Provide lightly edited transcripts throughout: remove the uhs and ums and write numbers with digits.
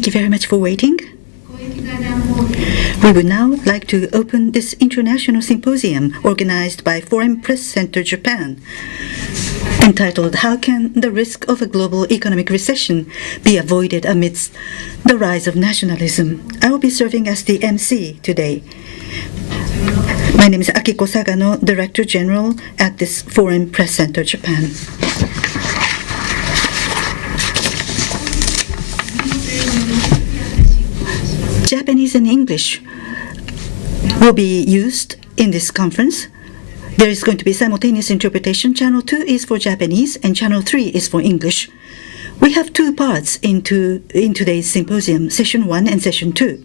Thank you very much for waiting. We would now like to open this international symposium organized by Foreign Press Center Japan, entitled How Can the Risk of a Global Economic Recession Be Avoided Amidst the Rise of Nationalism? I will be serving as the MC today. My name is Akiko Sagano, Director General at this Foreign Press Center Japan. Japanese and English will be used in this conference. There is going to be simultaneous interpretation. Channel 2 is for Japanese and Channel 3 is for English. We have two parts in today's symposium, Session 1 and Session 2.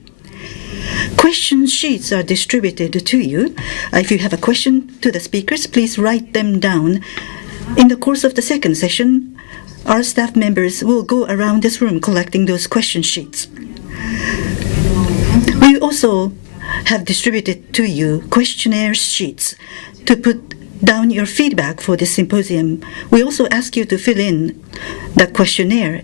Question sheets are distributed to you. If you have a question to the speakers, please write them down. In the course of the second session, our staff members will go around this room collecting those question sheets. We also have distributed to you questionnaire sheets to put down your feedback for this symposium. We also ask you to fill in the questionnaire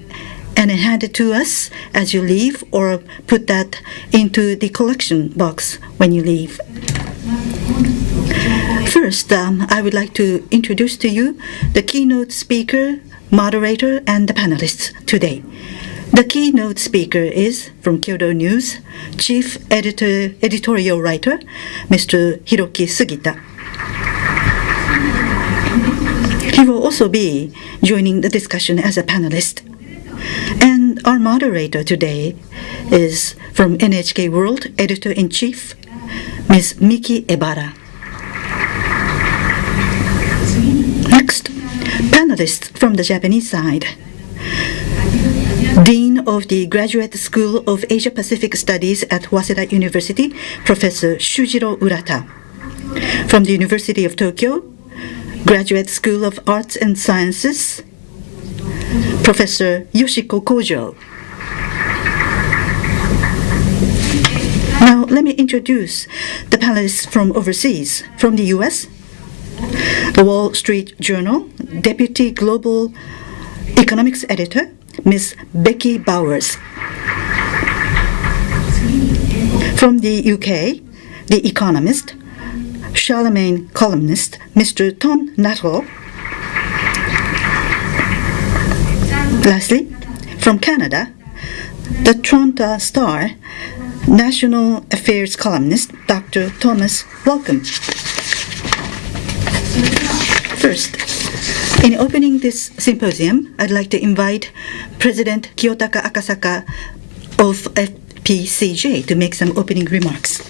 and hand it to us as you leave, or put that into the collection box when you leave. First, I would like to introduce to you the keynote speaker, moderator, and the panelists today. The keynote speaker is, from Kyodo News, Chief Editorial Writer, Mr. Hiroki Sugita. He will also be joining the discussion as a panelist. And our moderator today is, from NHK World, Editor-in-Chief, Ms. Miki Ebara. Next, panelists from the Japanese side. Dean of the Graduate School of Asia-Pacific Studies at Waseda University, Professor Shujiro Urata. From the University of Tokyo, Graduate School of Arts and Sciences, Professor Yoshiko Kojo. Now, let me introduce the panelists from overseas. From the U.S., the Wall Street Journal, Deputy Global Economics Editor, Ms. Becky Bowers. From the UK, The Economist, Charlemagne columnist, Mr. Tom Nuttall. Lastly, from Canada, the Toronto Star, National Affairs columnist, Dr. Thomas Welcome. First, in opening this symposium, I'd like to invite President Kiyotaka Akasaka of FPCJ to make some opening remarks.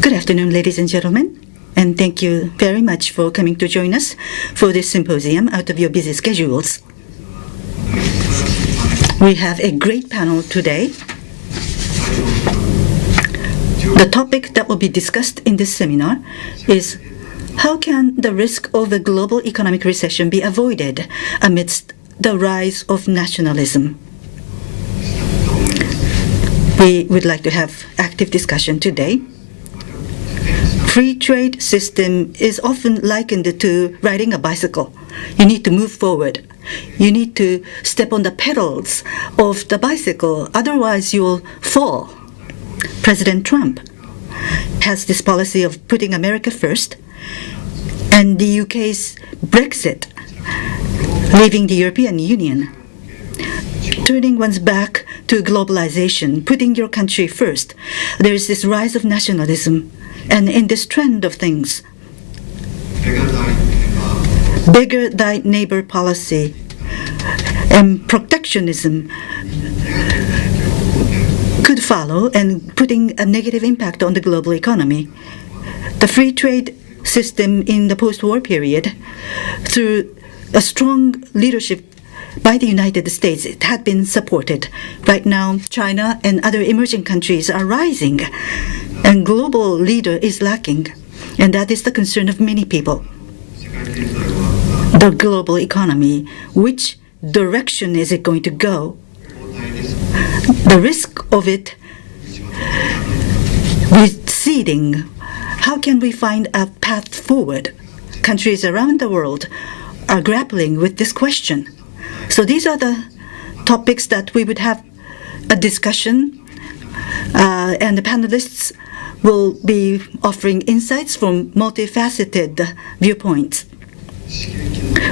Good afternoon, ladies and gentlemen, and thank you very much for coming to join us for this symposium out of your busy schedules. We have a great panel today. The topic that will be discussed in this seminar is how can the risk of a global economic recession be avoided amidst the rise of nationalism? We would like to have active discussion today. Free trade system is often likened to riding a bicycle. You need to move forward. You need to step on the pedals of the bicycle, otherwise you'll fall. President Trump has this policy of putting America first, and the UK's Brexit, leaving the European Union, turning one's back to globalization, putting your country first. There is this rise of nationalism, and in this trend of things, bigger thy neighbor policy and protectionism could follow, and putting a negative impact on the global economy. The free trade system in the post-war period, through a strong leadership by the United States, it had been supported. Right now, China and other emerging countries are rising, and global leader is lacking, and that is the concern of many people. The global economy, which direction is it going to go? The risk of it receding How can we find a path forward? Countries around the world are grappling with this question. So these are the topics that we would have a discussion, and the panelists will be offering insights from multifaceted viewpoints.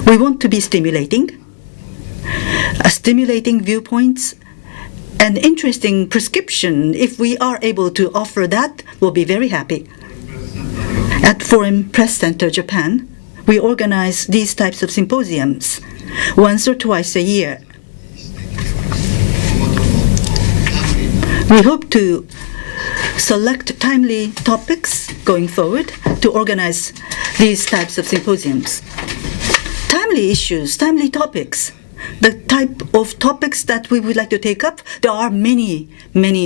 We want to be stimulating viewpoints, and interesting prescription. If we are able to offer that, we'll be very happy. At Foreign Press Center, Japan, we organize these types of symposiums once or twice a year. We hope to select timely topics going forward to organize these types of symposiums. Timely issues, timely topics. The type of topics that we would like to take up, there are many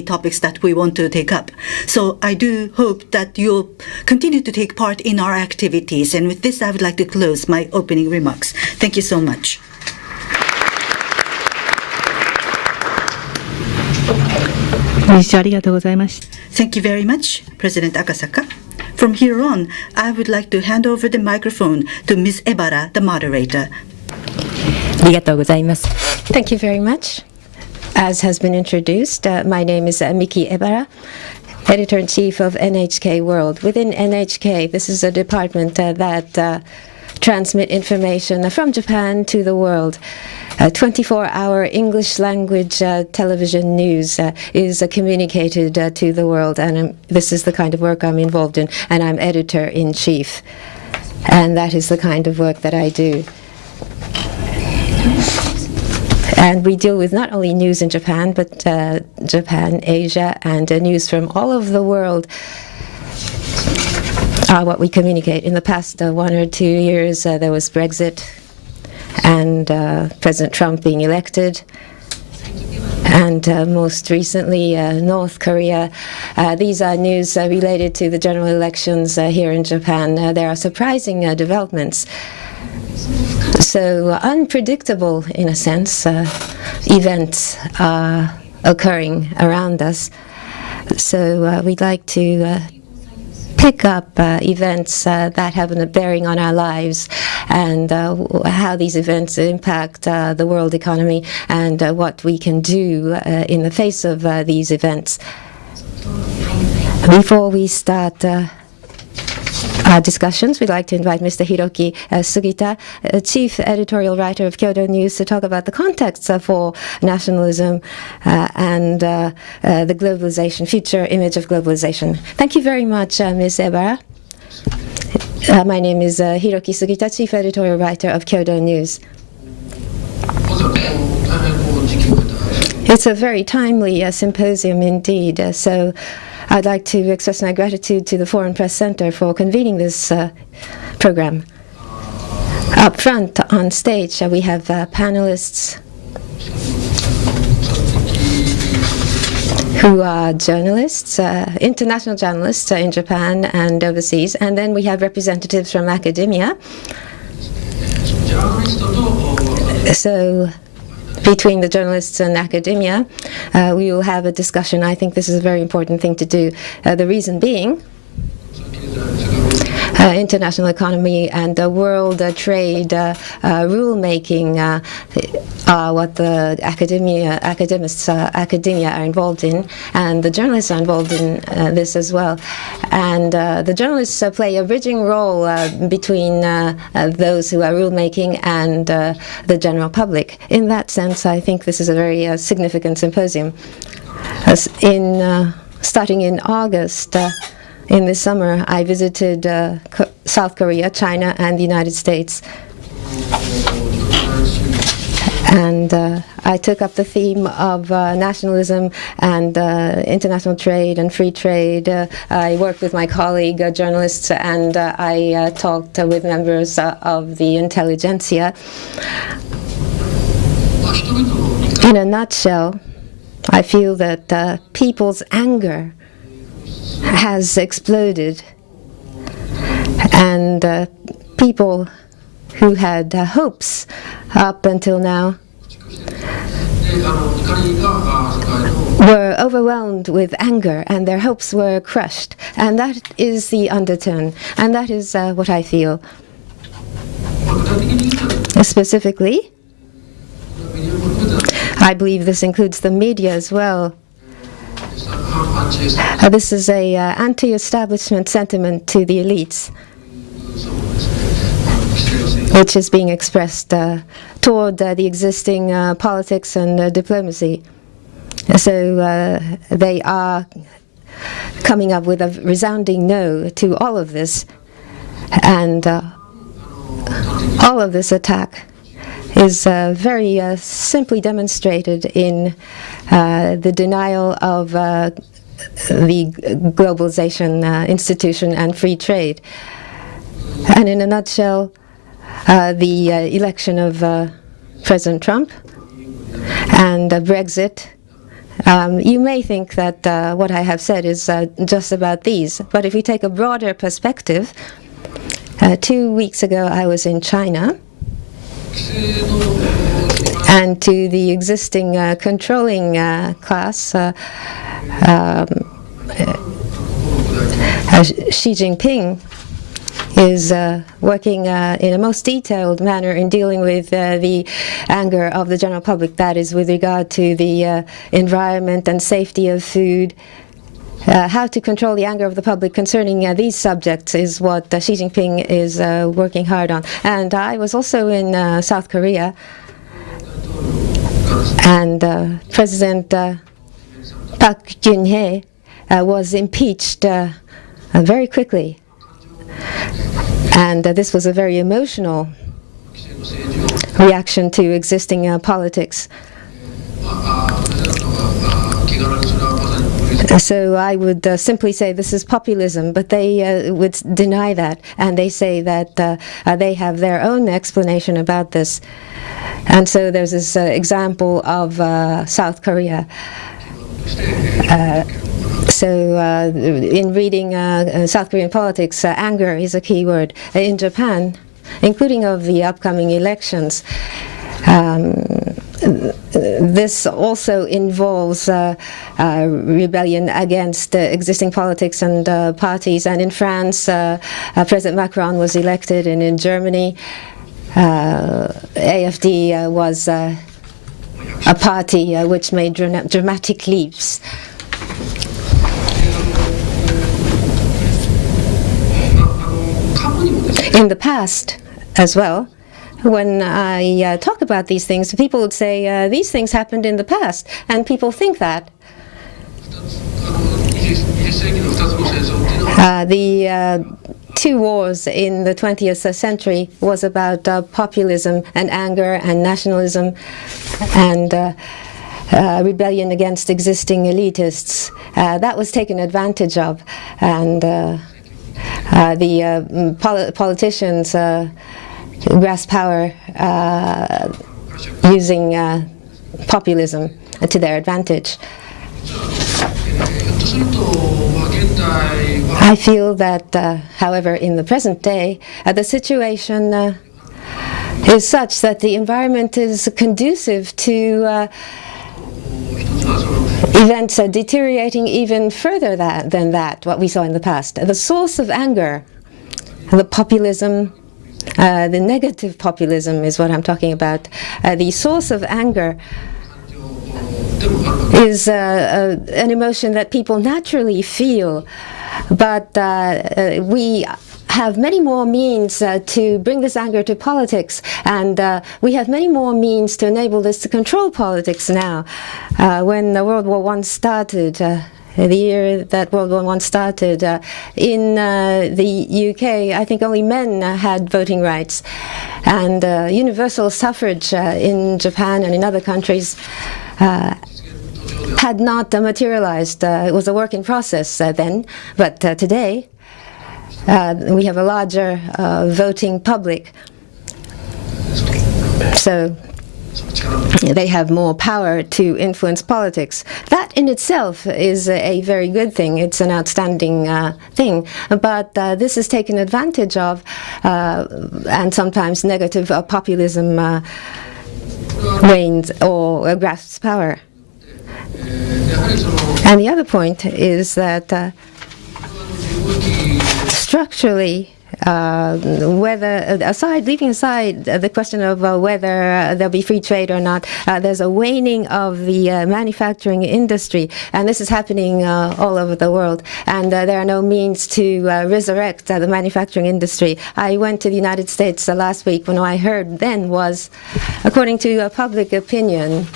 topics that we want to take up. So I do hope that you'll continue to take part in our activities. And with this, I would like to close my opening remarks. Thank you so much. Thank you very much, President Akasaka. From here on, I would like to hand over the microphone to Ms. Ebara, the moderator. Thank you very much. As has been introduced, my name is Miki Ebara, Editor-in-Chief of NHK World. Within NHK, this is a department that transmit information from Japan to the world. 24-hour English language television news is communicated to the world, and this is the kind of work I'm involved in, and I'm Editor-in-Chief. And that is the kind of work that I do. And we deal with not only news in Japan, but Japan, Asia, and news from all over the world are what we communicate. In the past 1 or 2 years, there was Brexit and President Trump being elected. And most recently, North Korea. These are news related to the general elections here in Japan. There are surprising developments. So unpredictable, in a sense, events are occurring around us. So we'd like to pick up events that have a bearing on our lives, and how these events impact the world economy, and what we can do in the face of these events. Before we start our discussions, we'd like to invite Mr. Hiroki Sugita, Chief Editorial Writer of Kyoto News, to talk about the context for nationalism and the globalization, future image of globalization. Thank you very much, Ms. Ebara. My name is Hiroki Sugita, Chief Editorial Writer of Kyoto News. It's a very timely symposium indeed, so I'd like to express my gratitude to the Foreign Press Center for convening this program. Up front on stage, we have panelists who are journalists, international journalists in Japan and overseas, and then we have representatives from academia. So between the journalists and academia, we will have a discussion. I think this is a very important thing to do. The reason being, international economy and world trade rulemaking are what the academia are involved in, and the journalists are involved in this as well. And the journalists play a bridging role between those who are rulemaking and the general public. In that sense, I think this is a very significant symposium. Starting in August, in the summer, I visited South Korea, China, and the United States. And I took up the theme of nationalism and international trade and free trade. I worked with my colleague journalists, and I talked with members of the intelligentsia. In a nutshell, I feel that people's anger has exploded, and people who had hopes up until now were overwhelmed with anger, and their hopes were crushed. And that is the undertone, and that is what I feel. Specifically, I believe this includes the media as well. This is a anti-establishment sentiment to the elites, which is being expressed toward the existing politics and diplomacy. So they are coming up with a resounding no to all of this, and all of this attack is very simply demonstrated in the denial of the globalization institution and free trade. And in a nutshell, the election of President Trump and Brexit. You may think that what I have said is just about these, but if we take a broader perspective, 2 weeks ago I was in China, and to the existing controlling class, Xi Jinping is working in a most detailed manner in dealing with the anger of the general public, that is with regard to the environment and safety of food. How to control the anger of the public concerning these subjects is what Xi Jinping is working hard on. And I was also in South Korea, and President Park Geun-hye was impeached very quickly. And this was a very emotional reaction to existing politics. So I would simply say this is populism, but they would deny that, and they say that they have their own explanation about this. And so there's this example of South Korea. In reading South Korean politics, anger is a key word. In Japan, including of the upcoming elections, this also involves rebellion against existing politics and parties. And in France, President Macron was elected, and in Germany, AfD was a party which made dramatic leaps. In the past as well, when I talk about these things, people would say, these things happened in the past, and people think that. The two wars in the 20th century was about populism and anger and nationalism and rebellion against existing elitists. That was taken advantage of, and the politicians grasp power using populism to their advantage. I feel that, however, in the present day, the situation is such that the environment is conducive to events deteriorating even further than that, what we saw in the past. The source of anger, the populism, the negative populism is what I'm talking about. The source of anger is an emotion that people naturally feel, but we have many more means to bring this anger to politics, and we have many more means to enable this to control politics now. When World War I started, the year that World War I started, in the UK, I think only men had voting rights, and universal suffrage in Japan and in other countries had not materialized. It was a work in process then, but today we have a larger voting public, so they have more power to influence politics. That in itself is a very good thing. It's an outstanding thing. But this is taken advantage of, and sometimes negative populism reigns or grasps power. And the other point is that structurally, leaving aside the question of whether there'll be free trade or not, there's a waning of the manufacturing industry, and this is happening all over the world, and there are no means to resurrect the manufacturing industry. I went to the United States last week. When I heard then was, according to public opinion,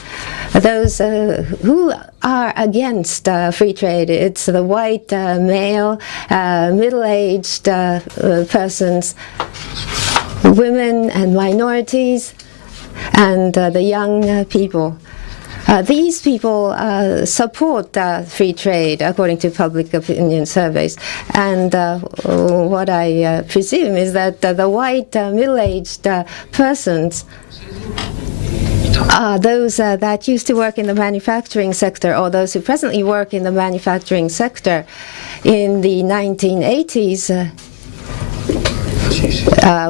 those who are against free trade, it's the white, male, middle-aged persons, women and minorities, and the young people. These people support free trade, according to public opinion surveys. And what I presume is that the white, middle-aged persons those that used to work in the manufacturing sector, or those who presently work in the manufacturing sector in the 1980s,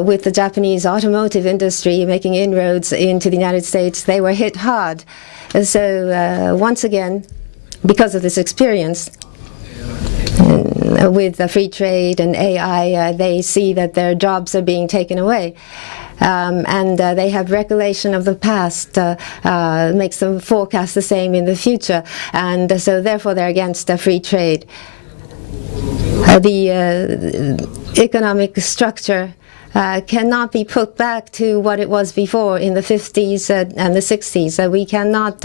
with the Japanese automotive industry making inroads into the United States, they were hit hard. So once again, because of this experience, with free trade and AI, they see that their jobs are being taken away. And they have recollection of the past, makes them forecast the same in the future, and so therefore they're against free trade. The economic structure cannot be put back to what it was before in the 50s and the 60s. We cannot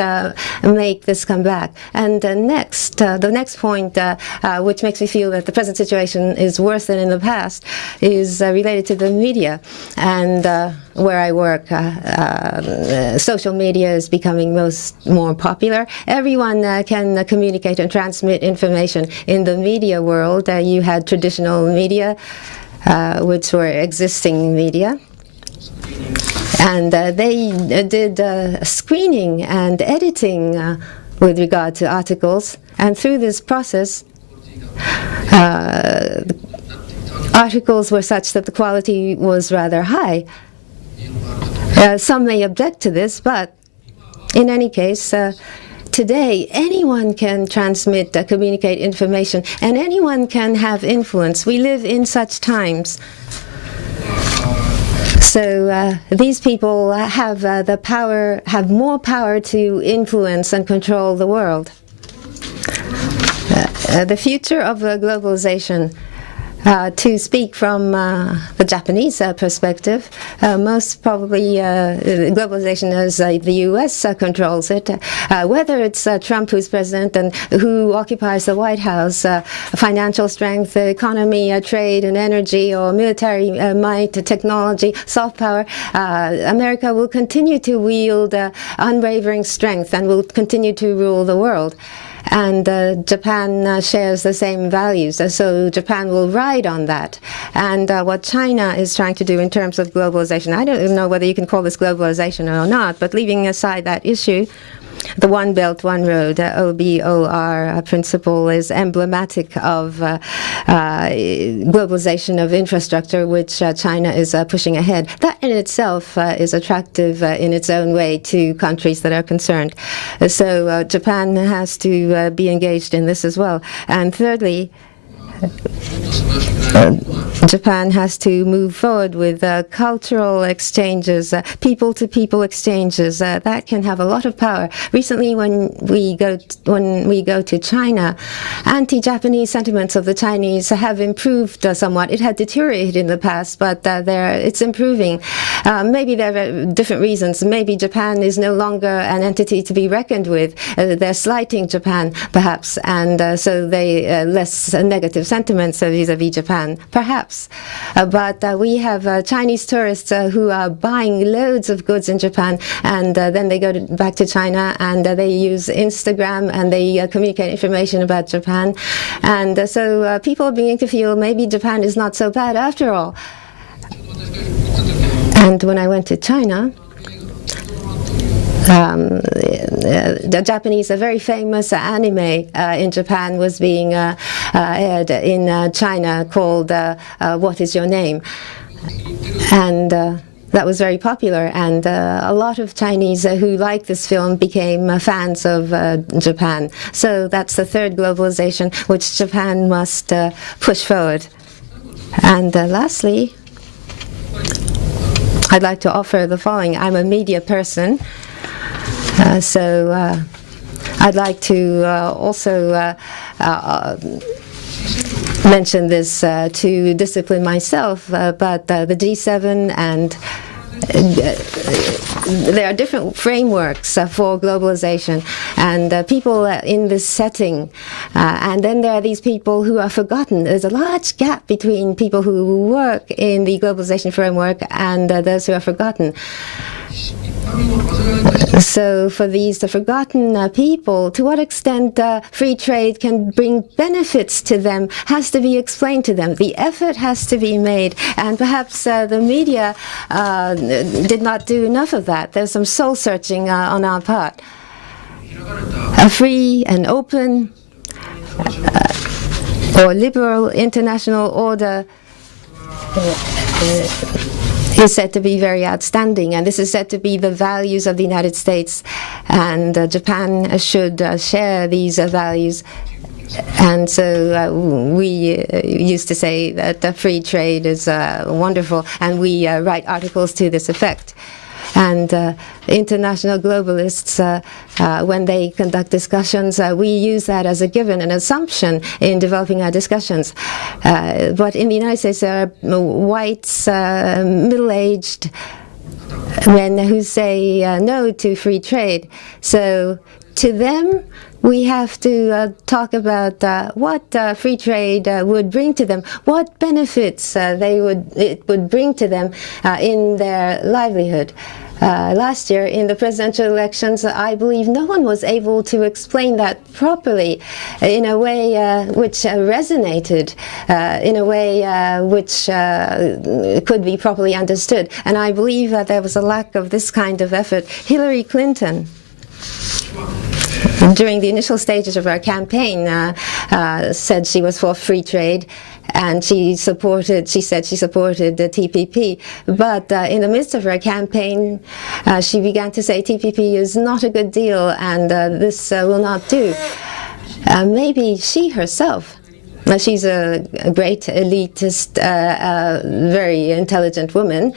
make this come back. And the next point, which makes me feel that the present situation is worse than in the past, is related to the media. And where I work, social media is becoming more popular. Everyone can communicate and transmit information. In the media world, you had traditional media, which were existing media, and they did screening and editing with regard to articles, and through this process articles were such that the quality was rather high. Some may object to this, but in any case, today, anyone can transmit, communicate information, and anyone can have influence. We live in such times. So these people have the power, have more power to influence and control the world. The future of globalization. To speak from the Japanese perspective, most probably globalization as the U.S. Controls it. Whether it's Trump who's president and who occupies the White House, financial strength, economy, trade and energy, or military might, technology, soft power, America will continue to wield unwavering strength and will continue to rule the world. And Japan shares the same values, so Japan will ride on that. And what China is trying to do in terms of globalization, I don't know whether you can call this globalization or not, but leaving aside that issue, the One Belt, One Road, OBOR principle is emblematic of globalization of infrastructure, which China is pushing ahead. That in itself is attractive in its own way to countries that are concerned. So Japan has to be engaged in this as well. And thirdly, Japan has to move forward with cultural exchanges, people-to-people exchanges. That can have a lot of power. Recently, when we go to China, anti-Japanese sentiments of the Chinese have improved somewhat. It had deteriorated in the past, but it's improving. Maybe there are different reasons. Maybe Japan is no longer an entity to be reckoned with. They're slighting Japan, perhaps, and so they less negative sentiments vis-à-vis Japan, perhaps. But we have Chinese tourists who are buying loads of goods in Japan, and then they go back to China, and they use Instagram, and they communicate information about Japan. And so people are beginning to feel maybe Japan is not so bad after all. And when I went to China, the Japanese, a very famous anime in Japan was being aired in China called What Is Your Name? And that was very popular, and a lot of Chinese who liked this film became fans of Japan. So that's the third globalization which Japan must push forward. And lastly, I'd like to offer the following. I'm a media person, so I'd like to also mention this to discipline myself, but the G7 and there are different frameworks for globalization, and people in this setting, and then there are these people who are forgotten. There's a large gap between people who work in the globalization framework and those who are forgotten. So for these forgotten people, to what extent free trade can bring benefits to them has to be explained to them. The effort has to be made, and perhaps the media did not do enough of that. There's some soul searching on our part. A free and open or liberal international order is said to be very outstanding, and this is said to be the values of the United States, and Japan should share these values. And so we used to say that free trade is wonderful, and we write articles to this effect. And international globalists, when they conduct discussions, we use that as a given, an assumption in developing our discussions. But in the United States, there are whites, middle-aged men who say no to free trade. So to them, we have to talk about what free trade would bring to them, what benefits it would bring to them in their livelihood. Last year, in the presidential elections, I believe no one was able to explain that properly in a way which resonated, in a way which could be properly understood. And I believe that there was a lack of this kind of effort. Hillary Clinton, during the initial stages of our campaign, said she was for free trade, and she said she supported the TPP. But in the midst of her campaign, she began to say TPP is not a good deal, and this will not do. Maybe she herself, she's a great elitist, very intelligent woman,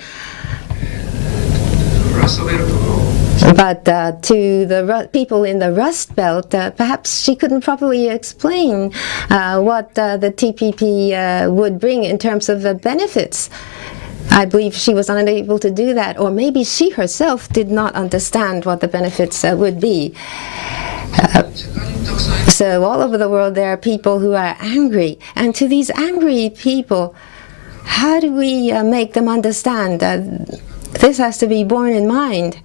but to the people in the Rust Belt, perhaps she couldn't properly explain what the TPP would bring in terms of benefits. I believe she was unable to do that, or maybe she herself did not understand what the benefits would be. So all over the world there are people who are angry, and to these angry people, how do we make them understand? This has to be borne in mind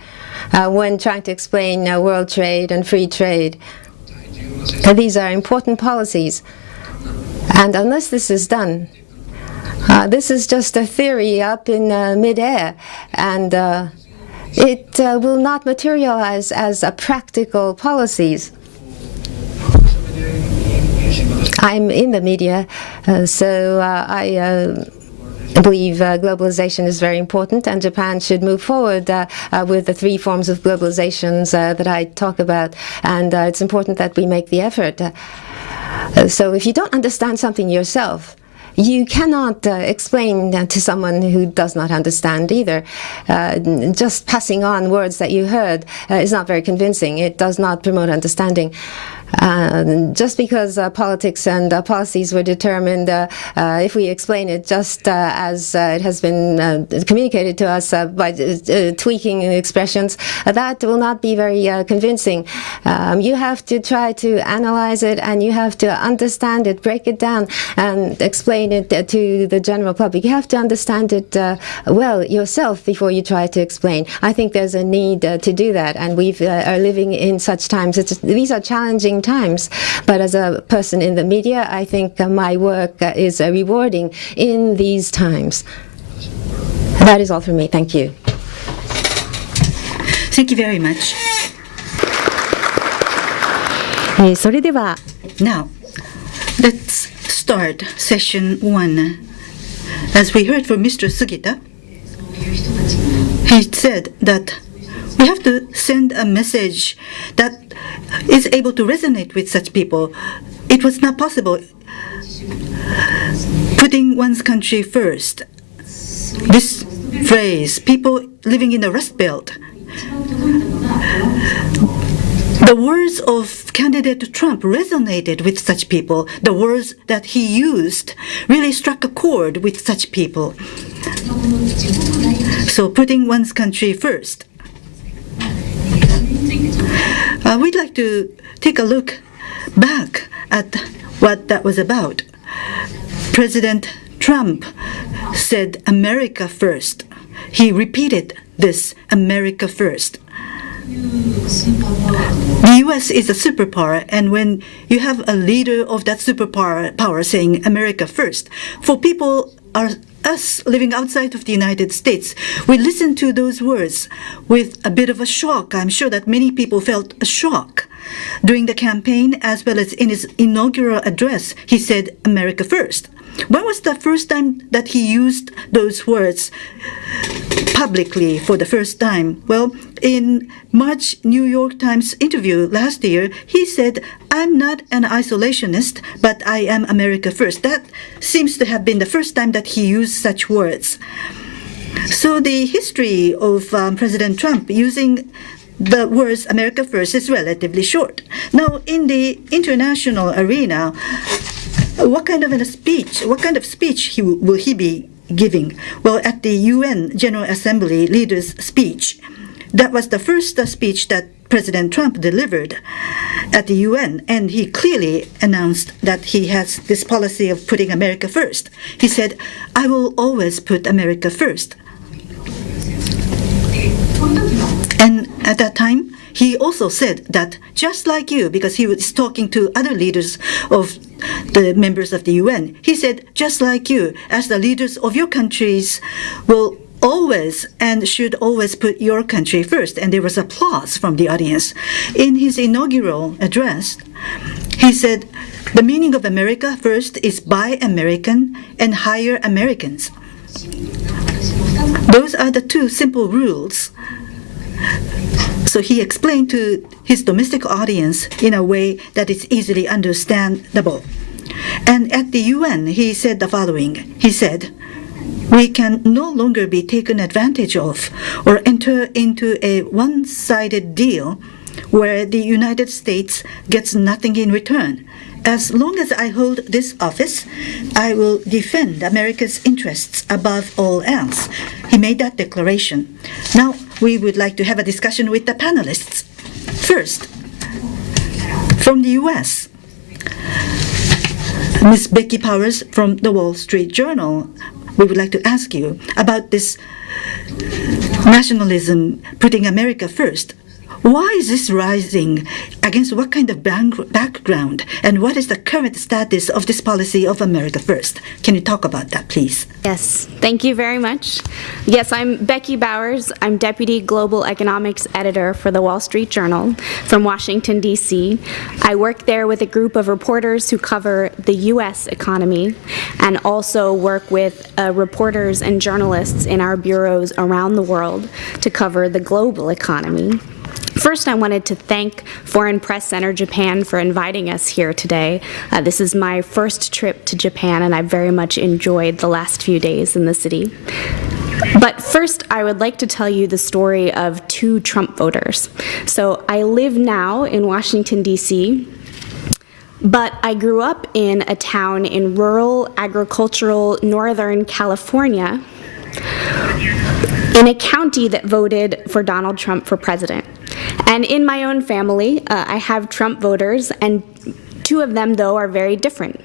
when trying to explain world trade and free trade. These are important policies, and unless this is done, this is just a theory up in midair, and it will not materialize as practical policies. I'm in the media, so I believe globalization is very important, and Japan should move forward with the three forms of globalizations that I talk about, and it's important that we make the effort. So if you don't understand something yourself, you cannot explain to someone who does not understand either. Just passing on words that you heard is not very convincing. It does not promote understanding. Just because politics and policies were determined, if we explain it just as it has been communicated to us by tweaking expressions, that will not be very convincing. You have to try to analyze it, and you have to understand it, break it down, and explain it to the general public. You have to understand it well yourself before you try to explain. I think there's a need to do that, and we are living in such times. These are challenging times, but as a person in the media, I think my work is rewarding in these times. That is all from me. Thank you. Thank you very much. それでは Now, let's start session 1. As we heard from Mr. Sugita, He said that we have to send a message that is able to resonate with such people. It was not possible putting one's country first. This phrase, people living in the Rust Belt, the words of candidate Trump resonated with such people. The words that he used really struck a chord with such people. So putting one's country first. We'd like to take a look back at what that was about. President Trump said America first. He repeated this, America first. The U.S. is a superpower, and when you have a leader of that superpower saying America first, for people us living outside of the United States, we listen to those words with a bit of a shock. I'm sure that many people felt a shock. During the campaign, as well as in his inaugural address, he said America first. When was the first time that he used those words publicly for the first time? Well, in March New York Times interview last year, he said, I'm not an isolationist, but I am America first. That seems to have been the first time that he used such words. So the history of President Trump using the words America first is relatively short. Now, in the international arena, what kind of speech will he be giving? Well, at the UN General Assembly leaders' speech, that was the first speech that President Trump delivered at the UN, and he clearly announced that he has this policy of putting America first. He said, I will always put America first. And at that time, he also said that just like you, because he was talking to other leaders of the members of the UN, he said, just like you, as the leaders of your countries will always and should always put your country first. And there was applause from the audience. In his inaugural address, he said, the meaning of America first is buy American and hire Americans. Those are the two simple rules. So he explained to his domestic audience in a way that is easily understandable. And at the UN, he said the following. He said, we can no longer be taken advantage of or enter into a one-sided deal where the United States gets nothing in return. As long as I hold this office, I will defend America's interests above all else. He made that declaration. Now, we would like to have a discussion with the panelists. First, from the U.S., Ms. Becky Bowers from the Wall Street Journal, we would like to ask you about this nationalism, putting America first. Why is this rising? Against what kind of background? And what is the current status of this policy of America first? Can you talk about that, please? Yes, thank you very much. Yes, I'm Becky Bowers. I'm Deputy Global Economics Editor for the Wall Street Journal from Washington, D.C. I work there with a group of reporters who cover the U.S. economy and also work with reporters and journalists in our bureaus around the world to cover the global economy. First, I wanted to thank Foreign Press Center Japan for inviting us here today. This is my first trip to Japan, and I very much enjoyed the last few days in the city. But first, I would like to tell you the story of two Trump voters. So I live now in Washington, D.C., but I grew up in a town in rural, agricultural, Northern California, in a county that voted for Donald Trump for president. And in my own family, I have Trump voters, and two of them, though, are very different.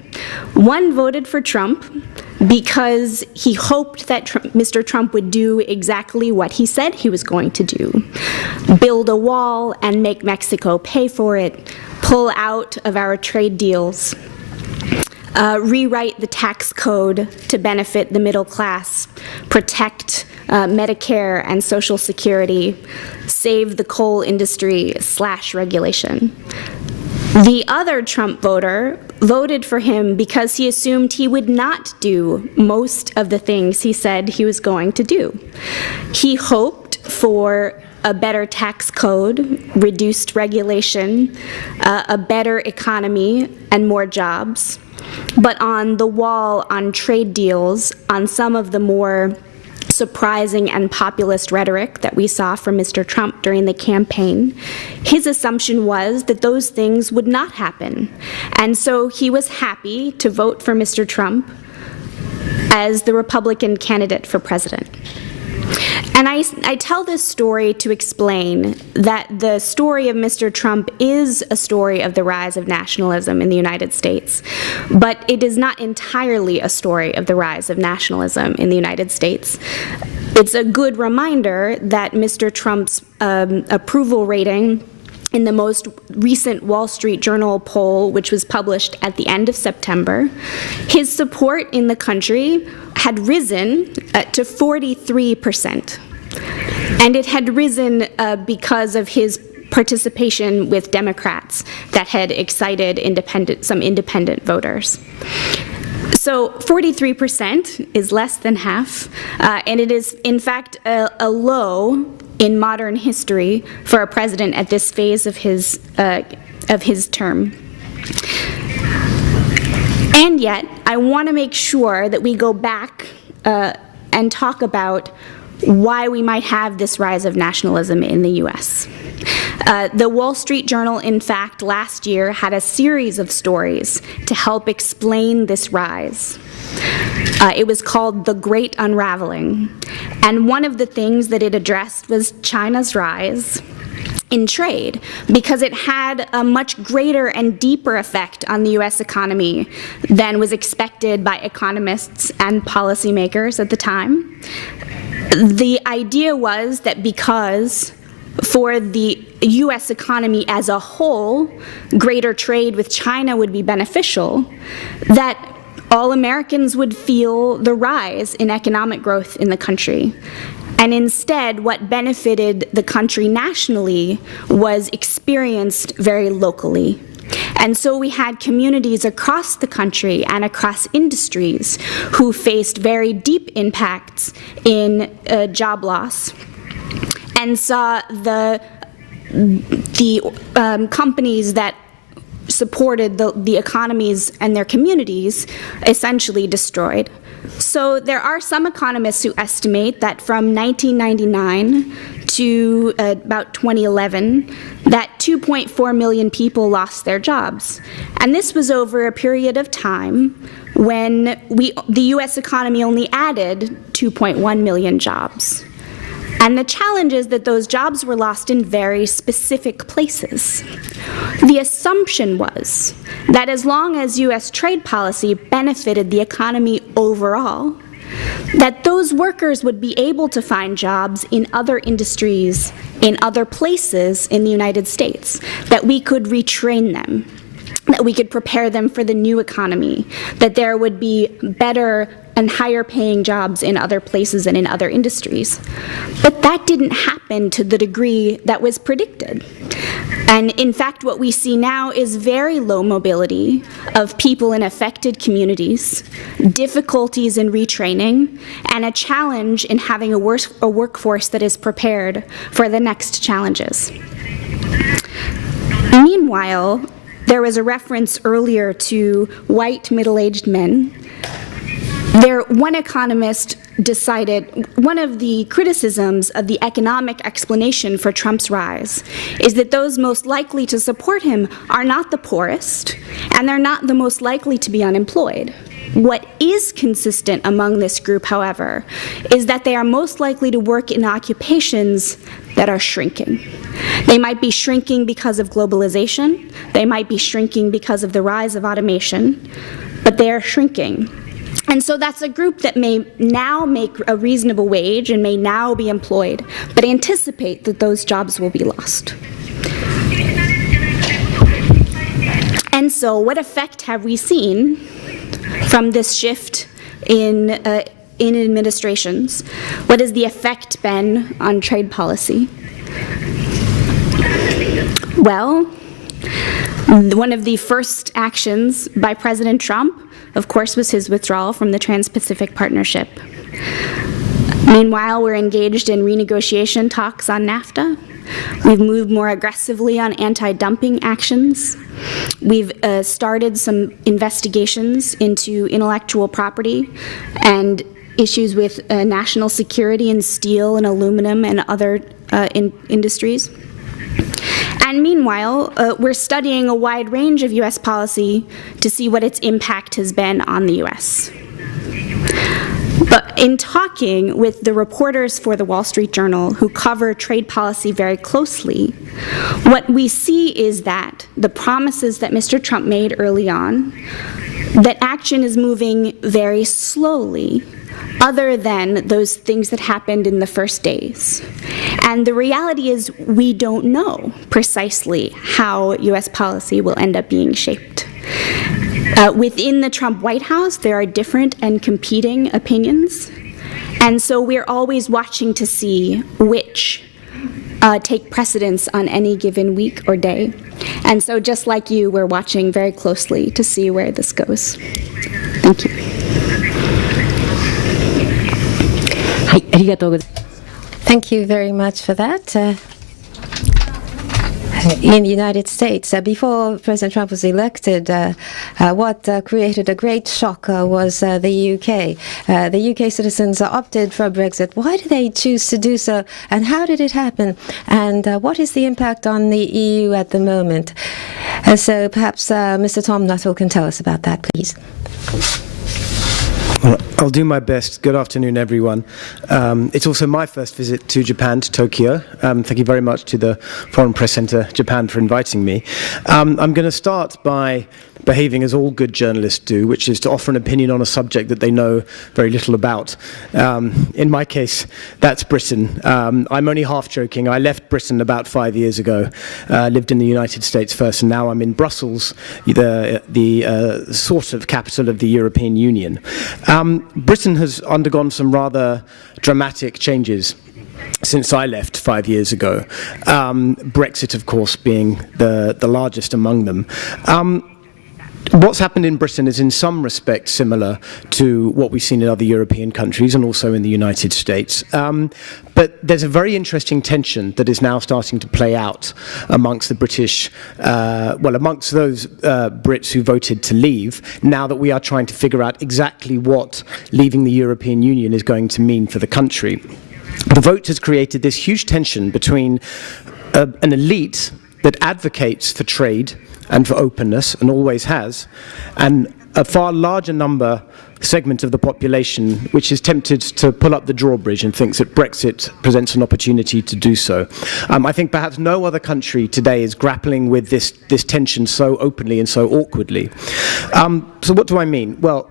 One voted for Trump because he hoped that Mr. Trump would do exactly what he said he was going to do: build a wall and make Mexico pay for it, pull out of our trade deals, rewrite the tax code to benefit the middle class, protect Medicare and Social Security, save the coal industry / regulation. The other Trump voter voted for him because he assumed he would not do most of the things he said he was going to do. He hoped for a better tax code, reduced regulation, a better economy, and more jobs. But on the wall, on trade deals, on some of the more surprising and populist rhetoric that we saw from Mr. Trump during the campaign, his assumption was that those things would not happen. And so he was happy to vote for Mr. Trump as the Republican candidate for president. And I tell this story to explain that the story of Mr. Trump is a story of the rise of nationalism in the United States, but it is not entirely a story of the rise of nationalism in the United States. It's a good reminder that Mr. Trump's approval rating in the most recent Wall Street Journal poll, which was published at the end of September, his support in the country had risen to 43%. And it had risen because of his participation with Democrats that had excited some independent voters. So 43% is less than half, and it is, in fact, a low in modern history for a president at this phase of his term. And yet, I want to make sure that we go back and talk about why we might have this rise of nationalism in the US. The Wall Street Journal, in fact, last year had a series of stories to help explain this rise. It was called The Great Unraveling. And one of the things that it addressed was China's rise in trade, because it had a much greater and deeper effect on the US economy than was expected by economists and policymakers at the time. The idea was that because for the US economy as a whole, greater trade with China would be beneficial, that all Americans would feel the rise in economic growth in the country. And instead, what benefited the country nationally was experienced very locally. And so we had communities across the country and across industries who faced very deep impacts in job loss, and saw the companies that supported the economies and their communities essentially destroyed. So there are some economists who estimate that from 1999 to about 2011, that 2.4 million people lost their jobs. And this was over a period of time when the US economy only added 2.1 million jobs. And the challenge is that those jobs were lost in very specific places. The assumption was that as long as US trade policy benefited the economy overall, that those workers would be able to find jobs in other industries, in other places in the United States, that we could retrain them, that we could prepare them for the new economy, that there would be better and higher paying jobs in other places and in other industries. But that didn't happen to the degree that was predicted. And in fact, what we see now is very low mobility of people in affected communities, difficulties in retraining, and a challenge in having a workforce that is prepared for the next challenges. Meanwhile, there was a reference earlier to white middle-aged men. One economist decided, one of the criticisms of the economic explanation for Trump's rise is that those most likely to support him are not the poorest, and they're not the most likely to be unemployed. What is consistent among this group, however, is that they are most likely to work in occupations that are shrinking. They might be shrinking because of globalization, they might be shrinking because of the rise of automation, but they are shrinking. And so that's a group that may now make a reasonable wage and may now be employed, but anticipate that those jobs will be lost. And so what effect have we seen from this shift in administrations? What has the effect been on trade policy? Well, one of the first actions by President Trump, of course, was his withdrawal from the Trans-Pacific Partnership. Meanwhile, we're engaged in renegotiation talks on Nafta. We've moved more aggressively on anti-dumping actions. We've started some investigations into intellectual property and issues with national security in steel and aluminum and other industries. And meanwhile, we're studying a wide range of U.S. policy to see what its impact has been on the U.S. But in talking with the reporters for the Wall Street Journal who cover trade policy very closely, what we see is that the promises that Mr. Trump made early on, that action is moving very slowly, other than those things that happened in the first days. And the reality is we don't know precisely how U.S. policy will end up being shaped. Within the Trump White House, there are different and competing opinions. And so we're always watching to see which take precedence on any given week or day. And so just like you, we're watching very closely to see where this goes. Thank you. Thank you very much for that. In the United States, before President Trump was elected, what created a great shock was the UK. The UK citizens opted for Brexit. Why did they choose to do so, and how did it happen? And what is the impact on the EU at the moment? So perhaps Mr. Tom Nuttall can tell us about that, please. Well, I'll do my best. Good afternoon, everyone. It's also my first visit to Japan, to Tokyo. Thank you very much to the Foreign Press Center Japan for inviting me. I'm going to start by behaving as all good journalists do, which is to offer an opinion on a subject that they know very little about. In my case, that's Britain. I'm only half joking. I left Britain about 5 years ago, lived in the United States first, and now I'm in Brussels, the sort of capital of the European Union. Britain has undergone some rather dramatic changes since I left 5 years ago. Brexit, of course, being the largest among them. What's happened in Britain is in some respects similar to what we've seen in other European countries and also in the United States. But there's a very interesting tension that is now starting to play out amongst the British, amongst those Brits who voted to leave, now that we are trying to figure out exactly what leaving the European Union is going to mean for the country. The vote has created this huge tension between an elite that advocates for trade and for openness, and always has, and a far larger segment of the population which is tempted to pull up the drawbridge and thinks that Brexit presents an opportunity to do so. I think perhaps no other country today is grappling with this tension so openly and so awkwardly. So what do I mean? Well,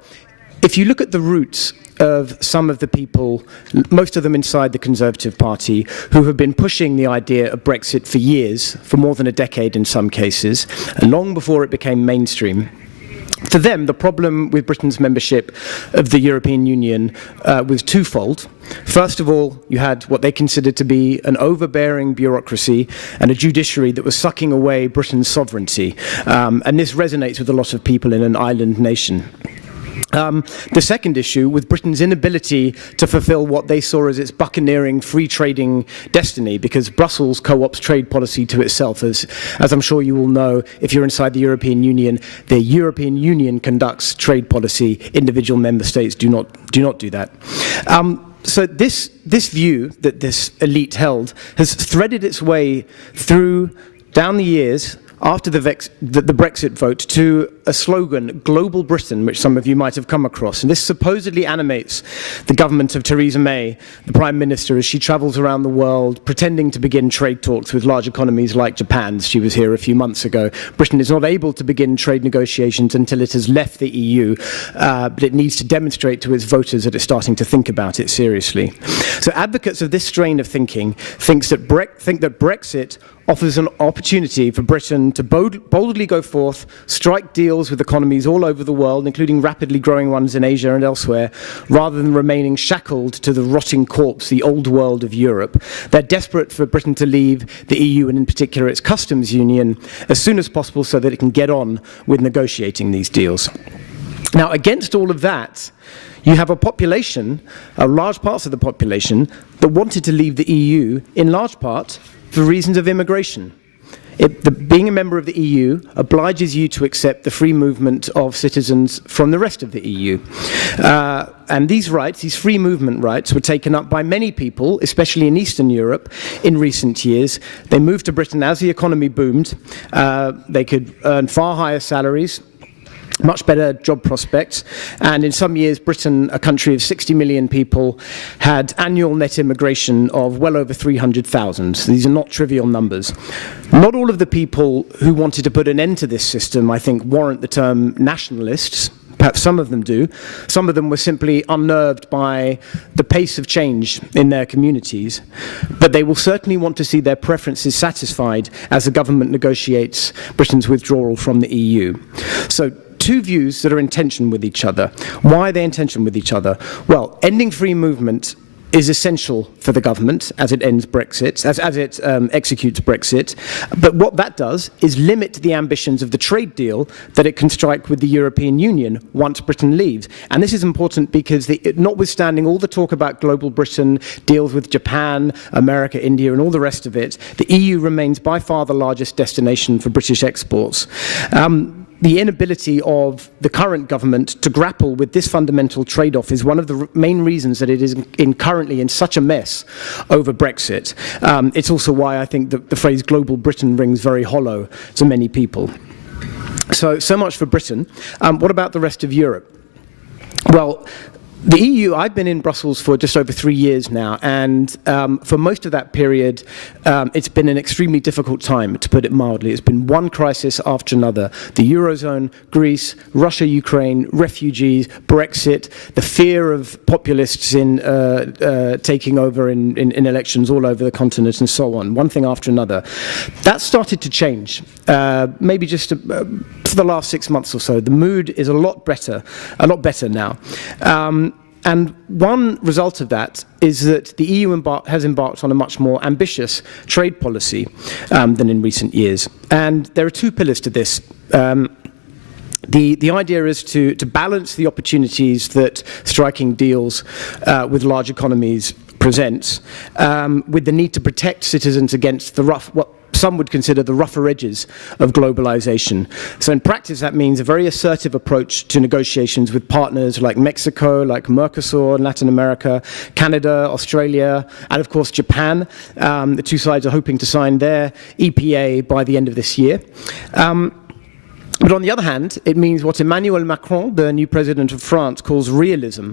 if you look at the roots of some of the people, most of them inside the Conservative Party, who have been pushing the idea of Brexit for years, for more than a decade in some cases, long before it became mainstream. For them, the problem with Britain's membership of the European Union was twofold. First of all, you had what they considered to be an overbearing bureaucracy and a judiciary that was sucking away Britain's sovereignty. And this resonates with a lot of people in an island nation. The second issue was Britain's inability to fulfill what they saw as its buccaneering, free trading destiny, because Brussels co-opts trade policy to itself. As I'm sure you all know, if you're inside the European Union conducts trade policy. Individual member states do not do that. So this view that this elite held has threaded its way down the years after the Brexit vote to a slogan, Global Britain, which some of you might have come across. And this supposedly animates the government of Theresa May, the Prime Minister, as she travels around the world pretending to begin trade talks with large economies like Japan's. She was here a few months ago. Britain is not able to begin trade negotiations until it has left the EU, but it needs to demonstrate to its voters that it's starting to think about it seriously. So advocates of this strain of thinking think that Brexit offers an opportunity for Britain to boldly go forth, strike deals with economies all over the world, including rapidly growing ones in Asia and elsewhere, rather than remaining shackled to the rotting corpse, the old world of Europe. They're desperate for Britain to leave the EU, and in particular its customs union, as soon as possible so that it can get on with negotiating these deals. Now, against all of that, you have a population, large parts of the population, that wanted to leave the EU in large part for reasons of immigration. Being a member of the EU obliges you to accept the free movement of citizens from the rest of the EU. And these rights, these free movement rights, were taken up by many people, especially in Eastern Europe, in recent years. They moved to Britain as the economy boomed. They could earn far higher salaries, much better job prospects, and in some years Britain, a country of 60 million people, had annual net immigration of well over 300,000. So these are not trivial numbers. Not all of the people who wanted to put an end to this system, I think, warrant the term nationalists. Perhaps some of them do. Some of them were simply unnerved by the pace of change in their communities. But they will certainly want to see their preferences satisfied as the government negotiates Britain's withdrawal from the EU. So, two views that are in tension with each other. Why are they in tension with each other? Well, ending free movement is essential for the government as it ends Brexit, as it executes Brexit. But what that does is limit the ambitions of the trade deal that it can strike with the European Union once Britain leaves. And this is important because notwithstanding all the talk about global Britain, deals with Japan, America, India, and all the rest of it, the EU remains by far the largest destination for British exports. The inability of the current government to grapple with this fundamental trade-off is one of the main reasons that it is currently in such a mess over Brexit. It's also why I think the phrase global Britain rings very hollow to many people. So much for Britain. What about the rest of Europe? Well, the EU, I've been in Brussels for just over 3 years now, and for most of that period, it's been an extremely difficult time, to put it mildly. It's been one crisis after another. The Eurozone, Greece, Russia, Ukraine, refugees, Brexit, the fear of populists in taking over in elections all over the continent, and so on, one thing after another. That started to change, maybe just for the last 6 months or so. The mood is a lot better now. And one result of that is that the EU has embarked on a much more ambitious trade policy than in recent years. And there are two pillars to this. The idea is to balance the opportunities that striking deals with large economies presents with the need to protect citizens against the what some would consider the rougher edges of globalization. So in practice, that means a very assertive approach to negotiations with partners like Mexico, like Mercosur in Latin America, Canada, Australia, and of course Japan. The two sides are hoping to sign their EPA by the end of this year. But on the other hand, it means what Emmanuel Macron, the new president of France, calls realism.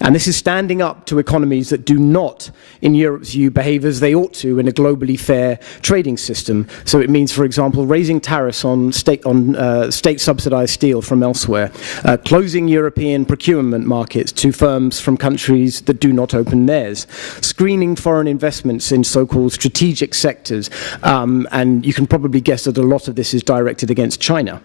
And this is standing up to economies that do not, in Europe's view, behave as they ought to in a globally fair trading system. So it means, for example, raising tariffs on state-subsidized steel from elsewhere, closing European procurement markets to firms from countries that do not open theirs, screening foreign investments in so-called strategic sectors. And you can probably guess that a lot of this is directed against China.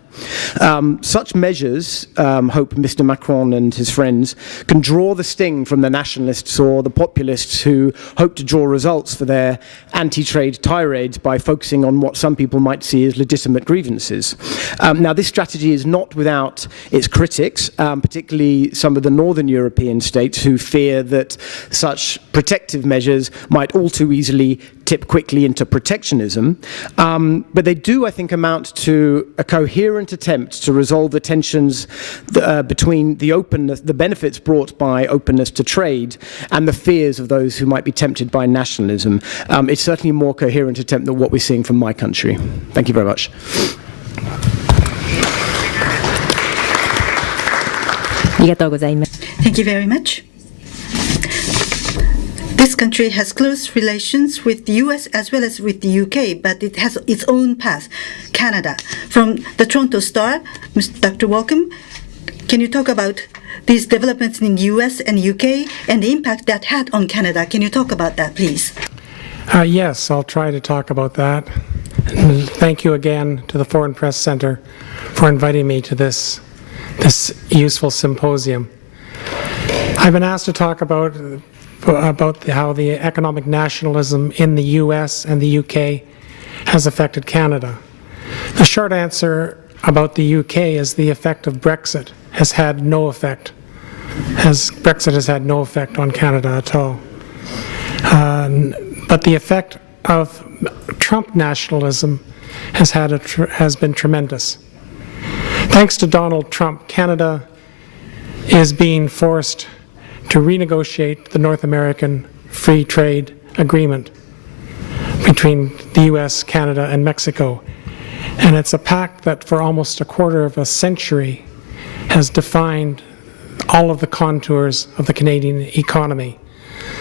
Such measures, hope Mr. Macron and his friends, can draw the sting from the nationalists or the populists who hope to draw results for their anti-trade tirades by focusing on what some people might see as legitimate grievances. Now, this strategy is not without its critics, particularly some of the northern European states who fear that such protective measures might all too easily tip quickly into protectionism. But they do, I think, amount to a coherent attempt to resolve the tensions between the openness, the benefits brought by openness to trade, and the fears of those who might be tempted by nationalism. It's certainly a more coherent attempt than what we're seeing from my country. Thank you very much. Thank you very much. This country has close relations with the US as well as with the UK, but it has its own path, Canada. From the Toronto Star, Dr. Welcome, can you talk about these developments in the US and UK and the impact that had on Canada? Can you talk about that, please? Yes, I'll try to talk about that. And thank you again to the Foreign Press Center for inviting me to this useful symposium. I've been asked to talk about how the economic nationalism in the US and the UK has affected Canada. The short answer about the UK is the effect of Brexit has had no effect as Brexit has had no effect on Canada at all. But the effect of Trump nationalism has been tremendous. Thanks to Donald Trump, Canada is being forced to renegotiate the North American Free Trade Agreement between the US, Canada, and Mexico. And it's a pact that for almost a quarter of a century has defined all of the contours of the Canadian economy.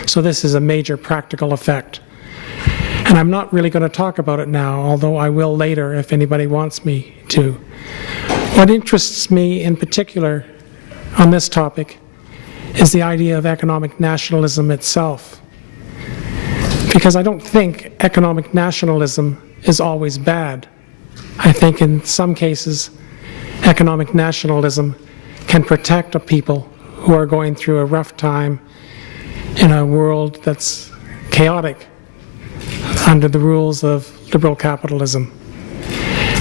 So this is a major practical effect. And I'm not really going to talk about it now, although I will later if anybody wants me to. What interests me in particular on this topic is the idea of economic nationalism itself. Because I don't think economic nationalism is always bad. I think in some cases, economic nationalism can protect a people who are going through a rough time in a world that's chaotic under the rules of liberal capitalism.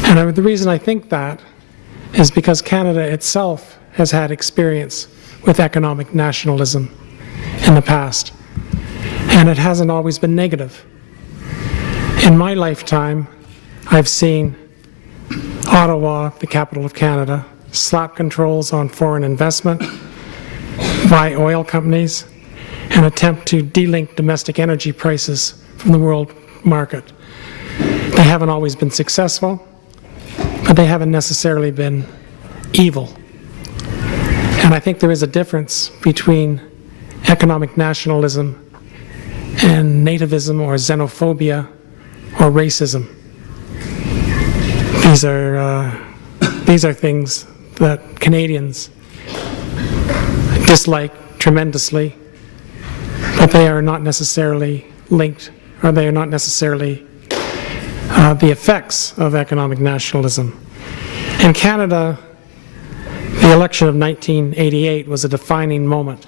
And the reason I think that is because Canada itself has had experience with economic nationalism in the past, and it hasn't always been negative. In my lifetime, I've seen Ottawa, the capital of Canada, slap controls on foreign investment by oil companies and attempt to delink domestic energy prices from the world market. They haven't always been successful, but they haven't necessarily been evil. And I think there is a difference between economic nationalism and nativism or xenophobia or racism. These are things that Canadians dislike tremendously, but they are not necessarily linked, or they are not necessarily the effects of economic nationalism. In Canada, the election of 1988 was a defining moment,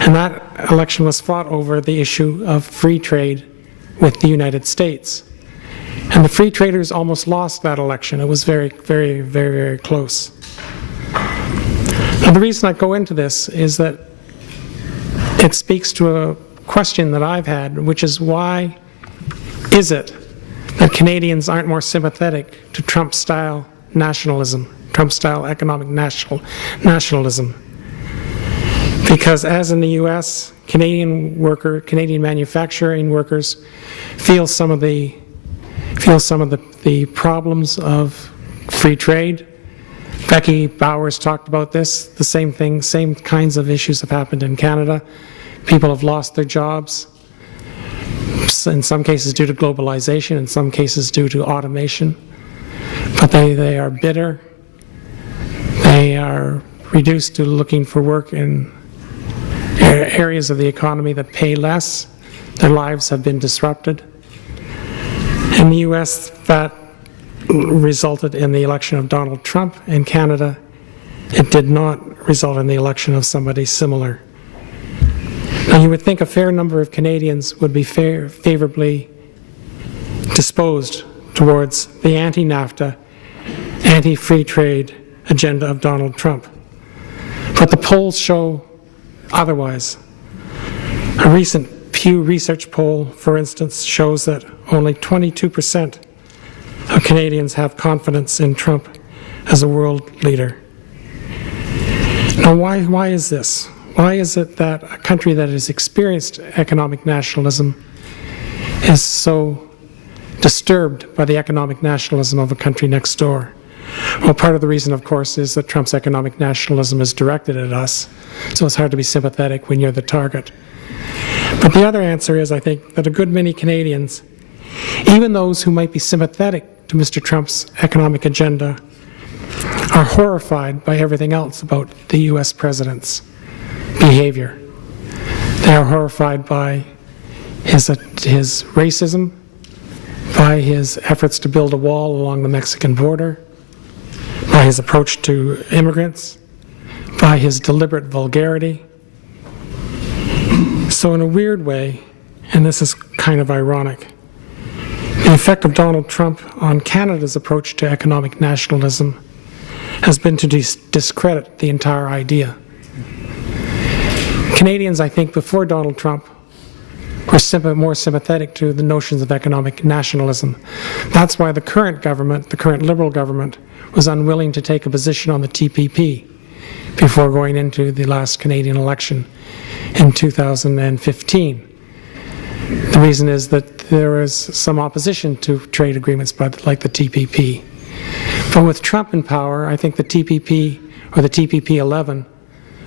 and that election was fought over the issue of free trade with the United States. And the free traders almost lost that election. It was very, very, very, very close. And the reason I go into this is that it speaks to a question that I've had, which is why is it that Canadians aren't more sympathetic to Trump-style nationalism, Trump-style economic nationalism? Because as in the US, Canadian manufacturing workers feel some of the problems of free trade. Becky Bowers talked about this. The same thing, same kinds of issues have happened in Canada. People have lost their jobs, in some cases due to globalization, in some cases due to automation. But they are bitter. They are reduced to looking for work in areas of the economy that pay less. Their lives have been disrupted. In the US, that resulted in the election of Donald Trump. In Canada, it did not result in the election of somebody similar. Now, you would think a fair number of Canadians would be favorably disposed towards the anti-Nafta, anti-free trade agenda of Donald Trump. But the polls show otherwise. A recent Pew Research poll, for instance, shows that only 22% of Canadians have confidence in Trump as a world leader. Now, why is this? Why is it that a country that has experienced economic nationalism is so disturbed by the economic nationalism of a country next door? Well, part of the reason, of course, is that Trump's economic nationalism is directed at us, so it's hard to be sympathetic when you're the target. But the other answer is, I think, that a good many Canadians, even those who might be sympathetic to Mr. Trump's economic agenda, are horrified by everything else about the US president's behavior. They are horrified by his racism, by his efforts to build a wall along the Mexican border, by his approach to immigrants, by his deliberate vulgarity. So in a weird way, and this is kind of ironic, the effect of Donald Trump on Canada's approach to economic nationalism has been to discredit the entire idea. Canadians, I think, before Donald Trump, were more sympathetic to the notions of economic nationalism. That's why the current government, the current Liberal government, was unwilling to take a position on the TPP before going into the last Canadian election in 2015. The reason is that there is some opposition to trade agreements like the TPP. But with Trump in power, I think the TPP, or the TPP 11,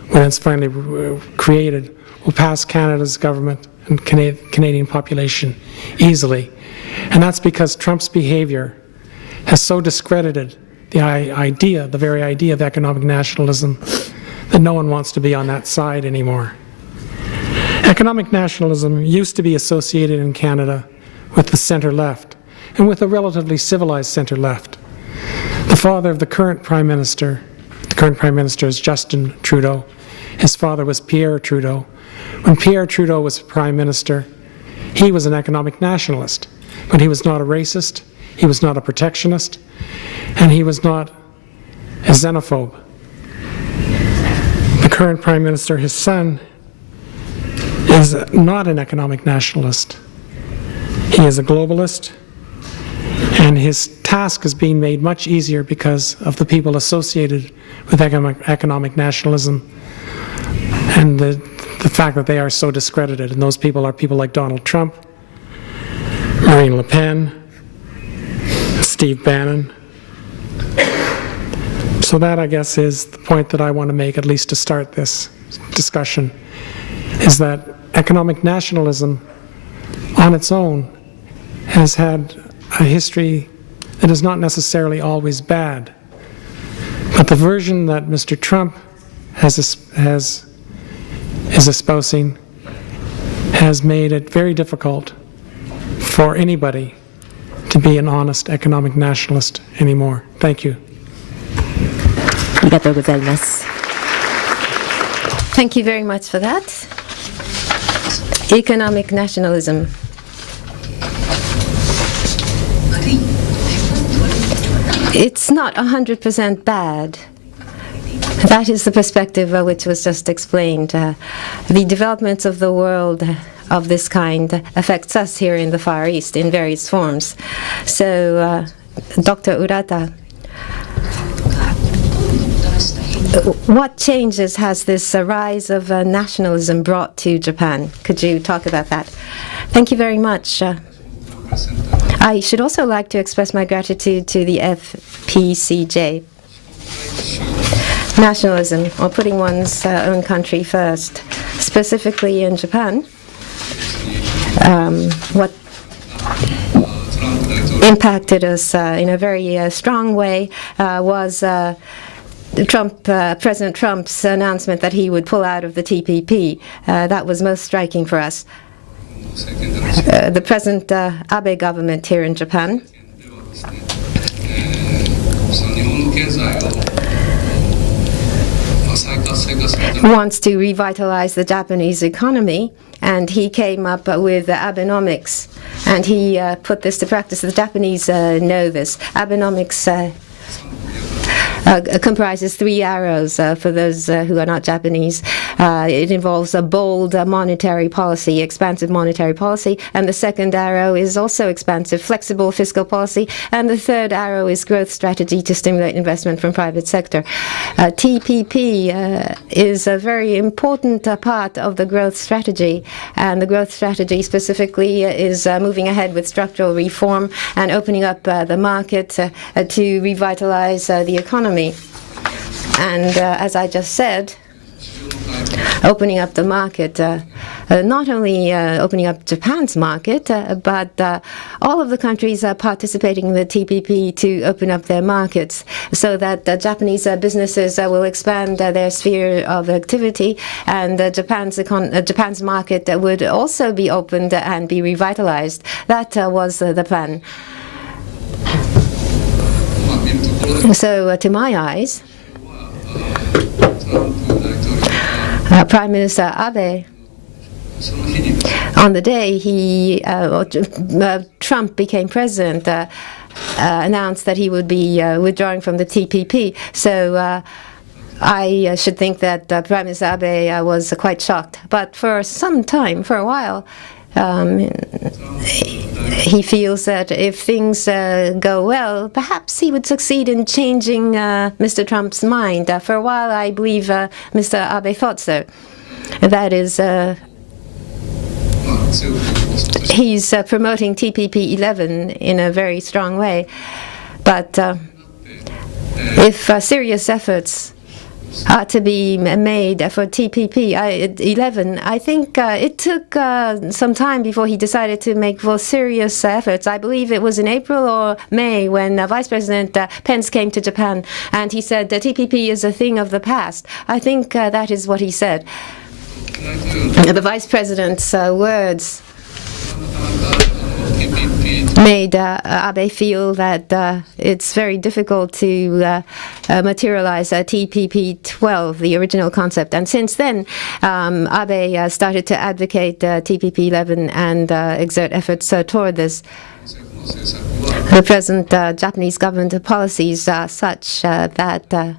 when it's finally created, will pass Canada's government and Canadian population easily. And that's because Trump's behavior has so discredited the very idea of economic nationalism, that no one wants to be on that side anymore. Economic nationalism used to be associated in Canada with the center-left, and with a relatively civilized center-left. The father of the current Prime Minister is Justin Trudeau. His father was Pierre Trudeau. When Pierre Trudeau was Prime Minister, he was an economic nationalist, but he was not a racist, he was not a protectionist, and he was not a xenophobe. The current Prime Minister, his son, is not an economic nationalist. He is a globalist, and his task is being made much easier because of the people associated with economic nationalism and the fact that they are so discredited. And those people are people like Donald Trump, Marine Le Pen, Steve Bannon. So that, I guess, is the point that I want to make, at least to start this discussion, is that economic nationalism on its own has had a history that is not necessarily always bad. But the version that Mr. Trump is espousing has made it very difficult for anybody to be an honest economic nationalist anymore. Thank you. ありがとうございます。 Thank you very much for that. Economic nationalism. It's not 100% bad. That is the perspective which was just explained. The developments of the world of this kind affects us here in the Far East in various forms. So, Dr. Urata, what changes has this rise of nationalism brought to Japan? Could you talk about that? Thank you very much. I should also like to express my gratitude to the FPCJ. Nationalism, or putting one's own country first, specifically in Japan, what impacted us in a very strong way was President Trump's announcement that he would pull out of the TPP. That was most striking for us. The present Abe government here in Japan wants to revitalize the Japanese economy, and he came up with Abenomics, and he put this to practice. The Japanese know this. Abenomics comprises 3 arrows for those who are not Japanese. It involves a bold monetary policy, expansive monetary policy, and the second arrow is also expansive, flexible fiscal policy, and the third arrow is growth strategy to stimulate investment from private sector. TPP is a very important part of the growth strategy, and the growth strategy specifically is moving ahead with structural reform and opening up the market to revitalize the economy. And as I just said, opening up the market, not only opening up Japan's market, but all of the countries participating in the TPP to open up their markets so that Japanese businesses will expand their sphere of activity, and Japan's market would also be opened and be revitalized. That was the plan. So, to my eyes, Prime Minister Abe, on the day Trump became president, announced that he would be withdrawing from the TPP. So I should think that Prime Minister Abe was quite shocked. But for some time, for a while, he feels that if things go well, perhaps he would succeed in changing Mr. Trump's mind. For a while, I believe Mr. Abe thought so. That is, he's promoting TPP-11 in a very strong way. But if serious efforts are to be made for TPP-11, I think it took some time before he decided to make more serious efforts. I believe it was in April or May when Vice President Pence came to Japan and he said that TPP is a thing of the past. I think that is what he said. The Vice President's words made Abe feel that it's very difficult to materialize TPP-12, the original concept. And since then, Abe started to advocate TPP-11 and exert efforts toward this. The present Japanese government policies are such that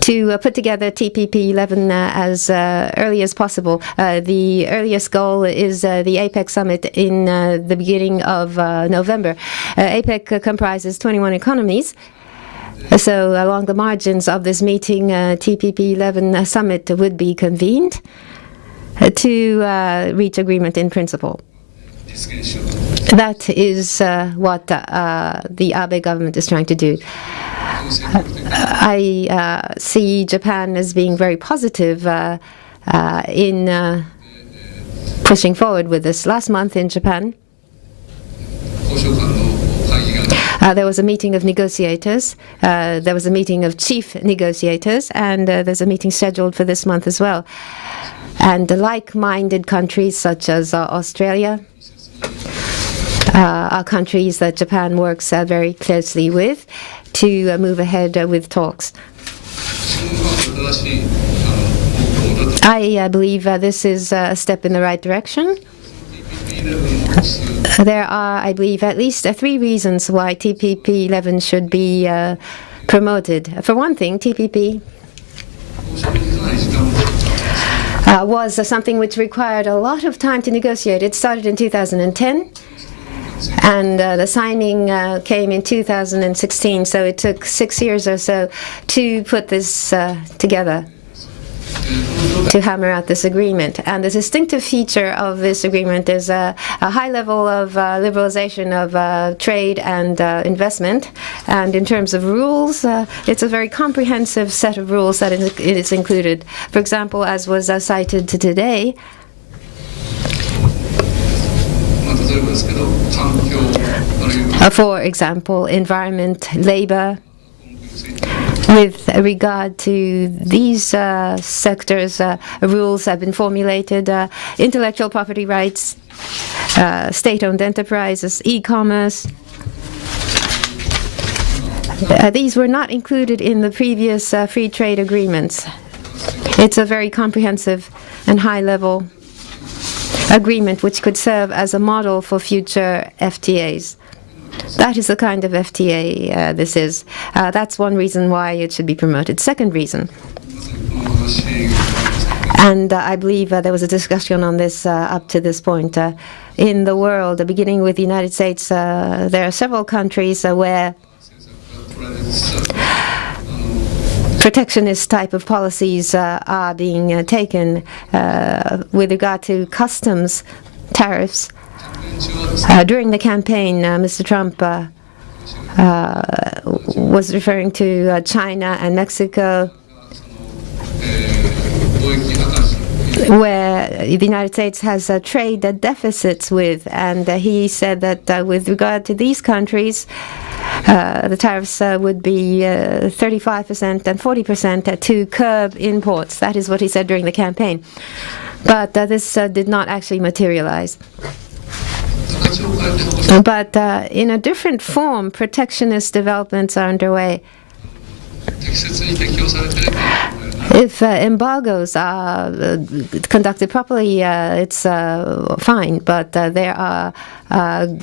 to put together TPP-11 as early as possible. The earliest goal is the APEC summit in the beginning of November. APEC comprises 21 economies. So along the margins of this meeting, TPP-11 summit would be convened to reach agreement in principle. That is what the Abe government is trying to do. I see Japan as being very positive in pushing forward with this. Last month in Japan, there was a meeting of negotiators, there was a meeting of chief negotiators, and there's a meeting scheduled for this month as well. And like-minded countries such as Australia are countries that Japan works very closely with to move ahead with talks. I believe this is a step in the right direction. There are, I believe, at least 3 reasons why TPP-11 should be promoted. For one thing, TPP was something which required a lot of time to negotiate. It started in 2010. And the signing came in 2016, so it took 6 years or so to put this together, to hammer out this agreement. And the distinctive feature of this agreement is a high level of liberalization of trade and investment. And in terms of rules, it's a very comprehensive set of rules that is included. For example, as was cited today, for example, environment, labor. With regard to these sectors, rules have been formulated, intellectual property rights, state-owned enterprises, e-commerce. These were not included in the previous free trade agreements. It's a very comprehensive and high-level agreement which could serve as a model for future FTAs. That is the kind of FTA this is. That's one reason why it should be promoted. Second reason, and I believe there was a discussion on this up to this point. In the world, beginning with the United States, there are several countries where protectionist type of policies are being taken with regard to customs tariffs. During the campaign, Mr. Trump was referring to China and Mexico, where the United States has trade deficits with, and he said that with regard to these countries, the tariffs would be 35% and 40% to curb imports. That is what he said during the campaign. But this did not actually materialize. But in a different form, protectionist developments are underway. If embargoes are conducted properly, it's fine, but there are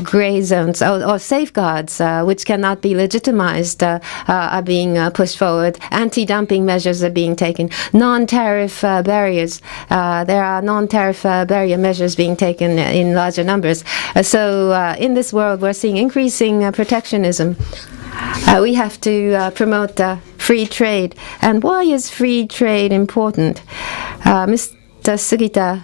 gray zones or safeguards which cannot be legitimized are being pushed forward. Anti-dumping measures are being taken. Non-tariff barriers. There are non-tariff barrier measures being taken in larger numbers. So in this world, we're seeing increasing protectionism. We have to promote free trade. And why is free trade important? Mr. Sugita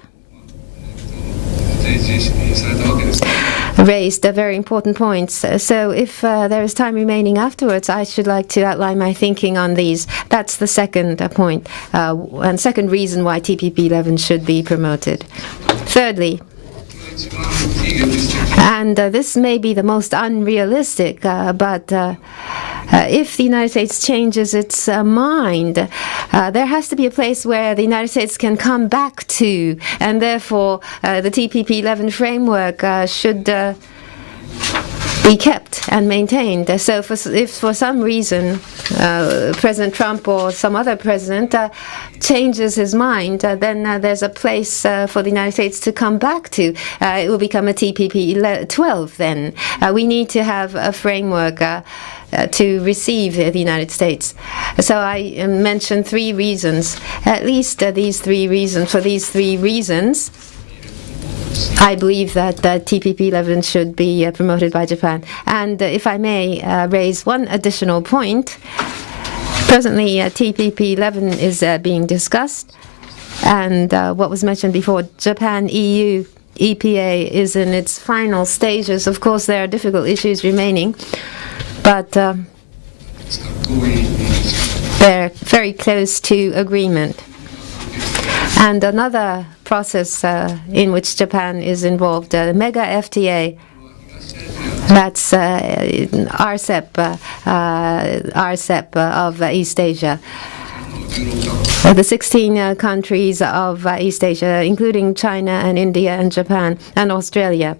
raised very important points. So if there is time remaining afterwards, I should like to outline my thinking on these. That's the second point, and second reason why TPP-11 should be promoted. Thirdly, and this may be the most unrealistic, but if the United States changes its mind, there has to be a place where the United States can come back to, and therefore the TPP-11 framework should be kept and maintained. So if for some reason President Trump or some other president changes his mind, then there's a place for the United States to come back to. It will become a TPP-12 then. We need to have a framework to receive the United States. So I mentioned three reasons, at least these three reasons. For these three reasons, I believe that TPP-11 should be promoted by Japan. And if I may raise one additional point, presently TPP-11 is being discussed, and what was mentioned before, Japan, EU, EPA is in its final stages. Of course, there are difficult issues remaining, but they're very close to agreement. And another process in which Japan is involved, mega FTA, that's RCEP of East Asia. The 16 countries of East Asia, including China and India and Japan and Australia,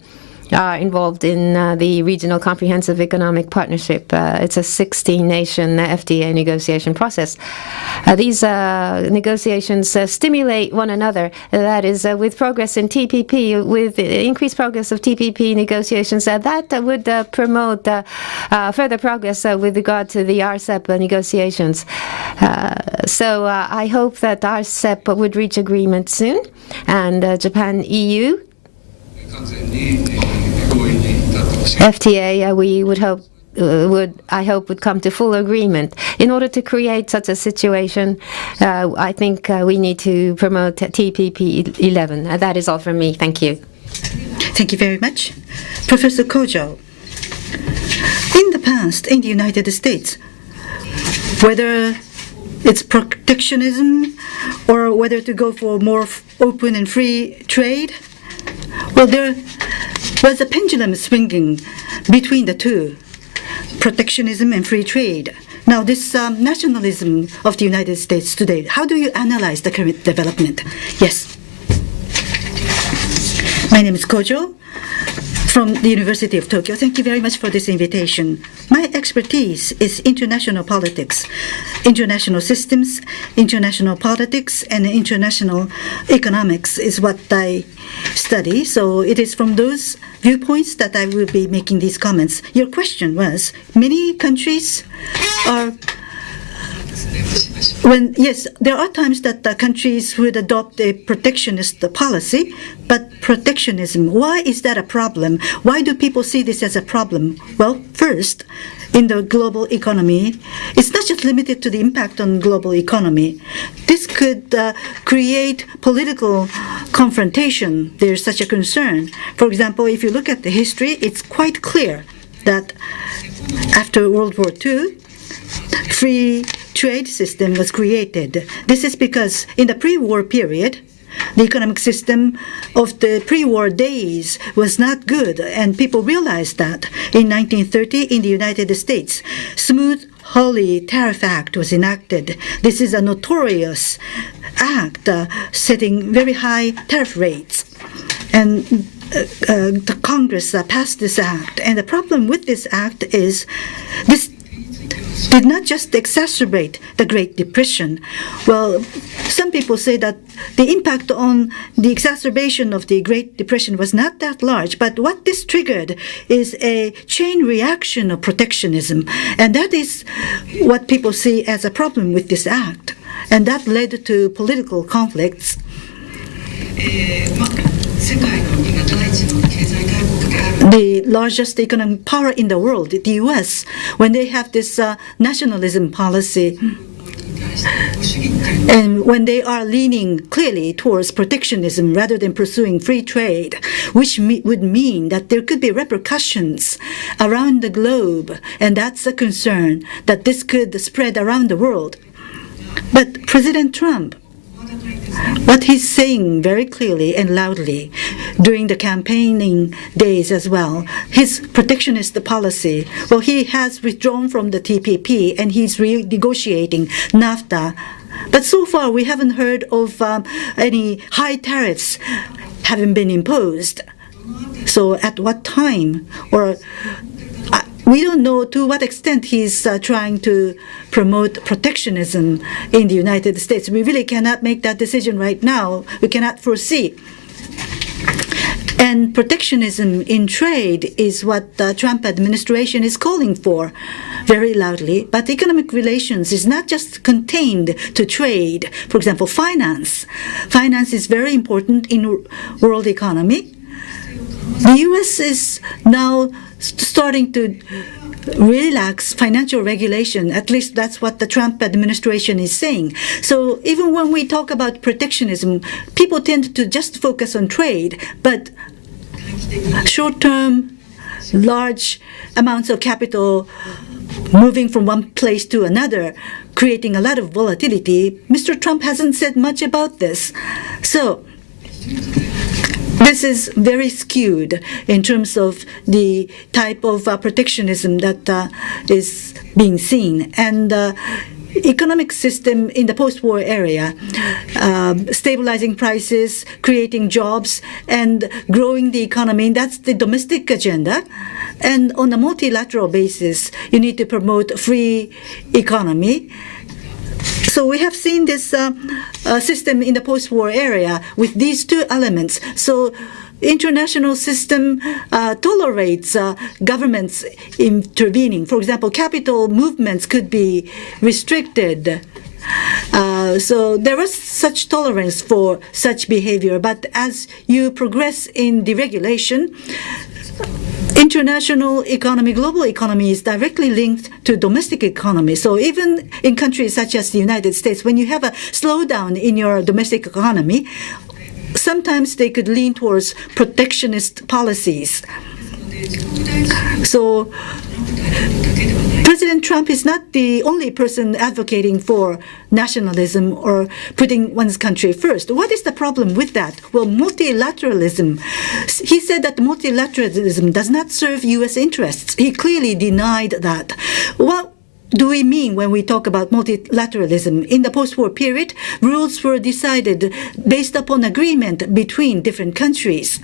are involved in the Regional Comprehensive Economic Partnership. It's a 16-nation FTA negotiation process. These negotiations stimulate one another. That is, with progress in TPP, with increased progress of TPP negotiations, that would promote further progress with regard to the RCEP negotiations. So I hope that RCEP would reach agreement soon, and Japan, EU, FTA, we would hope would come to full agreement. In order to create such a situation, I think we need to promote TPP-11. That is all from me. Thank you. Thank you very much. Professor Kojo, in the past, in the United States, whether it's protectionism or whether to go for more open and free trade, well, there was a pendulum swinging between the two, protectionism and free trade. Now, this nationalism of the United States today, how do you analyze the current development? Yes. My name is Kojo from the University of Tokyo. Thank you very much for this invitation. My expertise is international politics, international systems, international politics, and international economics is what I study. So it is from those viewpoints that I will be making these comments. Your question was, many countries are yes, there are times that countries would adopt a protectionist policy, but protectionism, why is that a problem? Why do people see this as a problem? Well, first, in the global economy, it's not just limited to the impact on global economy. This could create political confrontation. There's such a concern. For example, if you look at the history, it's quite clear that after World War II, free trade system was created. This is because in the pre-war period, the economic system of the pre-war days was not good, and people realized that. In 1930, in the United States, Smoot-Hawley Tariff Act was enacted. This is a notorious act setting very high tariff rates. And the Congress passed this act. And the problem with this act is this did not just exacerbate the Great Depression. Well, some people say that the impact on the exacerbation of the Great Depression was not that large, but what this triggered is a chain reaction of protectionism, and that is what people see as a problem with this act, and that led to political conflicts. The largest economic power in the world, the US, when they have this nationalism policy, and when they are leaning clearly towards protectionism rather than pursuing free trade, which would mean that there could be repercussions around the globe, and that's a concern that this could spread around the world. But President Trump, what he's saying very clearly and loudly during the campaigning days as well, his protectionist policy, well, he has withdrawn from the TPP and he's renegotiating Nafta. But so far, we haven't heard of any high tariffs having been imposed. So at what time, or we don't know to what extent he's trying to promote protectionism in the United States. We really cannot make that decision right now. We cannot foresee. And protectionism in trade is what the Trump administration is calling for very loudly. But economic relations is not just contained to trade. For example, finance. Finance is very important in world economy. The U.S. is now starting to relax financial regulation. At least that's what the Trump administration is saying. So even when we talk about protectionism, people tend to just focus on trade, but short-term, large amounts of capital moving from one place to another, creating a lot of volatility. Mr. Trump hasn't said much about this. So this is very skewed in terms of the type of protectionism that is being seen. And economic system in the post-war area, stabilizing prices, creating jobs, and growing the economy, that's the domestic agenda. And on a multilateral basis, you need to promote free economy. So we have seen this system in the post-war area with these two elements. So international system tolerates governments intervening. For example, capital movements could be restricted. So there was such tolerance for such behavior. But as you progress in deregulation, international economy, global economy is directly linked to domestic economy. So even in countries such as the United States, when you have a slowdown in your domestic economy, sometimes they could lean towards protectionist policies. So President Trump is not the only person advocating for nationalism or putting one's country first. What is the problem with that? Well, multilateralism. He said that multilateralism does not serve U.S. interests. He clearly denied that. What do we mean when we talk about multilateralism? In the post-war period, rules were decided based upon agreement between different countries.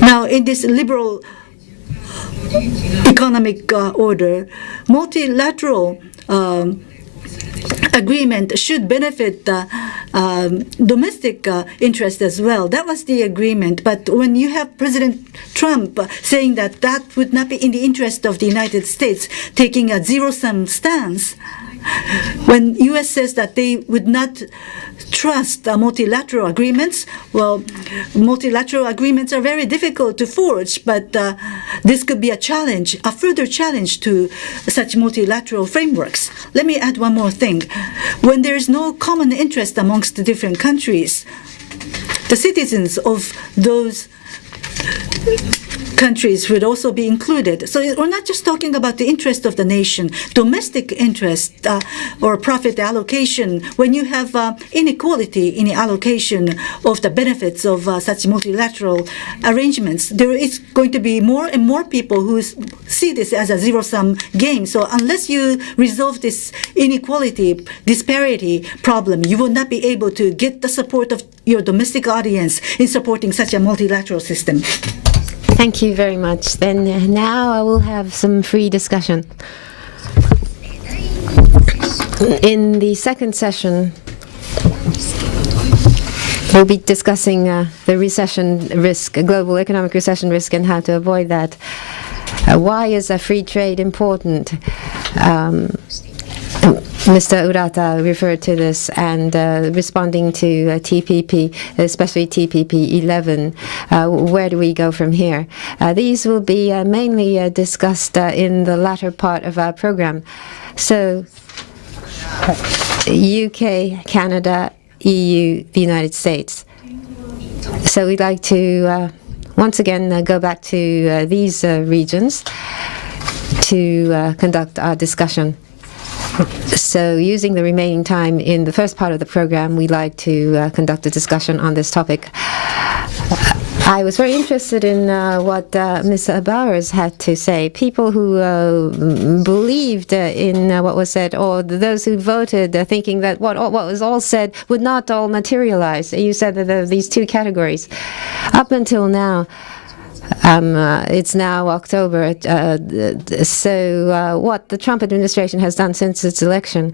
Now, in this liberal economic order, multilateral agreement should benefit domestic interest as well. That was the agreement. But when you have President Trump saying that that would not be in the interest of the United States, taking a zero-sum stance, when U.S. says that they would not trust multilateral agreements, well, multilateral agreements are very difficult to forge, but this could be a challenge, a further challenge to such multilateral frameworks. Let me add one more thing. When there is no common interest amongst the different countries, the citizens of those countries would also be included. So we're not just talking about the interest of the nation, domestic interest or profit allocation. When you have inequality in the allocation of the benefits of such multilateral arrangements, there is going to be more and more people who see this as a zero-sum game. So unless you resolve this inequality, disparity problem, you will not be able to get the support of your domestic audience in supporting such a multilateral system. Thank you very much. Then now I will have some free discussion. In the second session, we'll be discussing the recession risk, global economic recession risk, and how to avoid that. Why is free trade important? Mr. Urata referred to this, and responding to TPP, especially TPP 11, where do we go from here? These will be mainly discussed in the latter part of our program. So, UK, Canada, EU, the United States. So we'd like to once again go back to these regions to conduct our discussion. So using the remaining time in the first part of the program, we'd like to conduct a discussion on this topic. I was very interested in what Ms. Bowers had to say. People who believed in what was said, or those who voted thinking that what was all said would not all materialize. You said that there are these two categories. Up until now, it's now October, so what the Trump administration has done since its election,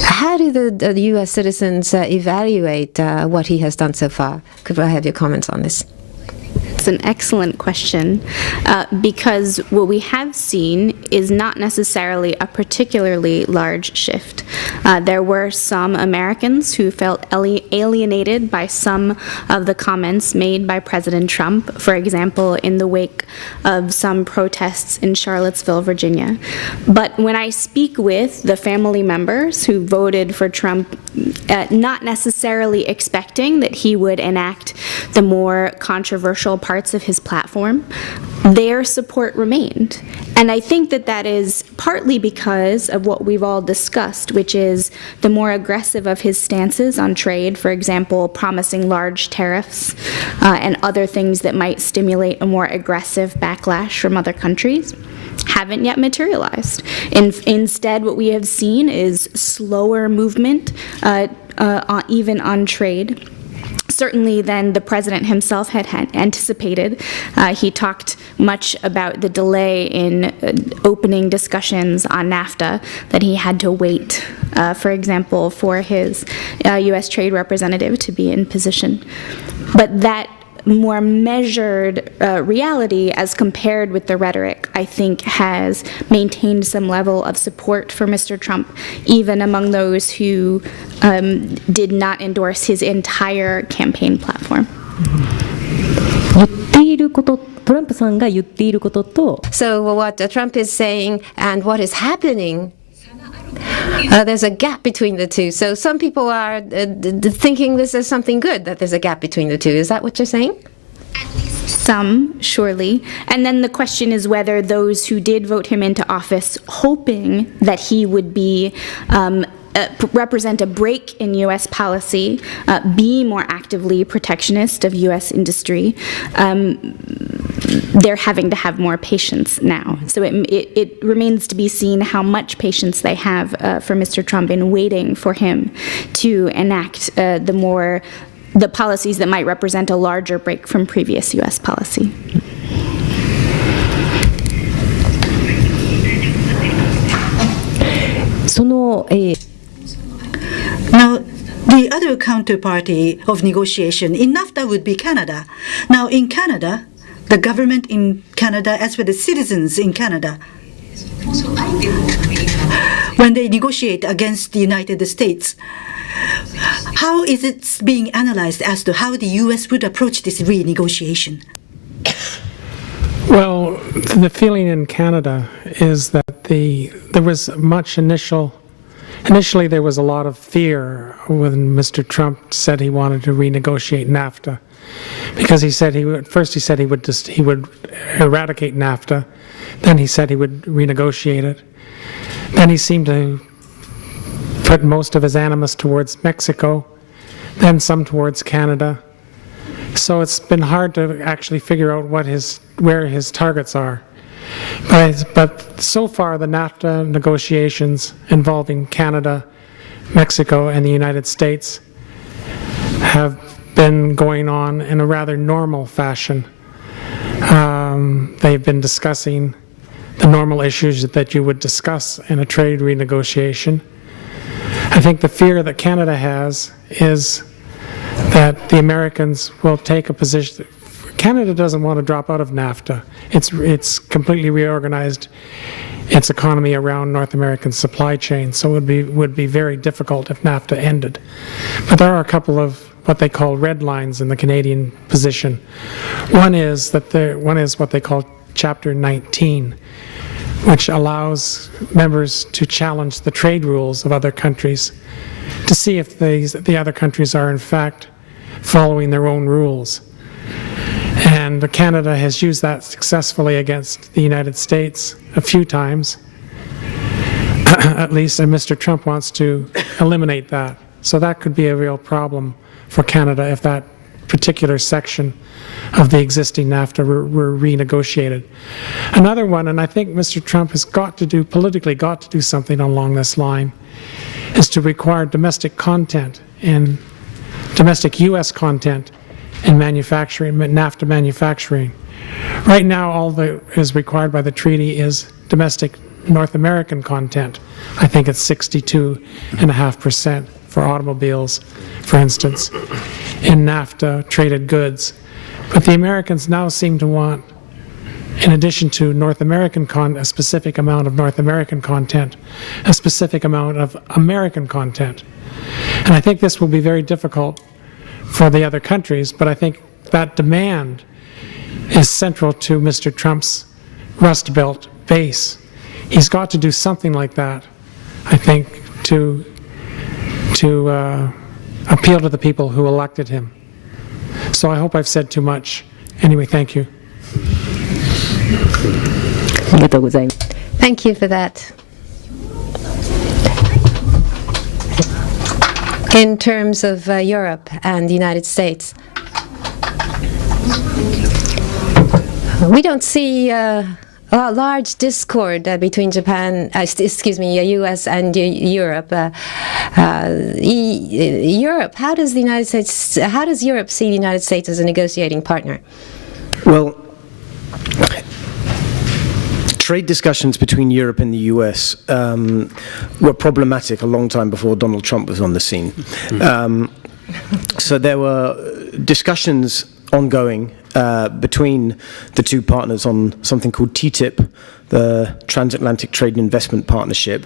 how do the U.S. citizens evaluate what he has done so far? Could I have your comments on this? It's an excellent question, because what we have seen is not necessarily a particularly large shift. There were some Americans who felt alienated by some of the comments made by President Trump, for example, in the wake of some protests in Charlottesville, Virginia. But when I speak with the family members who voted for Trump, not necessarily expecting that he would enact the more controversial parts of his platform, their support remained. And I think that that is partly because of what we've all discussed, which is the more aggressive of his stances on trade, for example, promising large tariffs and other things that might stimulate a more aggressive backlash from other countries, haven't yet materialized. Instead, what we have seen is slower movement, even on trade, certainly than the president himself had anticipated. He talked much about the delay in opening discussions on Nafta, that he had to wait, for example, for his U.S. trade representative to be in position. But that more measured reality, as compared with the rhetoric, I think has maintained some level of support for Mr. Trump, even among those who did not endorse his entire campaign platform. So what Trump is saying and what is happening, there's a gap between the two. So some people are thinking this is something good, that there's a gap between the two. Is that what you're saying? Some, surely. And then the question is whether those who did vote him into office hoping that he would be represent a break in U.S. policy, be more actively protectionist of U.S. industry, they're having to have more patience now. So it remains to be seen how much patience they have for Mr. Trump in waiting for him to enact the policies that might represent a larger break from previous U.S. policy. Now, the other counterparty of negotiation in Nafta would be Canada. Now, in Canada, the government in Canada, as well as citizens in Canada, when they negotiate against the United States, how is it being analyzed as to how the U.S. would approach this renegotiation? Well, the feeling in Canada is that there was much initially there was a lot of fear when Mr. Trump said he wanted to renegotiate Nafta, because he said he would eradicate Nafta, then he said he would renegotiate it, then he seemed to put most of his animus towards Mexico, then some towards Canada. So it's been hard to actually figure out where his targets are. But so far, the NAFTA negotiations involving Canada, Mexico, and the United States have been going on in a rather normal fashion. They've been discussing normal issues that you would discuss in a trade renegotiation. I think the fear that Canada has is that the Americans will take a position. Canada doesn't want to drop out of NAFTA. It's completely reorganized its economy around North American supply chain, so it would be very difficult if NAFTA ended. But there are a couple of what they call red lines in the Canadian position. One is what they call Chapter 19, which allows members to challenge the trade rules of other countries to see if the other countries are in fact following their own rules. And Canada has used that successfully against the United States a few times, at least, and Mr. Trump wants to eliminate that. So that could be a real problem for Canada if that particular section of the existing NAFTA were renegotiated. Another one, and I think Mr. Trump has politically got to do something along this line, is to require domestic content and domestic U.S. content in manufacturing, NAFTA manufacturing. Right now, all that is required by the treaty is domestic North American content. I think it's 62.5% for automobiles, for instance, in NAFTA traded goods. But the Americans now seem to want, in addition to North American a specific amount of North American content, a specific amount of American content. And I think this will be very difficult for the other countries, but I think that demand is central to Mr. Trump's Rust Belt base. He's got to do something like that, I think, to appeal to the people who elected him. So I hope I've said too much. Anyway, thank you. ありがとうございます。 Thank you for that. In terms of Europe and the United States, we don't see a large discord between U.S. and Europe. Europe, how does Europe see the United States as a negotiating partner? Well, trade discussions between Europe and the US were problematic a long time before Donald Trump was on the scene. So there were discussions ongoing between the two partners on something called TTIP, the Transatlantic Trade and Investment Partnership.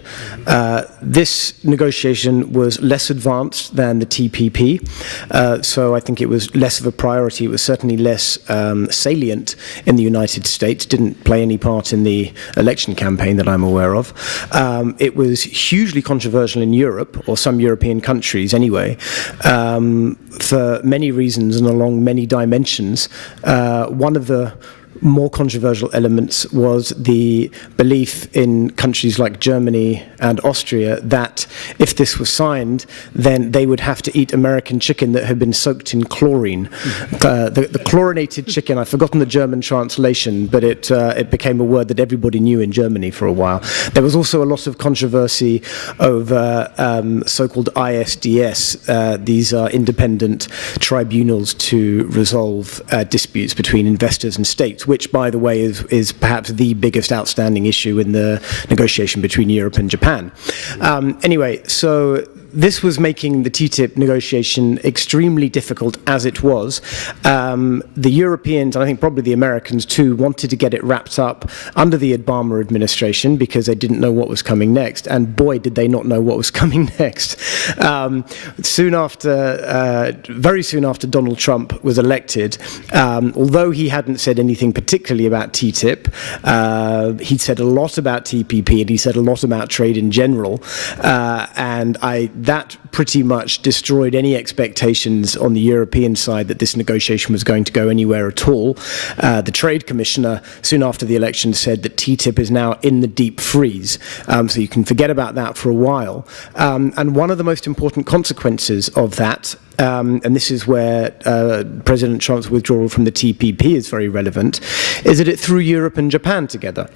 This negotiation was less advanced than the TPP, so I think it was less of a priority. It was certainly less salient in the United States, didn't play any part in the election campaign that I'm aware of. It was hugely controversial in Europe, or some European countries anyway, for many reasons and along many dimensions. One of the more controversial elements was the belief in countries like Germany and Austria that if this was signed, then they would have to eat American chicken that had been soaked in chlorine. The chlorinated chicken, I've forgotten the German translation, but it became a word that everybody knew in Germany for a while. There was also a lot of controversy over so-called ISDS. These are independent tribunals to resolve disputes between investors and states, which, by the way, is perhaps the biggest outstanding issue in the negotiation between Europe and Japan. Anyway, so this was making the TTIP negotiation extremely difficult as it was. The Europeans, and I think probably the Americans too, wanted to get it wrapped up under the Obama administration because they didn't know what was coming next. And boy, did they not know what was coming next. Very soon after Donald Trump was elected, although he hadn't said anything particularly about TTIP, he'd said a lot about TPP and he said a lot about trade in general. And that pretty much destroyed any expectations on the European side that this negotiation was going to go anywhere at all. The Trade Commissioner, soon after the election, said that TTIP is now in the deep freeze, so you can forget about that for a while. And one of the most important consequences of that, and this is where President Trump's withdrawal from the TPP is very relevant, is that it threw Europe and Japan together.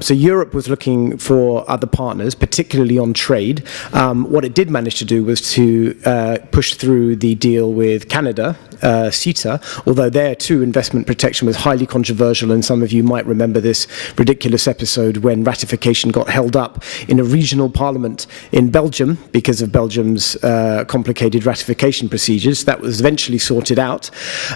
So Europe was looking for other partners, particularly on trade. What it did manage to do was to push through the deal with Canada, CETA, although there too investment protection was highly controversial, and some of you might remember this ridiculous episode when ratification got held up in a regional parliament in Belgium because of Belgium's complicated ratification procedures. That was eventually sorted out.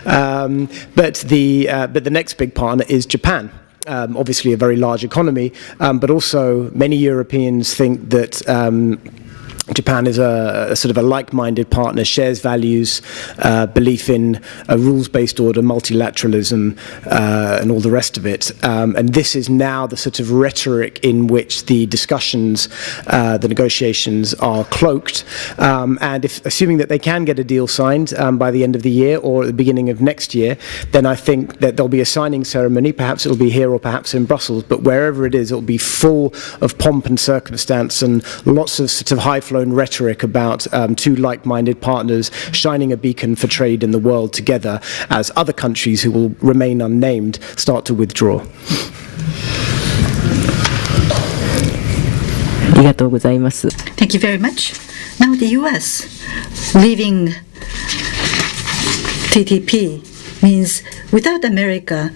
But the next big partner is Japan. Obviously a very large economy, but also many Europeans think that Japan is a sort of a like-minded partner, shares values, belief in a rules-based order, multilateralism, and all the rest of it. And this is now the sort of rhetoric in which the discussions, the negotiations are cloaked. And assuming that they can get a deal signed by the end of the year or at the beginning of next year, then I think that there'll be a signing ceremony. Perhaps it'll be here or perhaps in Brussels, but wherever it is, it'll be full of pomp and circumstance and lots of sort of high-flown rhetoric about two like-minded partners shining a beacon for trade in the world together as other countries who will remain unnamed start to withdraw. Thank you very much. Now the U.S. leaving TTP means without America,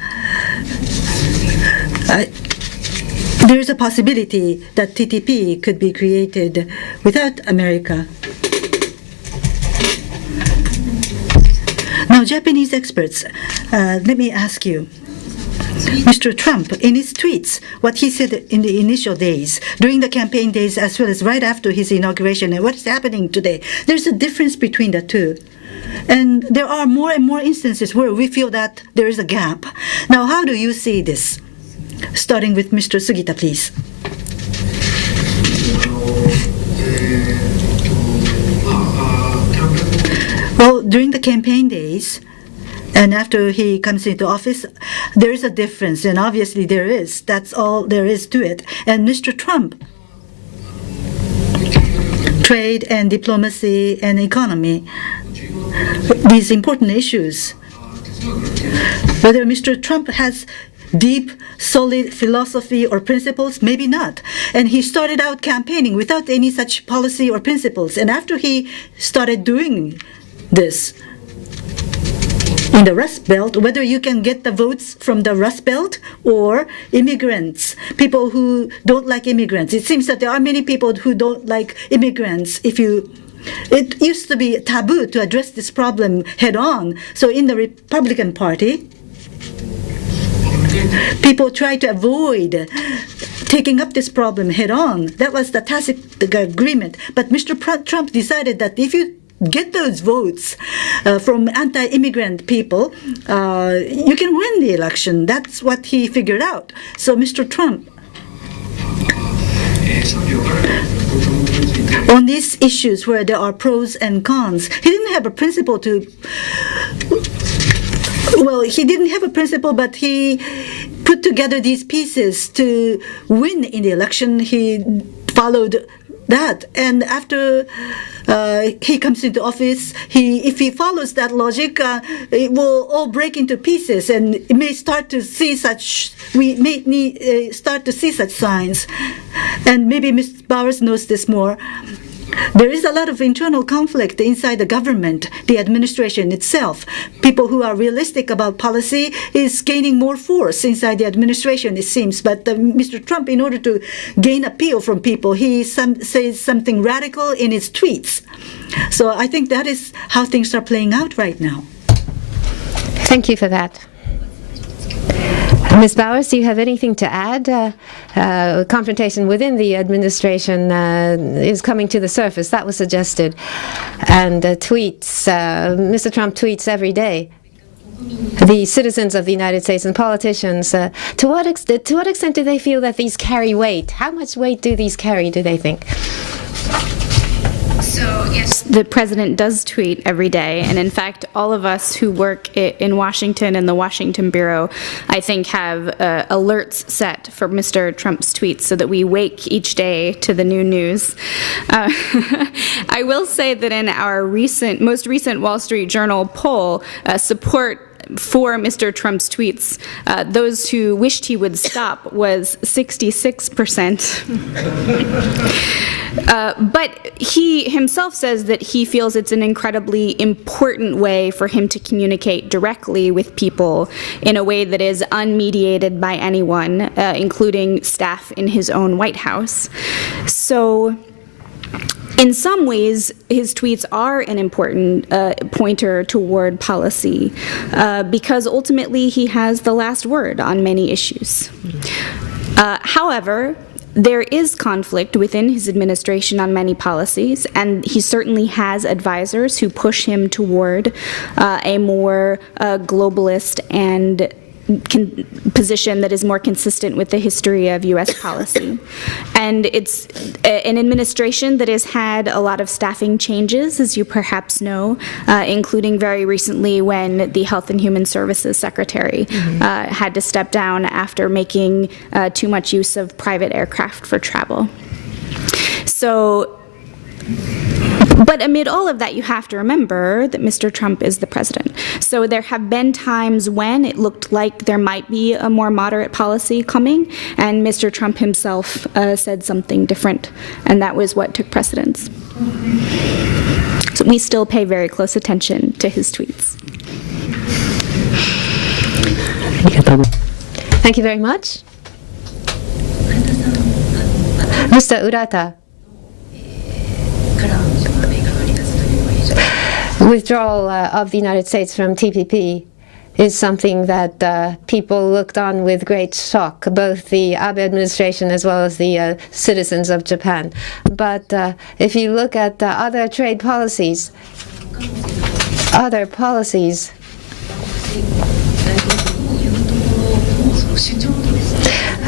there is a possibility that TTP could be created without America. Now, Japanese experts, let me ask you. Mr. Trump, in his tweets, what he said in the initial days, during the campaign days, as well as right after his inauguration, and what's happening today, there's a difference between the two. And there are more and more instances where we feel that there is a gap. Now, how do you see this? Starting with Mr. Sugita, please. Well, during the campaign days, and after he comes into office, there is a difference, and obviously there is. That's all there is to it. And Mr. Trump, trade and diplomacy and economy, these important issues, whether Mr. Trump has deep, solid philosophy or principles, maybe not. And he started out campaigning without any such policy or principles. And after he started doing this, in the Rust Belt, whether you can get the votes from the Rust Belt or immigrants, people who don't like immigrants. It seems that there are many people who don't like immigrants. It used to be taboo to address this problem head on. So in the Republican Party, people try to avoid taking up this problem head on. That was the tacit agreement. But Mr. Trump decided that if you get those votes from anti-immigrant people, you can win the election. That's what he figured out. So Mr. Trump, on these issues where there are pros and cons, he didn't have a principle to... Well, he didn't have a principle, but he put together these pieces to win in the election. He followed that. And after he comes into office, if he follows that logic, it will all break into pieces, and it may start to see such. We may start to see such signs, and maybe Ms. Bowers knows this more. There is a lot of internal conflict inside the government, the administration itself. People who are realistic about policy is gaining more force inside the administration, it seems. But Mr. Trump, in order to gain appeal from people, he says something radical in his tweets. So I think that is how things are playing out right now. Thank you for that. Ms. Bowers, do you have anything to add? Confrontation within the administration is coming to the surface. That was suggested. And tweets, Mr. Trump tweets every day. The citizens of the United States and politicians, to what extent do they feel that these carry weight? How much weight do these carry, do they think? So, yes, the president does tweet every day. And in fact, all of us who work in Washington and the Washington Bureau, I think, have alerts set for Mr. Trump's tweets so that we wake each day to the new news. I will say that in our most recent Wall Street Journal poll, support for Mr. Trump's tweets, those who wished he would stop was 66%. But he himself says that he feels it's an incredibly important way for him to communicate directly with people in a way that is unmediated by anyone, including staff in his own White House. So, in some ways, his tweets are an important pointer toward policy because ultimately he has the last word on many issues. However, there is conflict within his administration on many policies, and he certainly has advisors who push him toward a more globalist and position that is more consistent with the history of U.S. policy. And it's an administration that has had a lot of staffing changes, as you perhaps know, including very recently when the Health and Human Services Secretary had to step down after making too much use of private aircraft for travel. So, but amid all of that, you have to remember that Mr. Trump is the president. So there have been times when it looked like there might be a more moderate policy coming, and Mr. Trump himself said something different, and that was what took precedence. So we still pay very close attention to his tweets. Thank you very much. Mr. Urata. Withdrawal of the United States from TPP is something that people looked on with great shock, both the Abe administration as well as the citizens of Japan. But if you look at other trade policies,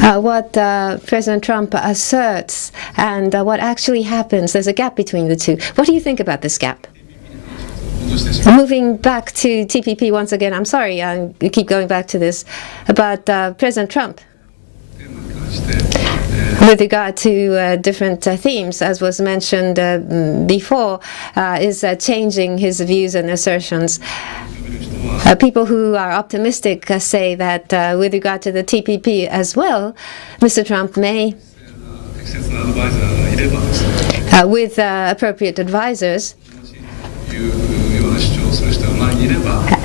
what President Trump asserts and what actually happens, there's a gap between the two. What do you think about this gap? Moving back to TPP once again, I'm sorry, I keep going back to this, but President Trump, with regard to different themes, as was mentioned before, is changing his views and assertions. People who are optimistic say that with regard to the TPP as well, Mr. Trump may, with appropriate advisors,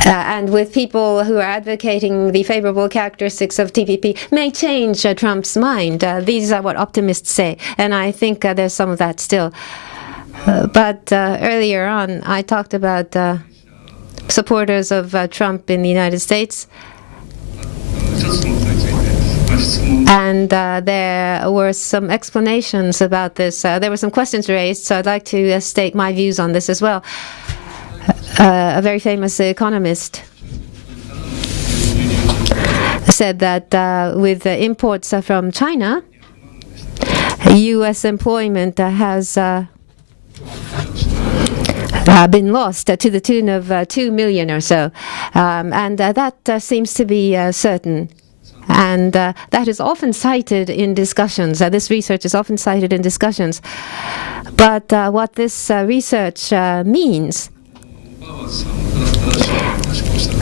and with people who are advocating the favorable characteristics of TPP, may change Trump's mind. These are what optimists say, and I think there's some of that still. But earlier on, I talked about supporters of Trump in the United States, and there were some explanations about this. There were some questions raised, so I'd like to state my views on this as well. A very famous economist said that with imports from China, U.S. employment has been lost to the tune of 2 million or so. And that seems to be certain. And that is often cited in discussions. This research is often cited in discussions. But what this research means,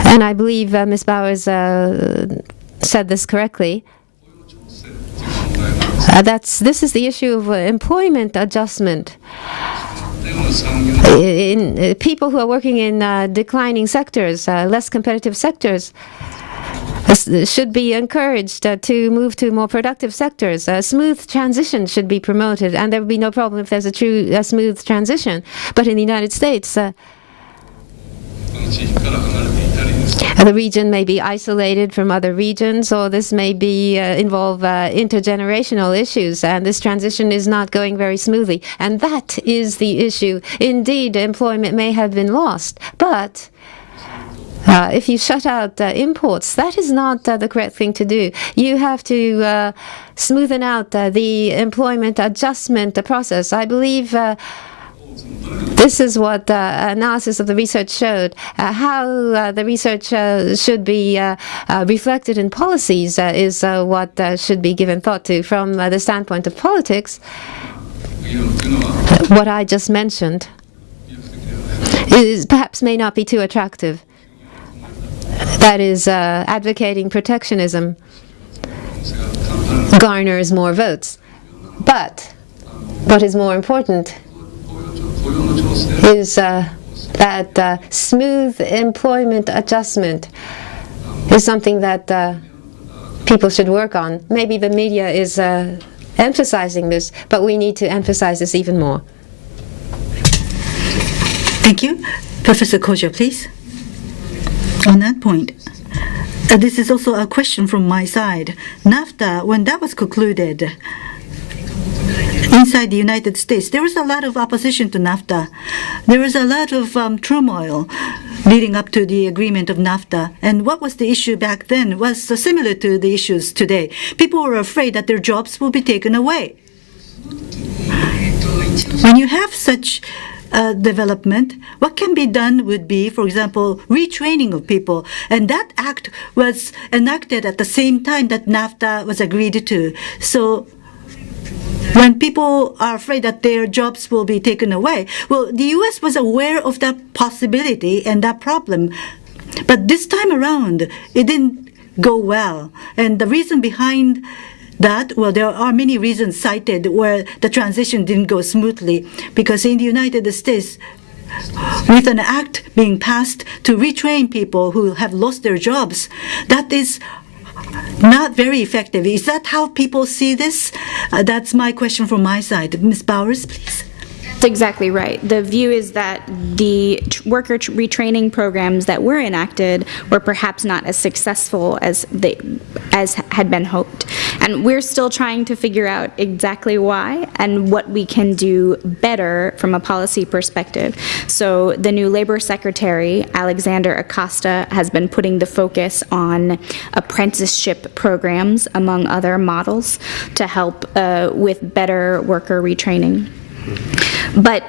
and I believe Ms. Bowers said this correctly, this is the issue of employment adjustment. In people who are working in declining sectors, less competitive sectors, should be encouraged to move to more productive sectors. A smooth transition should be promoted, and there would be no problem if there's a true smooth transition. But in the United States, the region may be isolated from other regions, or this may be involve intergenerational issues, and this transition is not going very smoothly. And that is the issue. Indeed, employment may have been lost, but if you shut out imports, that is not the correct thing to do. You have to smoothen out the employment adjustment process. I believe this is what analysis of the research showed. How the research should be reflected in policies is what should be given thought to. From the standpoint of politics, what I just mentioned perhaps may not be too attractive. that is advocating protectionism garners more votes. But what is more important is that smooth employment adjustment is something that people should work on. Maybe the media is emphasizing this, but we need to emphasize this even more. Thank you. Professor Koja, please. On that point, this is also a question from my side. Nafta, when that was concluded, inside the United States, there was a lot of opposition to Nafta. There was a lot of turmoil leading up to the agreement of Nafta. And what was the issue back then was similar to the issues today. People were afraid that their jobs will be taken away. When you have such development, what can be done would be, for example, retraining of people. And that act was enacted at the same time that Nafta was agreed to. So when people are afraid that their jobs will be taken away, well, the U.S. was aware of that possibility and that problem. But this time around, it didn't go well. And the reason behind that, well, there are many reasons cited where the transition didn't go smoothly, because in the United States, with an act being passed to retrain people who have lost their jobs, that is not very effective. Is that how people see this? That's my question from my side. Ms. Bowers, please. That's exactly right. The view is that the worker retraining programs that were enacted were perhaps not as successful as had been hoped. And we're still trying to figure out exactly why and what we can do better from a policy perspective. So the new Labor Secretary, Alexander Acosta, has been putting the focus on apprenticeship programs, among other models, to help with better worker retraining. But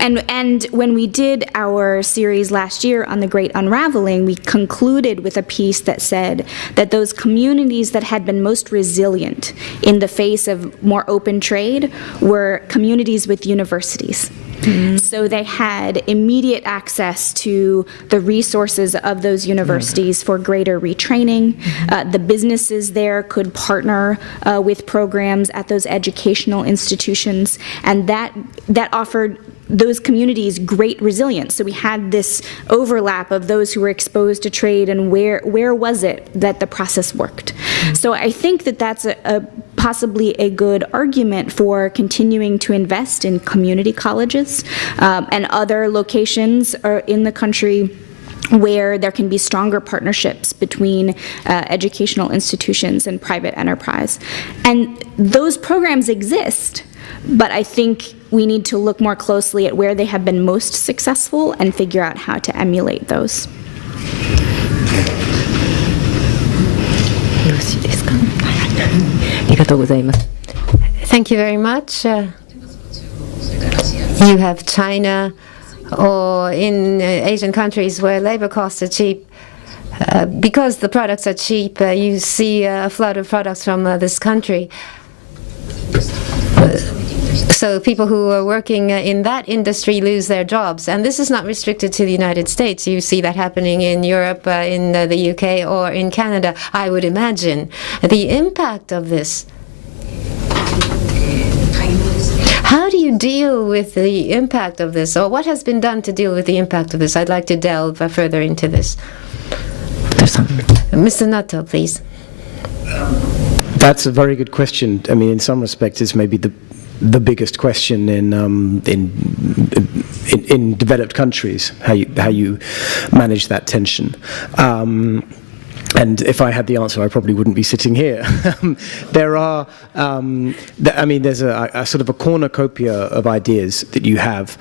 and when we did our series last year on the Great Unraveling, we concluded with a piece that said that those communities that had been most resilient in the face of more open trade were communities with universities. Mm-hmm. So they had immediate access to the resources of those universities for greater retraining. Mm-hmm. The businesses there could partner with programs at those educational institutions, and that offered those communities great resilience. So we had this overlap of those who were exposed to trade and where was it that the process worked. Mm-hmm. So I think that that's possibly a good argument for continuing to invest in community colleges and other locations in the country where there can be stronger partnerships between educational institutions and private enterprise. And those programs exist, but I think we need to look more closely at where they have been most successful and figure out how to emulate those. Thank you very much. You have China, or in Asian countries where labor costs are cheap. Because the products are cheap, you see a flood of products from this country. So people who are working in that industry lose their jobs. And this is not restricted to the United States. You see that happening in Europe, in the UK, or in Canada, I would imagine. The impact of this. How do you deal with the impact of this? Or what has been done to deal with the impact of this? I'd like to delve further into this. Mr. Nato, please. That's a very good question. I mean, in some respects, it's maybe the biggest question in developed countries, how you manage that tension. And if I had the answer, I probably wouldn't be sitting here. There are, I mean, there's a sort of a cornucopia of ideas that you have.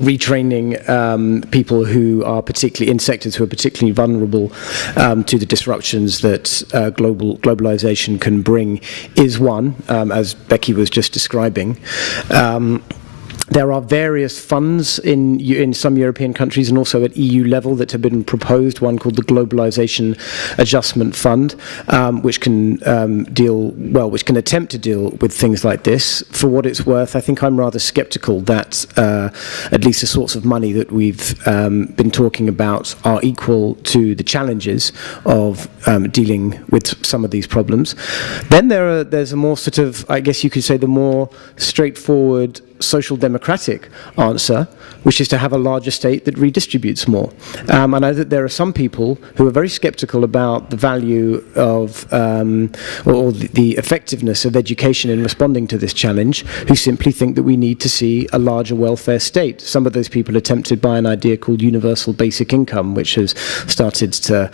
Retraining people who are particularly in sectors who are particularly vulnerable to the disruptions that globalization can bring is one, as Becky was just describing. There are various funds in some European countries and also at EU level that have been proposed, one called the Globalization Adjustment Fund, which can which can attempt to deal with things like this. For what it's worth, I think I'm rather skeptical that at least the sorts of money that we've been talking about are equal to the challenges of dealing with some of these problems. Then there's a more sort of, I guess you could say, the more straightforward social democratic answer, which is to have a larger state that redistributes more. I know that there are some people who are very skeptical about the value of or the effectiveness of education in responding to this challenge, who simply think that we need to see a larger welfare state. Some of those people are tempted by an idea called universal basic income, which has started to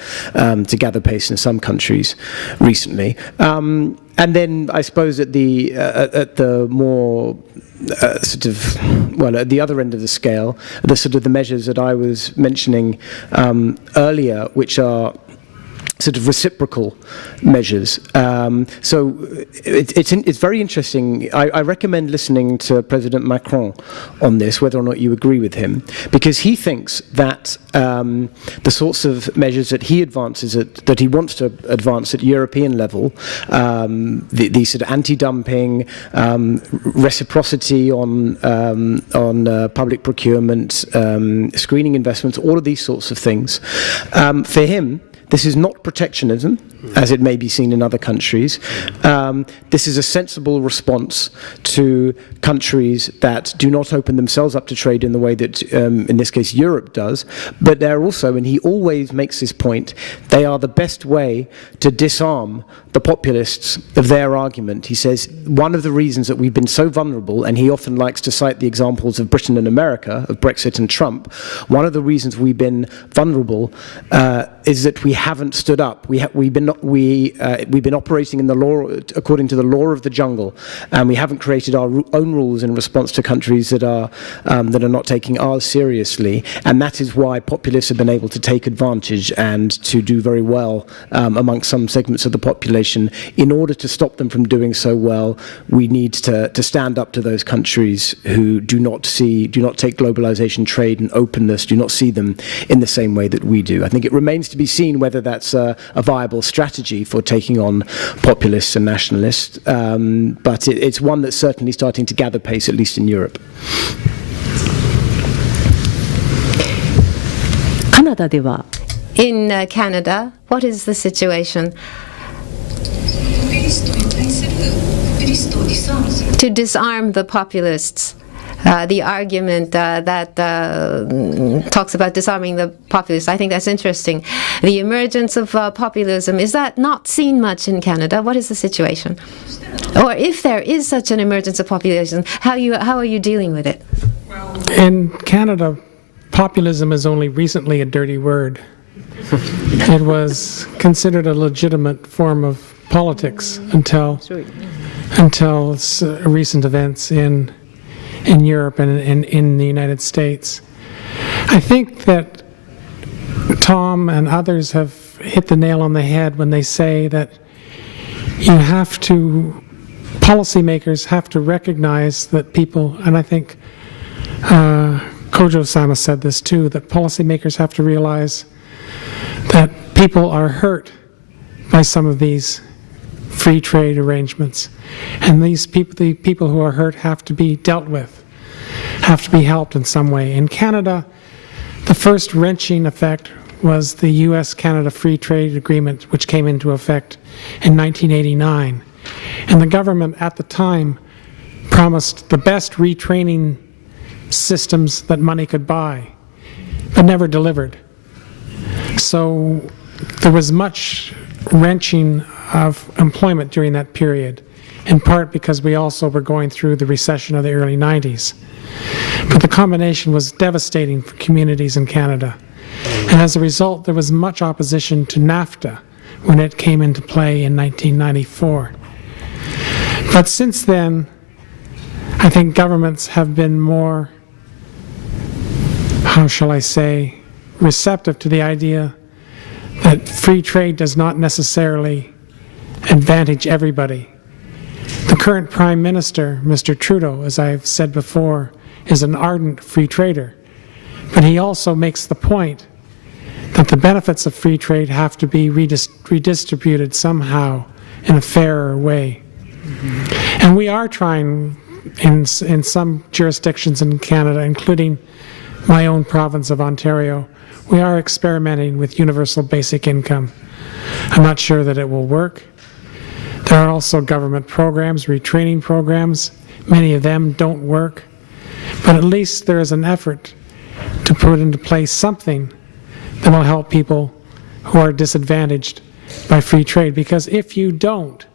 gather pace in some countries recently. And then I suppose at the more at the other end of the scale, the measures that I was mentioning earlier, which are sort of reciprocal measures. So it's very interesting. I recommend listening to President Macron on this, whether or not you agree with him, because he thinks that the sorts of measures that he advances that he wants to advance at European level, the sort of anti-dumping, reciprocity on public procurement, screening investments, all of these sorts of things, for him, this is not protectionism, as it may be seen in other countries. This is a sensible response to countries that do not open themselves up to trade in the way that, in this case, Europe does. But they're also, and he always makes this point, they are the best way to disarm the populists of their argument. He says one of the reasons that we've been so vulnerable, and he often likes to cite the examples of Britain and America, of Brexit and Trump, one of the reasons we've been vulnerable is that we haven't stood up. We've been operating in the law according to the law of the jungle, and we haven't created our own rules in response to countries that are not taking ours seriously. And that is why populists have been able to take advantage and to do very well amongst some segments of the population. In order to stop them from doing so well, we need to stand up to those countries who do not take globalization, trade, and openness, do not see them in the same way that we do. I think it remains to be seen whether that's a viable strategy for taking on populists and nationalists, but it's one that's certainly starting to gather pace, at least in Europe. カナダでは In Canada, what is the situation? To disarm the populists. The argument that talks about disarming the populists, I think that's interesting. The emergence of populism, is that not seen much in Canada? What is the situation? Or if there is such an emergence of populism, how are you dealing with it? In Canada, populism is only recently a dirty word. It was considered a legitimate form of politics until recent events in Europe and in the United States. I think that Tom and others have hit the nail on the head when they say that policymakers have to recognize that people, and I think Kojo-sama said this too, that policymakers have to realize that people are hurt by some of these free trade arrangements. And these people, the people who are hurt, have to be dealt with, have to be helped in some way. In Canada, the first wrenching effect was the US-Canada Free Trade Agreement, which came into effect in 1989. And the government at the time promised the best retraining systems that money could buy, but never delivered. So there was much wrenching of employment during that period, in part because we also were going through the recession of the early 90s. But the combination was devastating for communities in Canada. And as a result, there was much opposition to Nafta when it came into play in 1994. But since then, I think governments have been more, how shall I say, receptive to the idea that free trade does not necessarily advantage everybody. The current Prime Minister, Mr. Trudeau, as I've said before, is an ardent free trader, but he also makes the point that the benefits of free trade have to be redistributed somehow in a fairer way. And we are trying in some jurisdictions in Canada, including my own province of Ontario, we are experimenting with universal basic income. I'm not sure that it will work. There are also government programs, retraining programs. Many of them don't work. But at least there is an effort to put into place something that will help people who are disadvantaged by free trade. Because if you don't,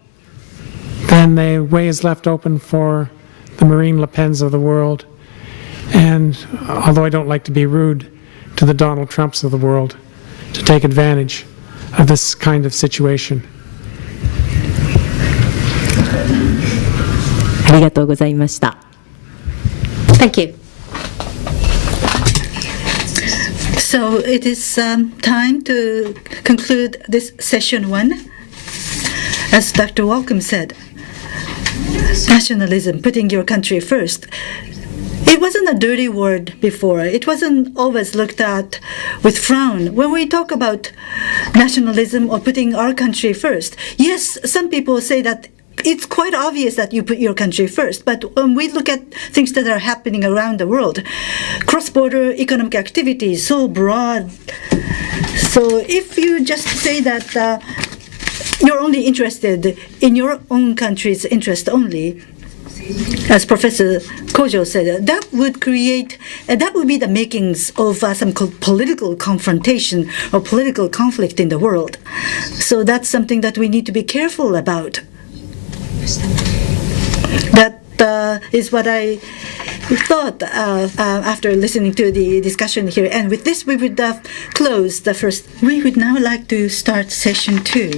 then the way is left open for the Marine Le Pens of the world, and although I don't like to be rude, to the Donald Trumps of the world to take advantage of this kind of situation. ありがとうございました。 Thank you. So it is time to conclude this session 1. As Dr. Walcom said, nationalism, putting your country first, it wasn't a dirty word before. It wasn't always looked at with frown. When we talk about nationalism or putting our country first, yes, some people say that it's quite obvious that you put your country first, but when we look at things that are happening around the world, cross-border economic activity is so broad. So if you just say that you're only interested in your own country's interest only, as Professor Kojo said, that would be the makings of some political confrontation or political conflict in the world. So that's something that we need to be careful about. That is what I thought after listening to the discussion here. And with this, we would close the first. We would now like to start session 2.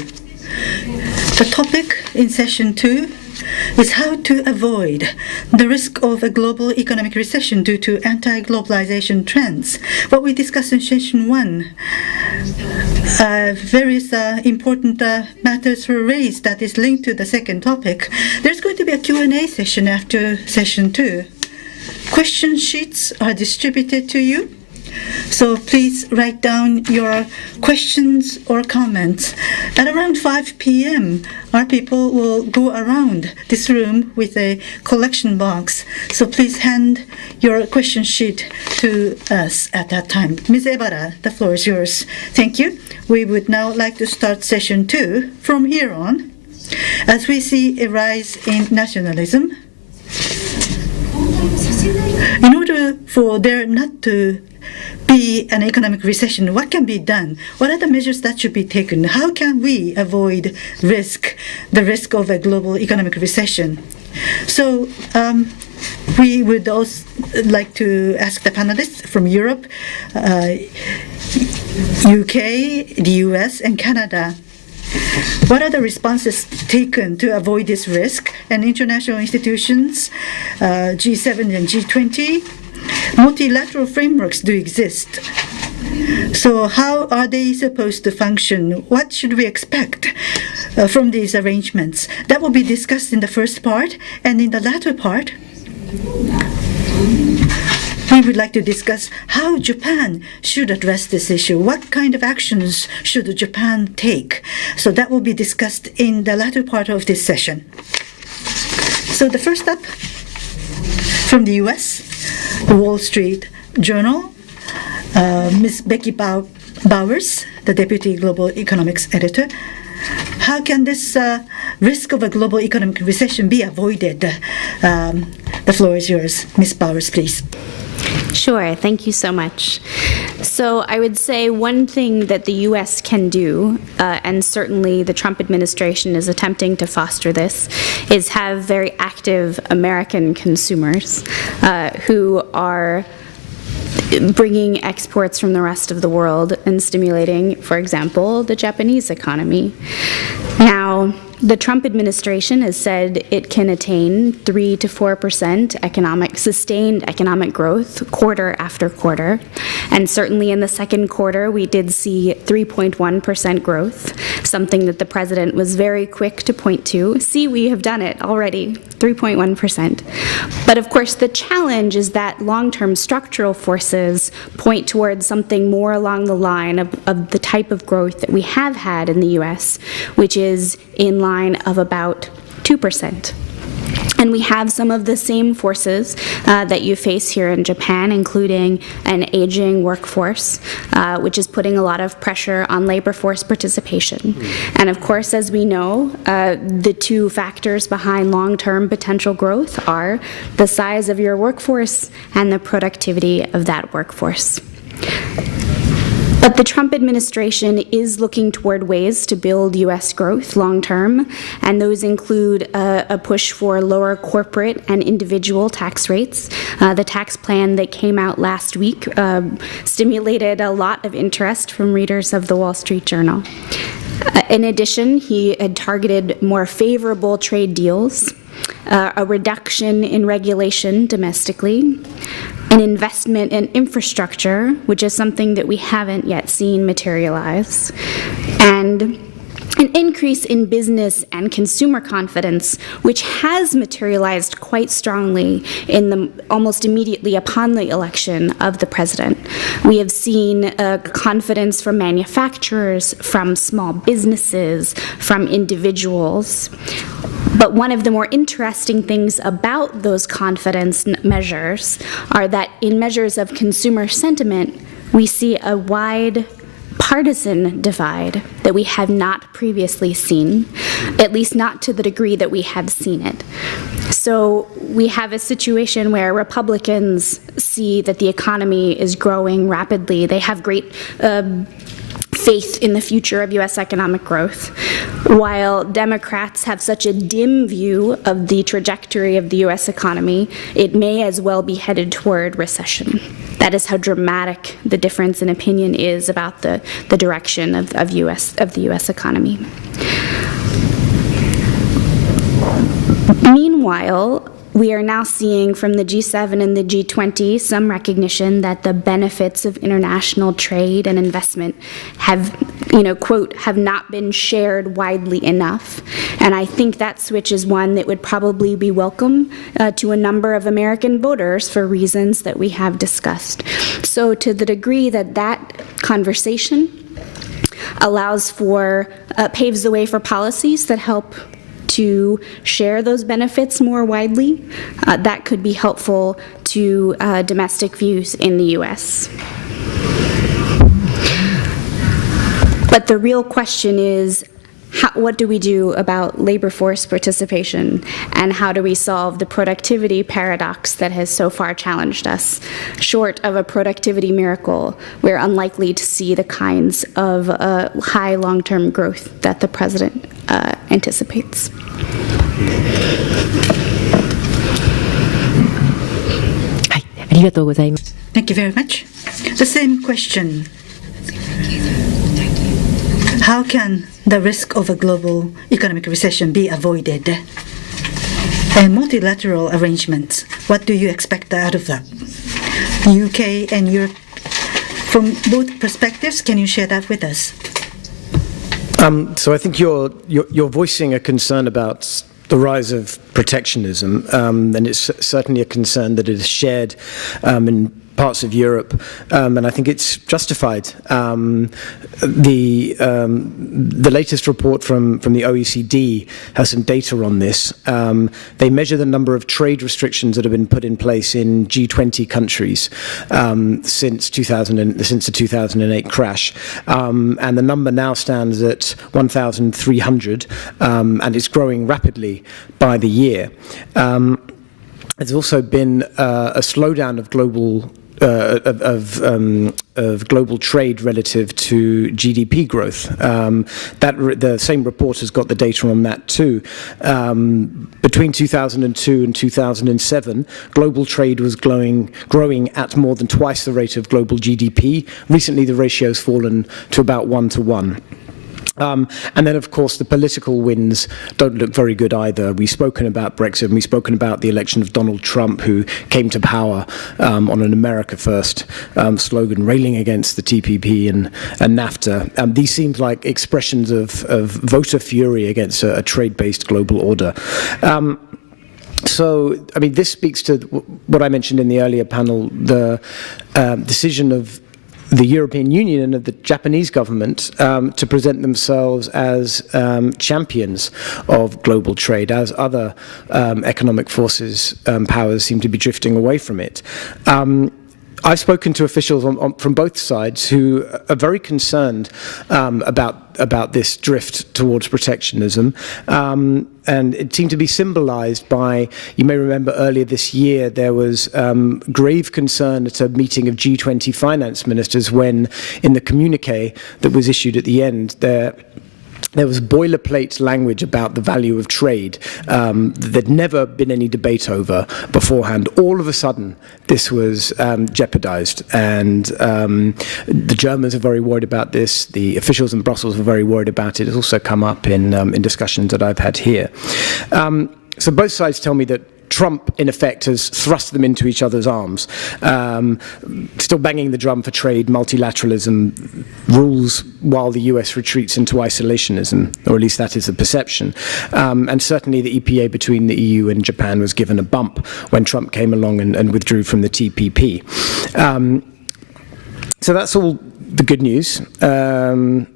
The topic in session 2 is how to avoid the risk of a global economic recession due to anti-globalization trends. What we discussed in session 1, various important matters were raised that is linked to the second topic. There's going to be a Q&A session after session 2. Question sheets are distributed to you. So please write down your questions or comments. At around 5 p.m., our people will go around this room with a collection box. So please hand your question sheet to us at that time. Ms. Ebara, the floor is yours. Thank you. We would now like to start session 2 from here on. As we see a rise in nationalism, in order for there not to be an economic recession, what can be done? What are the measures that should be taken? How can we avoid the risk of a global economic recession? So we would also like to ask the panelists from Europe, UK, the US, and Canada. What are the responses taken to avoid this risk? And international institutions, G7 and G20, multilateral frameworks do exist. So how are they supposed to function? What should we expect from these arrangements? That will be discussed in the first part, and in the latter part, we would like to discuss how Japan should address this issue. What kind of actions should Japan take? So that will be discussed in the latter part of this session. So the first up, from the US, the Wall Street Journal, Ms. Becky Bowers, the Deputy Global Economics Editor. How can this risk of a global economic recession be avoided? The floor is yours. Ms. Bowers, please. Sure, thank you so much. So I would say one thing that the U.S. can do, and certainly the Trump administration is attempting to foster this, is have very active American consumers who are bringing exports from the rest of the world and stimulating, for example, the Japanese economy. Now, The Trump administration has said it can attain 3 to 4% sustained economic growth quarter after quarter. And certainly in the second quarter, we did see 3.1% growth, something that the president was very quick to point to. See, we have done it already, 3.1%. But of course, the challenge is that long-term structural forces point towards something more along the line of the type of growth that we have had in the U.S., which is in line of about 2%. And we have some of the same forces that you face here in Japan, including an aging workforce, which is putting a lot of pressure on labor force participation. And of course, as we know, the two factors behind long-term potential growth are the size of your workforce and the productivity of that workforce. But the Trump administration is looking toward ways to build U.S. growth long-term, and those include a push for lower corporate and individual tax rates. The tax plan that came out last week stimulated a lot of interest from readers of the Wall Street Journal. In addition, he had targeted more favorable trade deals, a reduction in regulation domestically, an investment in infrastructure, which is something that we haven't yet seen materialize, and an increase in business and consumer confidence, which has materialized quite strongly almost immediately upon the election of the president. We have seen confidence from manufacturers, from small businesses, from individuals. But one of the more interesting things about those confidence measures are that in measures of consumer sentiment, we see a wide partisan divide that we have not previously seen, at least not to the degree that we have seen it. So we have a situation where Republicans see that the economy is growing rapidly. They have great faith in the future of U.S. economic growth, while Democrats have such a dim view of the trajectory of the U.S. economy, it may as well be headed toward recession. That is how dramatic the difference in opinion is about the direction of the U.S. economy. Meanwhile, we are now seeing from the G7 and the G20 some recognition that the benefits of international trade and investment have, quote, have not been shared widely enough. And I think that switch is one that would probably be welcome to a number of American voters for reasons that we have discussed. So to the degree that that conversation allows for, paves the way for policies that help to share those benefits more widely, that could be helpful to domestic views in the U.S. But the real question is, what do we do about labor force participation, and how do we solve the productivity paradox that has so far challenged us? Short of a productivity miracle, we're unlikely to see the kinds of high long-term growth that the president anticipates. Thank you very much. The same question. How can the risk of a global economic recession be avoided? And multilateral arrangements, what do you expect out of that? UK and Europe, from both perspectives, can you share that with us? So I think you're voicing a concern about the rise of protectionism, and it's certainly a concern that is shared in parts of Europe, and I think it's justified. The latest report from the OECD has some data on this. They measure the number of trade restrictions that have been put in place in G20 countries since the 2008 crash, and the number now stands at 1,300, and it's growing rapidly by the year. There's also been a slowdown of global trade relative to GDP growth. The same report has got the data on that too. Between 2002 and 2007, global trade was growing at more than twice the rate of global GDP. Recently, the ratio has fallen to about 1 to 1. And then, of course, the political winds don't look very good either. We've spoken about Brexit, and we've spoken about the election of Donald Trump, who came to power on an America First slogan, railing against the TPP and Nafta. These seem like expressions of voter fury against a trade-based global order. So, I mean, this speaks to what I mentioned in the earlier panel, the decision of the European Union and of the Japanese government to present themselves as champions of global trade, as other economic forces, powers seem to be drifting away from it. I've spoken to officials from both sides who are very concerned about this drift towards protectionism, and it seemed to be symbolized by, you may remember earlier this year, there was grave concern at a meeting of G20 finance ministers when, in the communique that was issued at the end, there was boilerplate language about the value of trade that there'd never been any debate over beforehand. All of a sudden, this was jeopardized, and the Germans are very worried about this. The officials in Brussels are very worried about it. It's also come up in discussions that I've had here. So both sides tell me that Trump, in effect, has thrust them into each other's arms, still banging the drum for trade, multilateralism, rules while the US retreats into isolationism, or at least that is the perception. And certainly the EPA between the EU and Japan was given a bump when Trump came along and withdrew from the TPP. So that's all the good news, and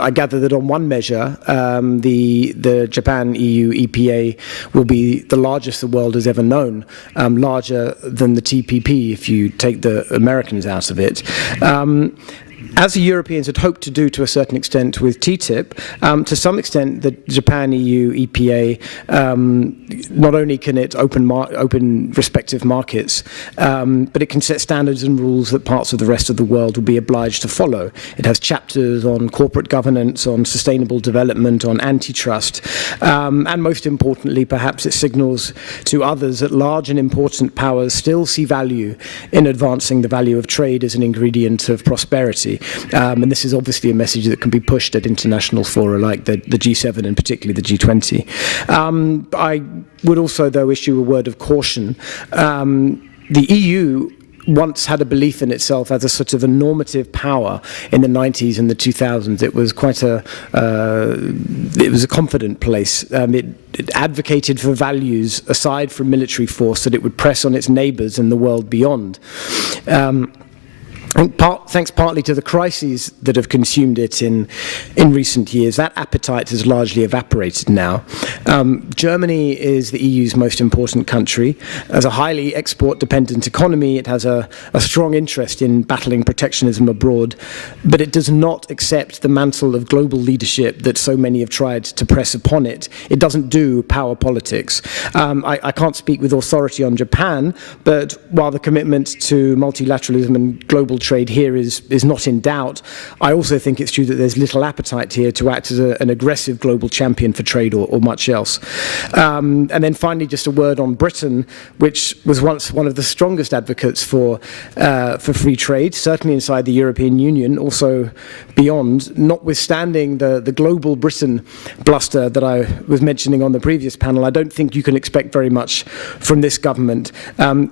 I gather that on one measure, the Japan-EU EPA will be the largest the world has ever known, larger than the TPP if you take the Americans out of it. As the Europeans had hoped to do to a certain extent with TTIP, to some extent the Japan-EU EPA, not only can it open respective markets, but it can set standards and rules that parts of the rest of the world will be obliged to follow. It has chapters on corporate governance, on sustainable development, on antitrust, and most importantly, perhaps it signals to others that large and important powers still see value in advancing the value of trade as an ingredient of prosperity. And this is obviously a message that can be pushed at international fora like the G7 and particularly the G20. I would also, though, issue a word of caution. The EU once had a belief in itself as a sort of a normative power in the 90s and the 2000s. It was quite it was a confident place. It advocated for values aside from military force that it would press on its neighbors and the world beyond. Thanks partly to the crises that have consumed it in recent years, that appetite has largely evaporated now. Germany is the EU's most important country. As a highly export-dependent economy, it has a strong interest in battling protectionism abroad, but it does not accept the mantle of global leadership that so many have tried to press upon it. It doesn't do power politics. I can't speak with authority on Japan, but while the commitment to multilateralism and global trade here is not in doubt, I also think it's true that there's little appetite here to act as an aggressive global champion for trade or much else. And then finally, just a word on Britain, which was once one of the strongest advocates for free trade, certainly inside the European Union, also beyond, notwithstanding the global Britain bluster that I was mentioning on the previous panel. I don't think you can expect very much from this government.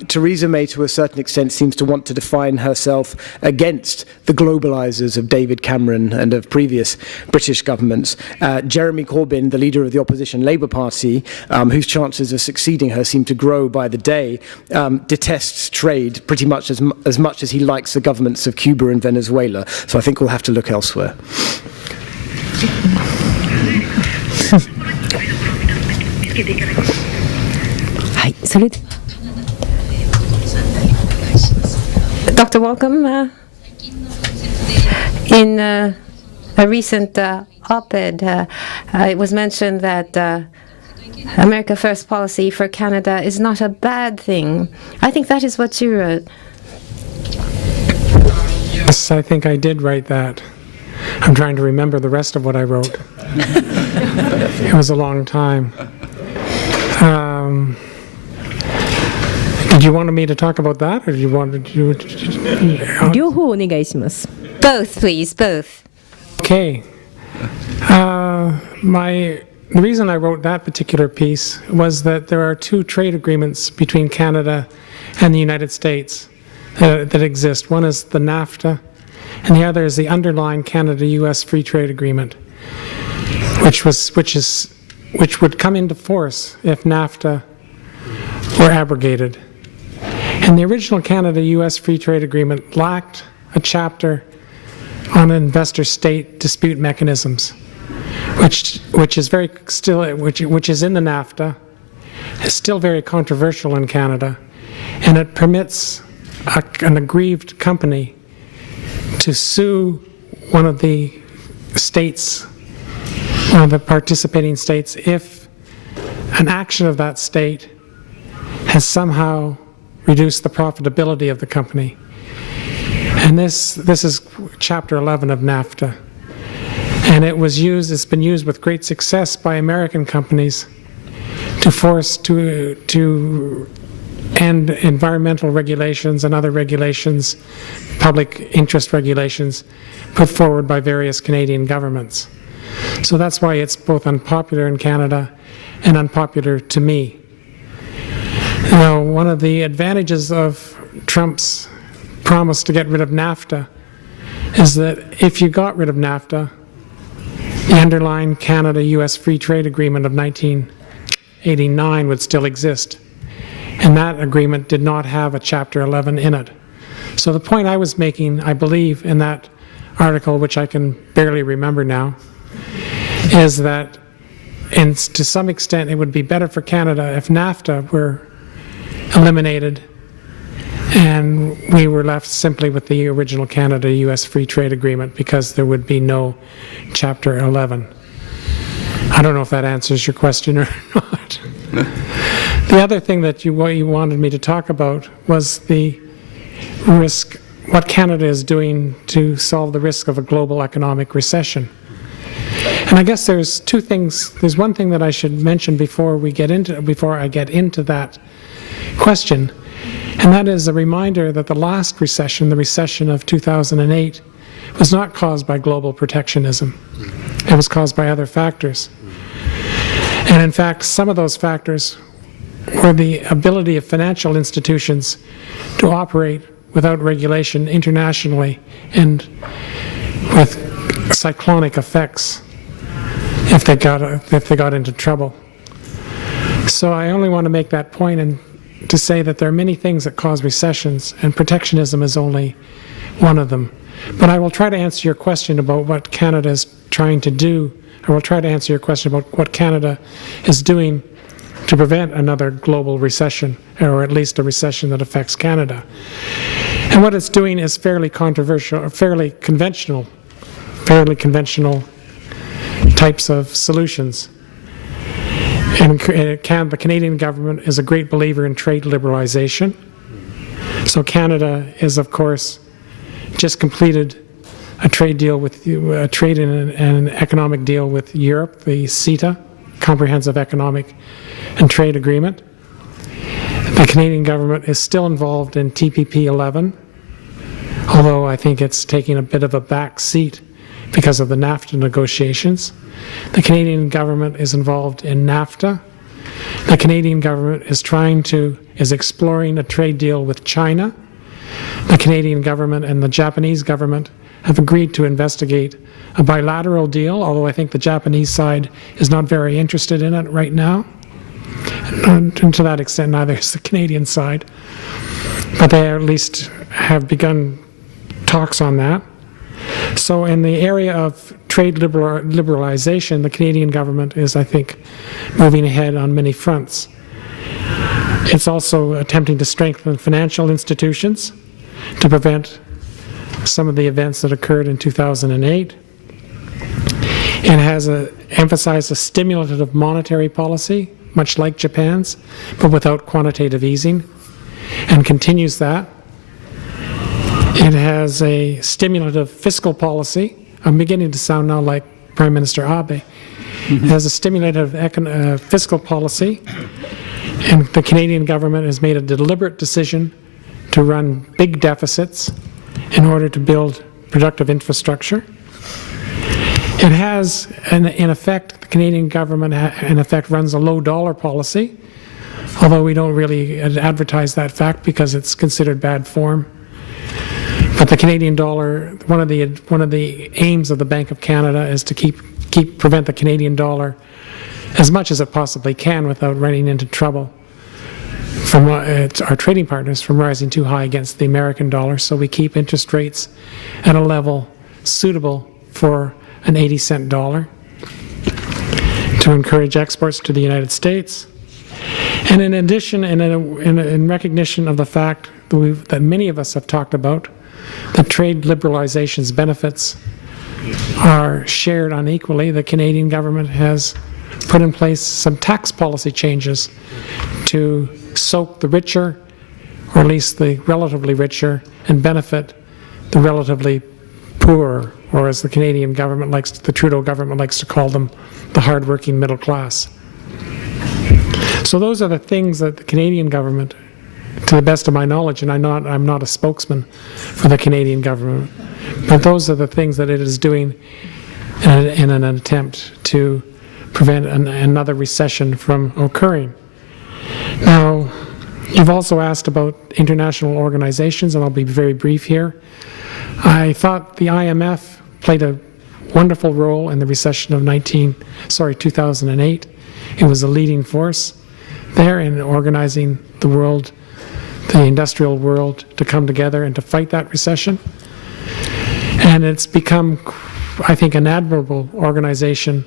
Theresa May, to a certain extent, seems to want to define herself against the globalizers of David Cameron and of previous British governments. Jeremy Corbyn, the leader of the opposition Labour Party, whose chances of succeeding her seem to grow by the day, detests trade pretty much as much as he likes the governments of Cuba and Venezuela. So I think we'll have to look elsewhere. はい、それで Dr. Walcom, in a recent op-ed, it was mentioned that America First policy for Canada is not a bad thing. I think that is what you wrote. Yes, I think I did write that. I'm trying to remember the rest of what I wrote. It was a long time. Did you want me to talk about that, or did you want to... 両方お願いします。 Both, please, both. Okay. The reason I wrote that particular piece was that there are two trade agreements between Canada and the United States that exist. One is the Nafta, and the other is the underlying Canada-U.S. Free Trade Agreement, which would come into force if Nafta were abrogated. And the original Canada-U.S. Free Trade Agreement lacked a chapter on investor-state dispute mechanisms, which is in the Nafta, is still very controversial in Canada, and it permits an aggrieved company to sue one of the states, one of the participating states, if an action of that state has somehow reduced the profitability of the company. And this is Chapter 11 of Nafta. And it's been used with great success by American companies to end environmental regulations and other regulations, public interest regulations, put forward by various Canadian governments. So that's why it's both unpopular in Canada and unpopular to me. Now, one of the advantages of Trump's promise to get rid of NAFTA is that if you got rid of NAFTA, the underlying Canada-U.S. Free Trade Agreement of 1989 would still exist. And that agreement did not have a Chapter 11 in it. So the point I was making, I believe, in that article, which I can barely remember now, is that to some extent it would be better for Canada if NAFTA were eliminated and we were left simply with the original Canada-U.S. Free Trade Agreement, because there would be no Chapter 11. I don't know if that answers your question or not. The other thing that you wanted me to talk about was the risk, what Canada is doing to solve the risk of a global economic recession. And I guess there's two things. There's one thing that I should mention before I get into that question, and that is a reminder that the last recession, the recession of 2008, was not caused by global protectionism. It was caused by other factors. And in fact, some of those factors were the ability of financial institutions to operate without regulation internationally and with cyclonic effects if they got into trouble. So I only want to make that point and to say that there are many things that cause recessions, and protectionism is only one of them. But I will try to answer your question about what Canada is trying to do. I will try to answer your question about what Canada is doing to prevent another global recession, or at least a recession that affects Canada. And what it's doing is fairly controversial, or fairly conventional types of solutions. And the Canadian government is a great believer in trade liberalization. So Canada is, of course, just completed a trade and an economic deal with Europe, the CETA, Comprehensive Economic and Trade Agreement. The Canadian government is still involved in TPP 11, although I think it's taking a bit of a back seat because of the NAFTA negotiations. The Canadian government is involved in NAFTA. The Canadian government is exploring a trade deal with China. The Canadian government and the Japanese government have agreed to investigate a bilateral deal, although I think the Japanese side is not very interested in it right now. And to that extent, neither is the Canadian side. But they at least have begun talks on that. So in the area of trade liberalization, the Canadian government is, I think, moving ahead on many fronts. It's also attempting to strengthen financial institutions to prevent some of the events that occurred in 2008. It has emphasized a stimulative monetary policy, much like Japan's, but without quantitative easing, and continues that. It has a stimulative fiscal policy. I'm beginning to sound now like Prime Minister Abe. It has a stimulative fiscal policy, and the Canadian government has made a deliberate decision to run big deficits in order to build productive infrastructure. It has, in effect, the Canadian government in effect runs a low dollar policy, although we don't really advertise that fact because it's considered bad form. But the Canadian dollar, one of the aims of the Bank of Canada is to prevent the Canadian dollar as much as it possibly can without running into trouble from our trading partners from rising too high against the American dollar. So we keep interest rates at a level suitable for an 80-cent dollar to encourage exports to the United States. And in addition, in recognition of the fact that many of us have talked about, that trade liberalization's benefits are shared unequally, the Canadian government has put in place some tax policy changes to soak the richer, or at least the relatively richer, and benefit the relatively poor, or as the Canadian government the Trudeau government likes to call them, the hardworking middle class. So those are the things that the Canadian government, to the best of my knowledge, and I'm not a spokesman for the Canadian government, but those are the things that it is doing in an attempt to prevent another recession from occurring. Now, you've also asked about international organizations, and I'll be very brief here. I thought the IMF played a wonderful role in the recession of 2008. It was a leading force there in organizing the world, the industrial world, to come together and to fight that recession. And it's become, I think, an admirable organization.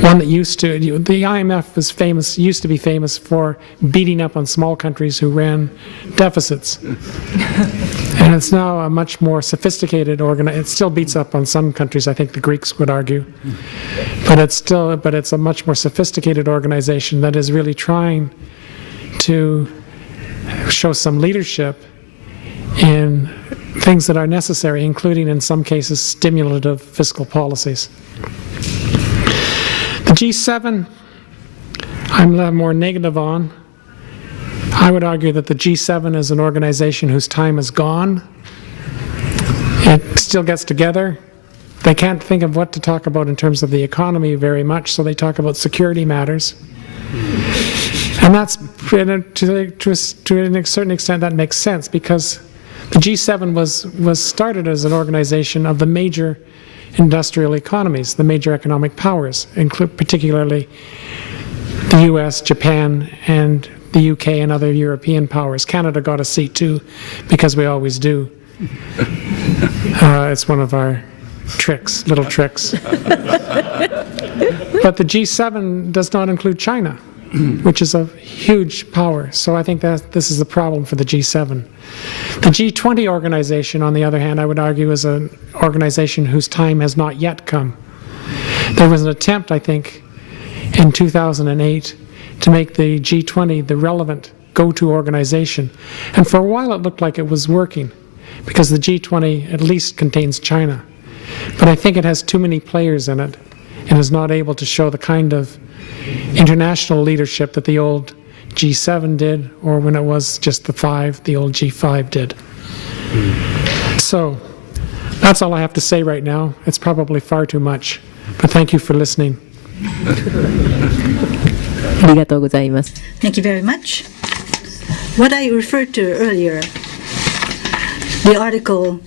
One that the IMF used to be famous for beating up on small countries who ran deficits. And it's now a much more sophisticated it still beats up on some countries, I think the Greeks would argue. But it's a much more sophisticated organization that is really trying to show some leadership in things that are necessary, including in some cases stimulative fiscal policies. The G7, I'm more negative on. I would argue that the G7 is an organization whose time is gone. It still gets together. They can't think of what to talk about in terms of the economy very much, so they talk about security matters. And that's, to a certain extent, that makes sense, because the G7 was started as an organization of the major industrial economies, the major economic powers, particularly the US, Japan, and the UK and other European powers. Canada got a seat too, because we always do. It's one of our little tricks. But the G7 does not include China, which is a huge power. So I think that this is the problem for the G7. The G20 organization, on the other hand, I would argue is an organization whose time has not yet come. There was an attempt, I think, in 2008 to make the G20 the relevant go-to organization. And for a while it looked like it was working, because the G20 at least contains China. But I think it has too many players in it and is not able to show the kind of international leadership that the old G7 did, or when it was just the old G5 did. So that's all I have to say right now. It's probably far too much, but thank you for listening. ありがとうございます。 Thank you very much. What I referred to earlier, the article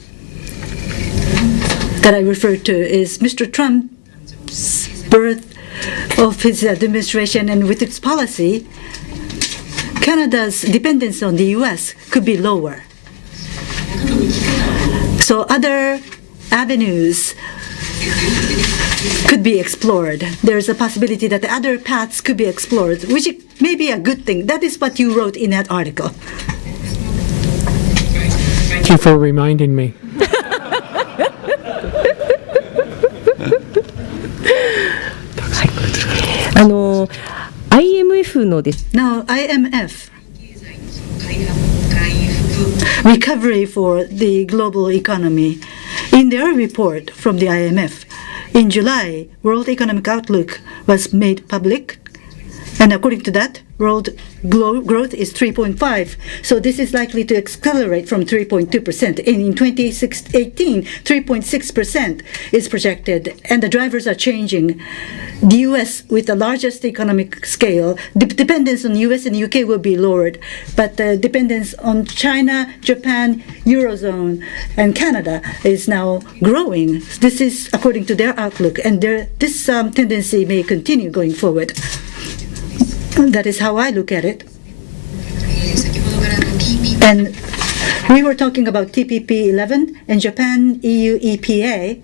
that I referred to is Mr. Trump's birth of his administration, and with its policy, Canada's dependence on the US could be lower. So other avenues could be explored. There is a possibility that the other paths could be explored, which may be a good thing. That is what you wrote in that article. Thank you for reminding me. IMF のです。 Now, IMF, Recovery for the Global Economy, in their report from the IMF, in July, World Economic Outlook was made public, and according to that, world growth is 3.5. So this is likely to accelerate from 3.2%. And in 2018, 3.6% is projected, and the drivers are changing. The U.S., with the largest economic scale, the dependence on U.S. and U.K. will be lowered, but the dependence on China, Japan, Eurozone, and Canada is now growing. This is according to their outlook, and this tendency may continue going forward. That is how I look at it. And we were talking about TPP 11 and Japan, EU, EPA.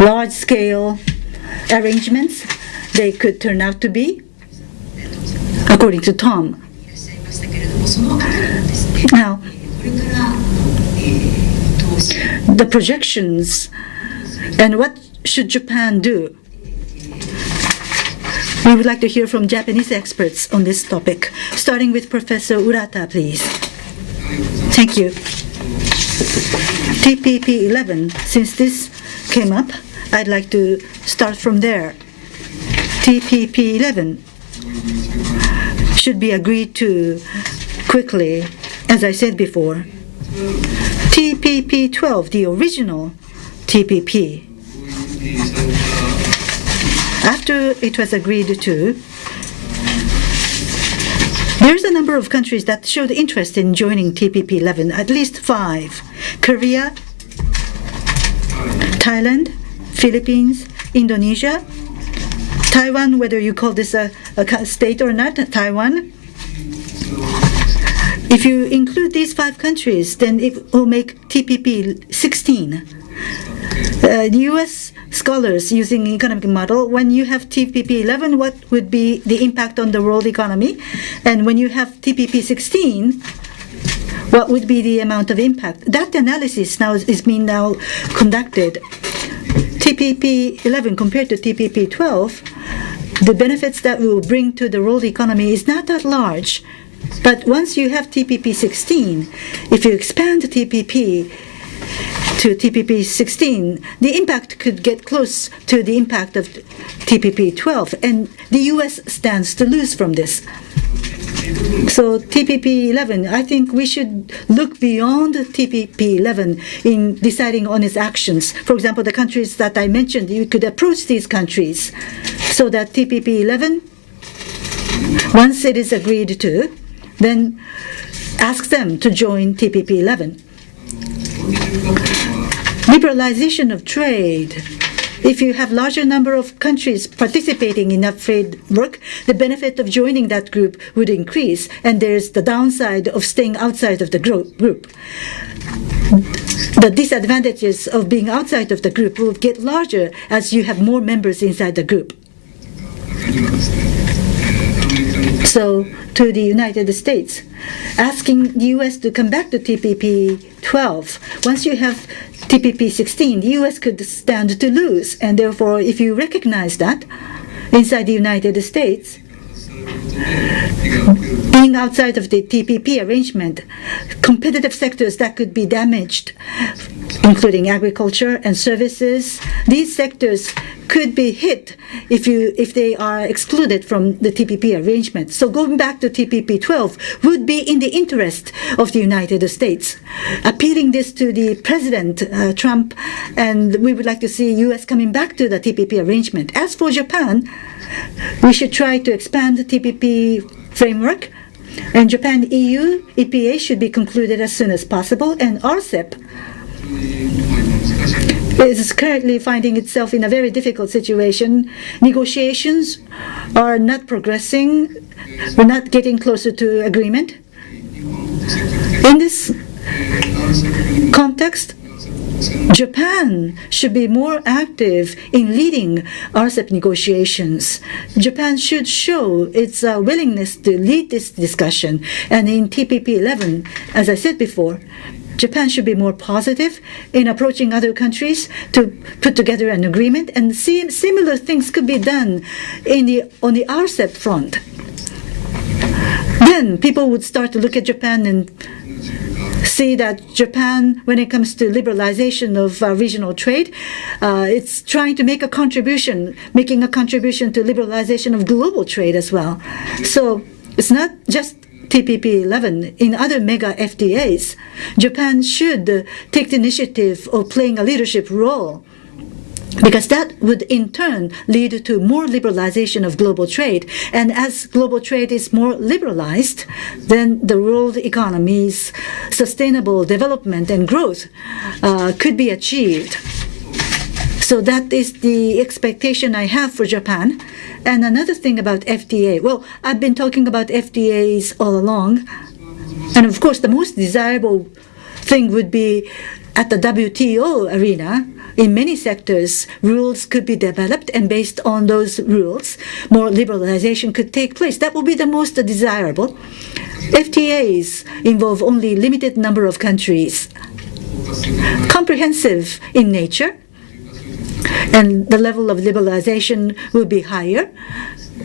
Large-scale arrangements they could turn out to be, according to Tom. Now, the projections and what should Japan do? We would like to hear from Japanese experts on this topic, starting with Professor Urata, please. Thank you. TPP 11, since this came up, I'd like to start from there. TPP 11 should be agreed to quickly, as I said before. TPP 12, the original TPP, after it was agreed to, there's a number of countries that showed interest in joining TPP 11, at least 5. Korea, Thailand, Philippines, Indonesia, Taiwan, whether you call this a state or not, Taiwan. If you include these 5 countries, then it will make TPP 16. The U.S. scholars using economic model, when you have TPP 11, what would be the impact on the world economy? And when you have TPP 16, what would be the amount of impact? That analysis now is being now conducted. TPP 11 compared to TPP 12, the benefits that will bring to the world economy is not that large. But once you have TPP 16, if you expand TPP to TPP 16, the impact could get close to the impact of TPP 12, and the U.S. stands to lose from this. So TPP 11, I think we should look beyond TPP 11 in deciding on its actions. For example, the countries that I mentioned, you could approach these countries so that TPP 11, once it is agreed to, then ask them to join TPP 11. Liberalization of trade. If you have larger number of countries participating in that framework, the benefit of joining that group would increase, and there's the downside of staying outside of the group. The disadvantages of being outside of the group will get larger as you have more members inside the group. So, to the United States, asking the U.S. to come back to TPP 12. Once you have TPP 16, the U.S. could stand to lose, and therefore, if you recognize that inside the United States, being outside of the TPP arrangement, competitive sectors that could be damaged, including agriculture and services, these sectors could be hit if they are excluded from the TPP arrangement. So going back to TPP 12 would be in the interest of the United States. Appealing this to the President Trump, and we would like to see U.S. coming back to the TPP arrangement. As for Japan, we should try to expand the TPP framework, and Japan, EU, EPA should be concluded as soon as possible, and RCEP is currently finding itself in a very difficult situation. Negotiations are not progressing. We're not getting closer to agreement. In this context, Japan should be more active in leading RCEP negotiations. Japan should show its willingness to lead this discussion. And in TPP 11, as I said before, Japan should be more positive in approaching other countries to put together an agreement, and similar things could be done on the RCEP front. Then people would start to look at Japan and see that Japan, when it comes to liberalization of regional trade, it's trying to make a contribution, making a contribution to liberalization of global trade as well. So it's not just TPP-11. In other mega FTAs, Japan should take the initiative of playing a leadership role, because that would in turn lead to more liberalization of global trade. And as global trade is more liberalized, then the world economy's sustainable development and growth could be achieved. So that is the expectation I have for Japan. And another thing about FTA, well, I've been talking about FTAs all along. And of course, the most desirable thing would be at the WTO arena. In many sectors, rules could be developed, and based on those rules, more liberalization could take place. That will be the most desirable. FTAs involve only limited number of countries, comprehensive in nature, and the level of liberalization will be higher,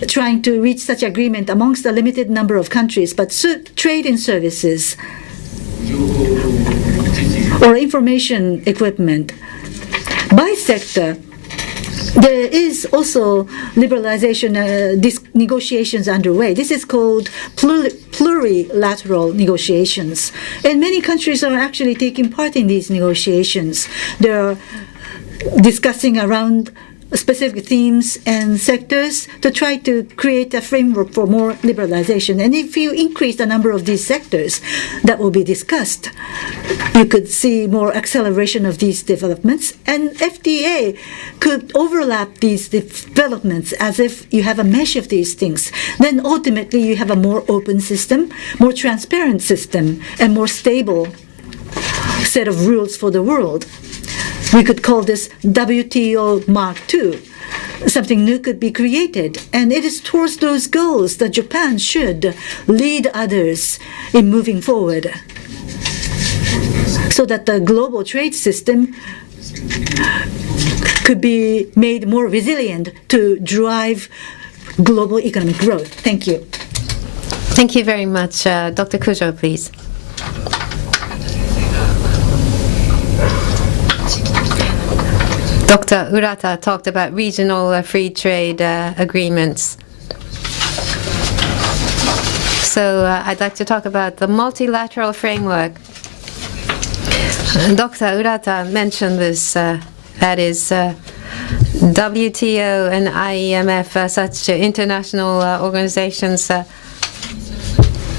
trying to reach such agreement amongst a limited number of countries. But trade in services or information equipment, by sector, there is also liberalization negotiations underway. This is called plurilateral negotiations. And many countries are actually taking part in these negotiations. They are discussing around specific themes and sectors to try to create a framework for more liberalization. And if you increase the number of these sectors that will be discussed, you could see more acceleration of these developments. And FTA could overlap these developments as if you have a mesh of these things. Then ultimately you have a more open system, more transparent system, and more stable set of rules for the world. We could call this WTO Mark II. Something new could be created, and it is towards those goals that Japan should lead others in moving forward, so that the global trade system could be made more resilient to drive global economic growth. Thank you. Thank you very much. Dr. Kujo, please. Dr. Urata talked about regional free trade agreements. So I'd like to talk about the multilateral framework. Dr. Urata mentioned this, that is WTO and IMF, such international organizations,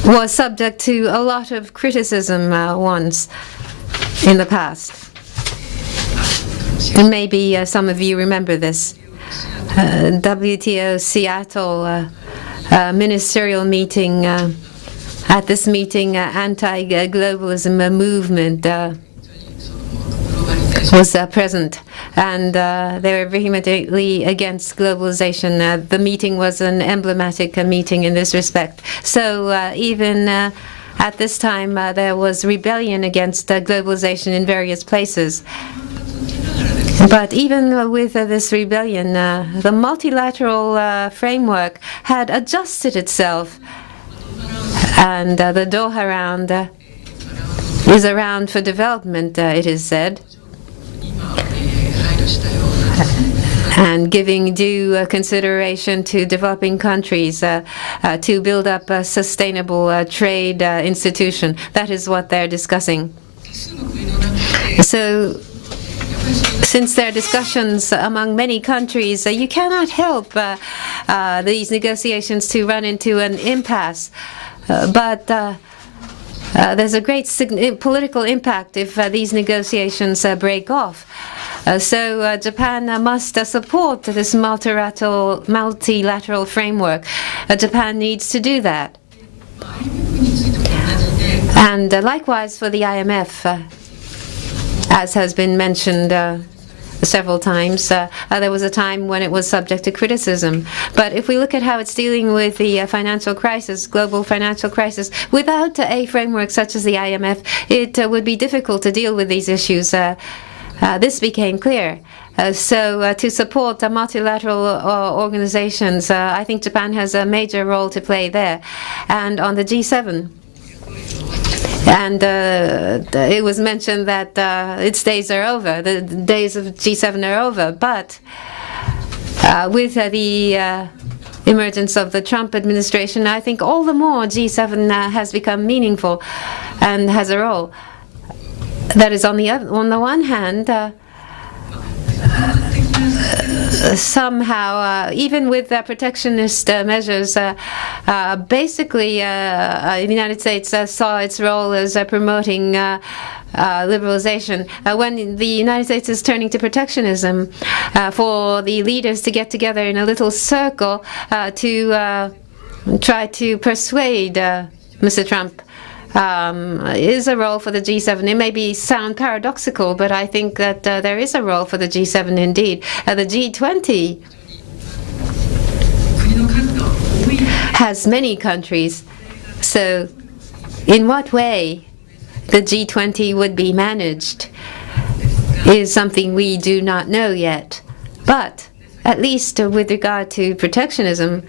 was subject to a lot of criticism once in the past. And maybe some of you remember this. WTO Seattle ministerial meeting. At this meeting, Anti-Globalization movement was present, and they were vehemently against globalization. The meeting was an emblematic meeting in this respect. So even at this time, there was rebellion against globalization in various places. But even with this rebellion, the multilateral framework had adjusted itself, and the Doha round is a round for development, it is said, and giving due consideration to developing countries to build up a sustainable trade institution. That is what they're discussing. So, since there are discussions among many countries, you cannot help these negotiations to run into an impasse. But there's a great political impact if these negotiations break off. So Japan must support this multilateral framework. Japan needs to do that. And likewise for the IMF, as has been mentioned several times, there was a time when it was subject to criticism. But if we look at how it's dealing with the financial crisis, global financial crisis, without a framework such as the IMF, it would be difficult to deal with these issues. This became clear. So to support multilateral organizations, I think Japan has a major role to play there. And on the G7, And it was mentioned that its days are over, the days of G7 are over. But with the emergence of the Trump administration, I think all the more G7 has become meaningful and has a role. That is, on the one hand, somehow, even with protectionist measures, basically the United States saw its role as promoting liberalization. When the United States is turning to protectionism, for the leaders to get together in a little circle to try to persuade Mr. Trump is a role for the G7. It may sound paradoxical, but I think that there is a role for the G7 indeed. The G20 has many countries, so in what way the G20 would be managed is something we do not know yet. But at least with regard to protectionism,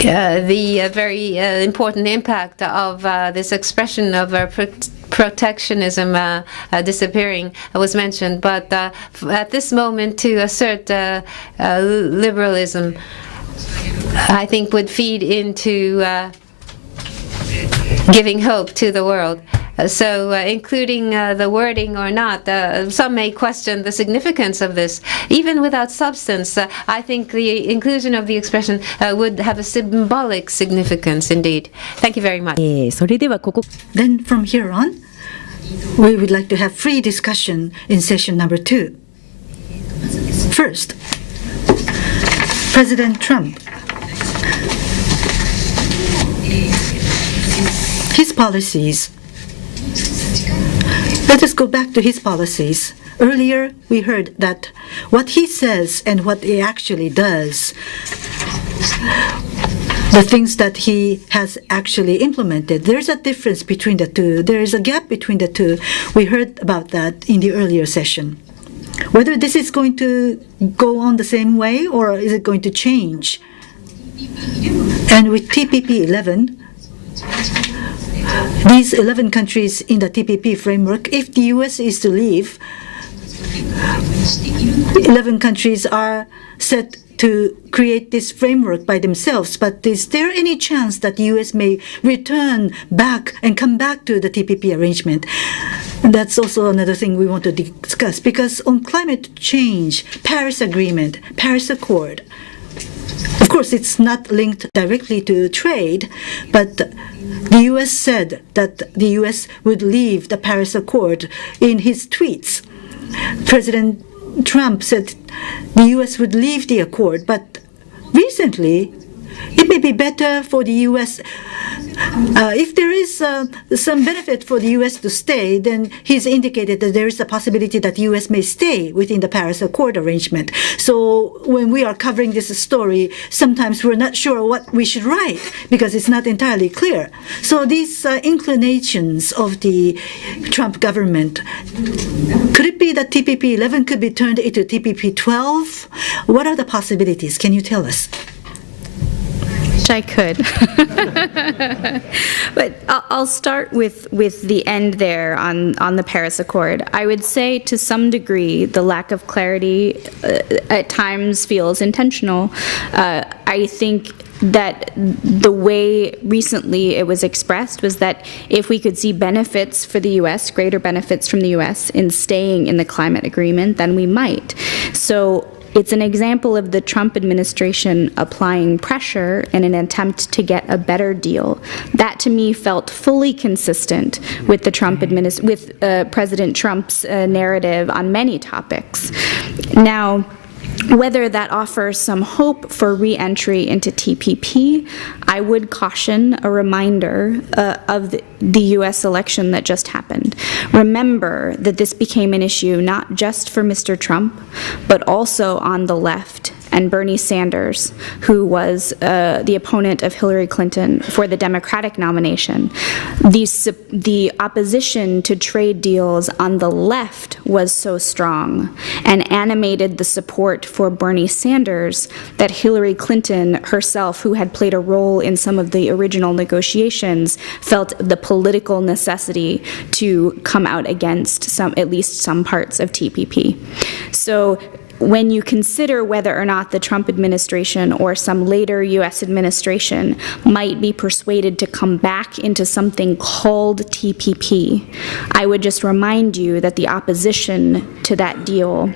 the very important impact of this expression of protectionism disappearing was mentioned. But at this moment, to assert liberalism, I think would feed into giving hope to the world. So including the wording or not, some may question the significance of this. Even without substance, I think the inclusion of the expression would have a symbolic significance indeed. Thank you very much. それではここ Then from here on, we would like to have free discussion in session number 2. First, President Trump. His policies. Let us go back to his policies. Earlier, we heard that what he says and what he actually does, the things that he has actually implemented, there's a difference between the two. There is a gap between the two. We heard about that in the earlier session. Whether this is going to go on the same way or is it going to change? And with TPP 11, these 11 countries in the TPP framework, if the U.S. is to leave, 11 countries are set to create this framework by themselves. But is there any chance that the U.S. may return back and come back to the TPP arrangement? That's also another thing we want to discuss, because on climate change, Paris Agreement, Paris Accord, of course, it's not linked directly to trade, but the U.S. said that the U.S. would leave the Paris Accord in his tweets. President Trump said the U.S. would leave the accord, but recently it may be better for the U.S. If there is some benefit for the U.S. to stay, then he's indicated that there is a possibility that the U.S. may stay within the Paris Accord arrangement. So when we are covering this story, sometimes we're not sure what we should write because it's not entirely clear. So these inclinations of the Trump government, could it be that TPP 11 could be turned into TPP 12? What are the possibilities? Can you tell us? I could. But I'll start with the end there on the Paris Accord. I would say to some degree the lack of clarity at times feels intentional. I think that the way recently it was expressed was that if we could see benefits for the U.S., greater benefits from the U.S. in staying in the climate agreement, then we might. So it's an example of the Trump administration applying pressure in an attempt to get a better deal. That, to me, felt fully consistent with the President Trump's narrative on many topics. Now, whether that offers some hope for re-entry into TPP, I would caution a reminder of the U.S. election that just happened. Remember that this became an issue not just for Mr. Trump, but also on the left and Bernie Sanders, who was the opponent of Hillary Clinton for the Democratic nomination, the opposition to trade deals on the left was so strong and animated the support for Bernie Sanders that Hillary Clinton herself, who had played a role in some of the original negotiations, felt the political necessity to come out against at least some parts of TPP. So when you consider whether or not the Trump administration or some later US administration might be persuaded to come back into something called TPP, I would just remind you that the opposition to that deal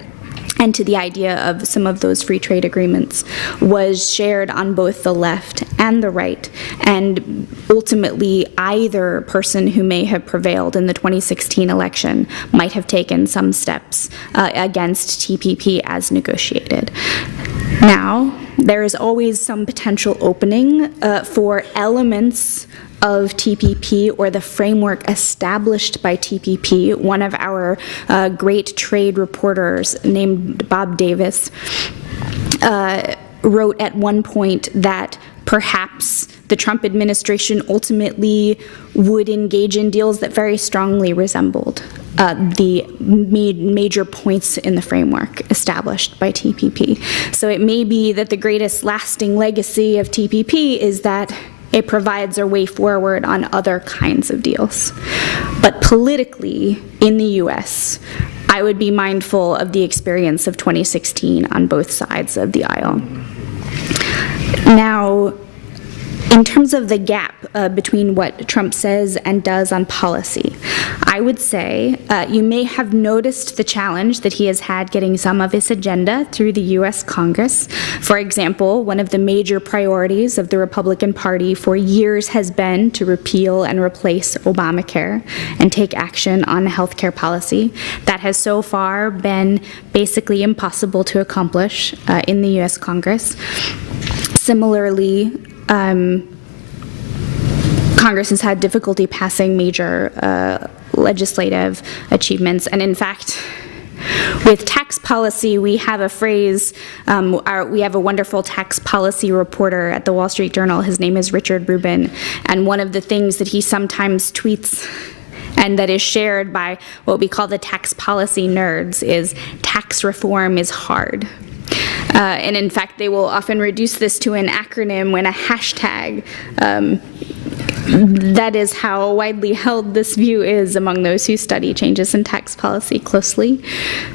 and to the idea of some of those free trade agreements was shared on both the left and the right, and ultimately either person who may have prevailed in the 2016 election might have taken some steps against TPP as negotiated. Now, there is always some potential opening for elements of TPP or the framework established by TPP. One of our great trade reporters named Bob Davis wrote at one point that perhaps the Trump administration ultimately would engage in deals that very strongly resembled the major points in the framework established by TPP. So it may be that the greatest lasting legacy of TPP is that it provides a way forward on other kinds of deals. But politically, in the US, I would be mindful of the experience of 2016 on both sides of the aisle. Now, in terms of the gap between what Trump says and does on policy, I would say you may have noticed the challenge that he has had getting some of his agenda through the US Congress. For example, one of the major priorities of the Republican Party for years has been to repeal and replace Obamacare and take action on healthcare policy. That has so far been basically impossible to accomplish in the US Congress. Similarly, Congress has had difficulty passing major legislative achievements, and in fact, with tax policy, we have a phrase, we have a wonderful tax policy reporter at the Wall Street Journal. His name is Richard Rubin, and one of the things that he sometimes tweets and that is shared by what we call the tax policy nerds is tax reform is hard. And in fact, they will often reduce this to an acronym when a hashtag. That is how widely held this view is among those who study changes in tax policy closely.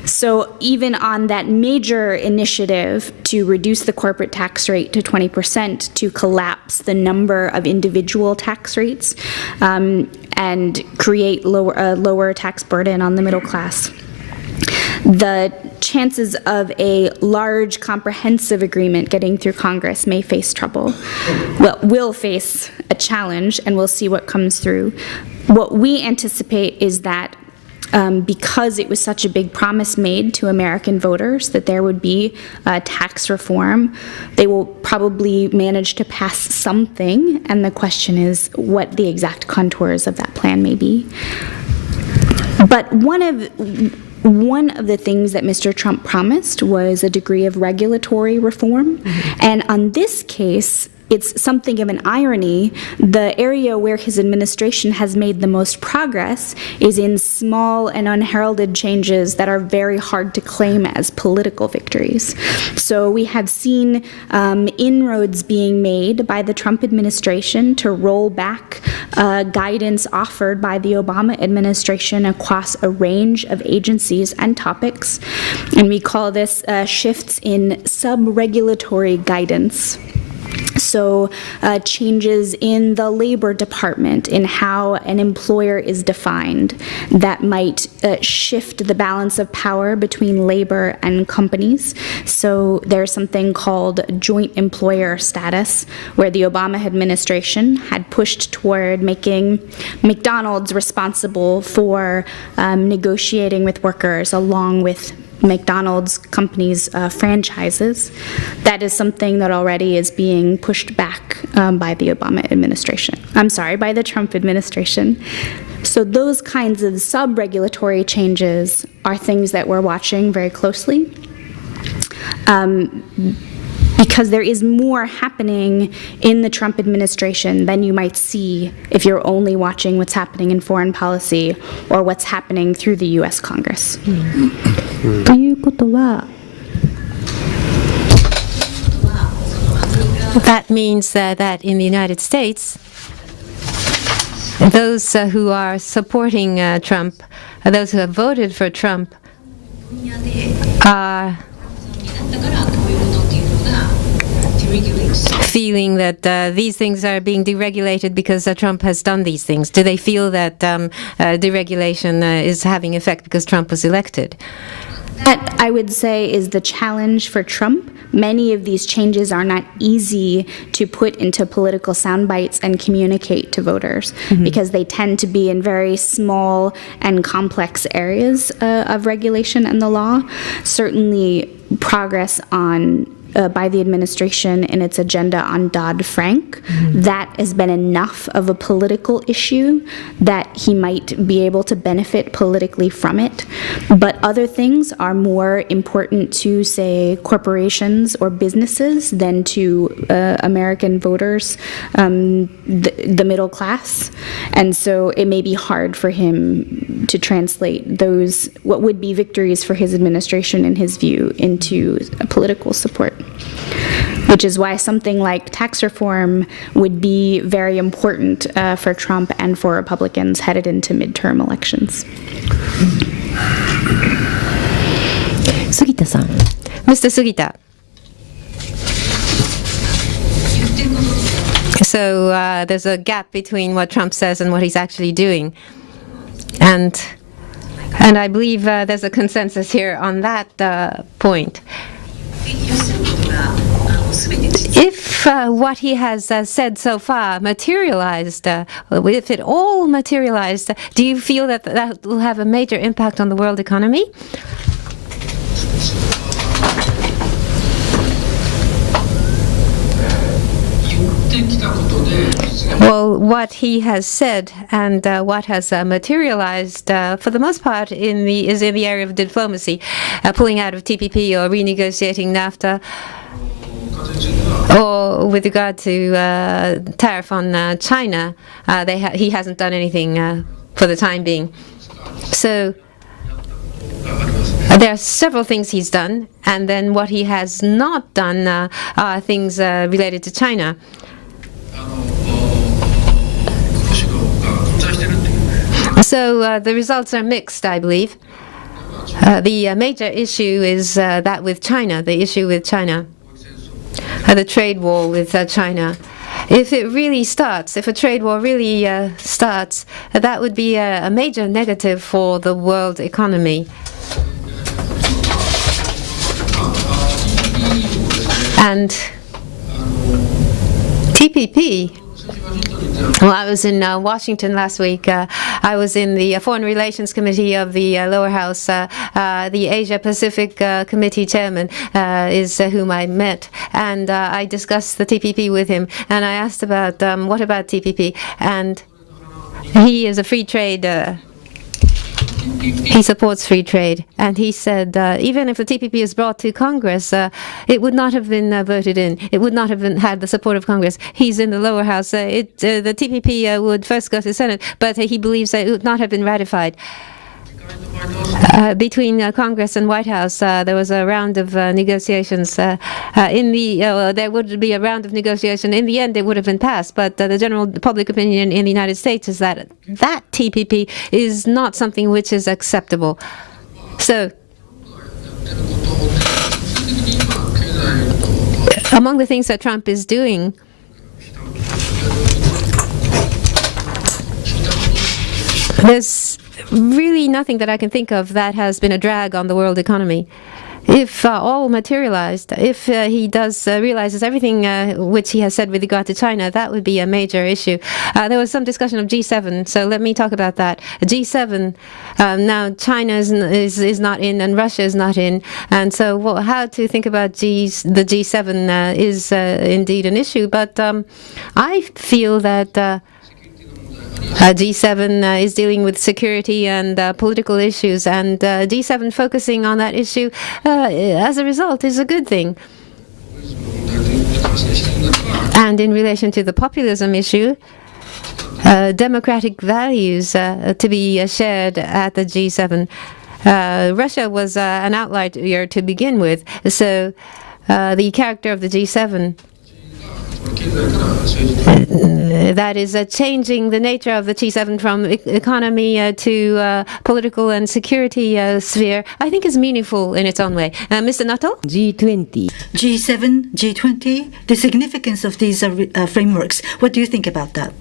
So even on that major initiative to reduce the corporate tax rate to 20%, to collapse the number of individual tax rates, and create lower tax burden on the middle class, the chances of a large comprehensive agreement getting through Congress may face trouble. Well, will face a challenge, and we'll see what comes through. What we anticipate is that because it was such a big promise made to American voters that there would be tax reform, they will probably manage to pass something, and the question is what the exact contours of that plan may be. But one of the things that Mr. Trump promised was a degree of regulatory reform. And on this case, it's something of an irony. The area where his administration has made the most progress is in small and unheralded changes that are very hard to claim as political victories. So we have seen inroads being made by the Trump administration to roll back guidance offered by the Obama administration across a range of agencies and topics. And we call this shifts in sub-regulatory guidance. So changes in the Labor Department, in how an employer is defined, that might shift the balance of power between labor and companies. So there's something called joint employer status, where the Obama administration had pushed toward making McDonald's responsible for negotiating with workers along with McDonald's companies' franchises. That is something that already is being pushed back by the Obama administration. By the Trump administration. So those kinds of sub-regulatory changes are things that we're watching very closely. because there is more happening in the Trump administration than you might see if you're only watching what's happening in foreign policy or what's happening through the US Congress. ということは、That means that in the United States, those who are supporting Trump, those who have voted for Trump, are feeling that these things are being deregulated because Trump has done these things. Do they feel that deregulation is having effect because Trump was elected? That, I would say, is the challenge for Trump. Many of these changes are not easy to put into political sound bites and communicate to voters because they tend to be in very small and complex areas of regulation and the law. Certainly, progress on by the administration in its agenda on Dodd-Frank, that has been enough of a political issue that he might be able to benefit politically from it. But other things are more important to, say, corporations or businesses than to American voters, the middle class. And so it may be hard for him to translate those, what would be victories for his administration, in his view, into political support. Which is why something like tax reform would be very important for Trump and for Republicans headed into midterm elections. 杉田さん。 Mr. Sugita. So there's a gap between what Trump says and what he's actually doing. And I believe there's a consensus here on that point. If what he has said so far materialized, if it all materialized, do you feel that that will have a major impact on the world economy? Well, what he has said and what has materialized, for the most part, is in the area of diplomacy, pulling out of TPP or renegotiating Nafta, or with regard to tariff on China. He hasn't done anything for the time being. So there are several things he's done, and then what he has not done are things related to China. So the results are mixed, I believe. The major issue is that with China, the issue with China, the trade war with China. If it really starts, if a trade war really starts, that would be a major negative for the world economy. And TPP, well, I was in Washington last week. I was in the Foreign Relations Committee of the lower house. The Asia-Pacific Committee chairman is whom I met, and I discussed the TPP with him. And I asked about, what about TPP? And he is a free trade he supports free trade, and he said even if the TPP is brought to Congress, it would not have been voted in. It would not have had the support of Congress. He's in the lower house. The TPP would first go to the Senate, but he believes that it would not have been ratified. Between Congress and White House, there was a round of negotiations. There would be a round of negotiation. In the end, it would have been passed. But the general public opinion in the United States is that that TPP is not something which is acceptable. So, among the things that Trump is doing, there's really nothing that I can think of that has been a drag on the world economy. If all materialized, if he does realizes everything which he has said with regard to China, that would be a major issue. There was some discussion of G7, so let me talk about that. G7, now China is not in and Russia is not in, and so how to think about the G7 is indeed an issue, but I feel that G7 is dealing with security and political issues, and G7 focusing on that issue as a result is a good thing. And in relation to the populism issue, democratic values to be shared at the G7. Russia was an outlier to begin with, so the character of the G7 that is changing the nature of the G7 from economy to political and security sphere, I think is meaningful in its own way. Mr. Nato? G20. G7, G20, the significance of these frameworks. What do you think about that?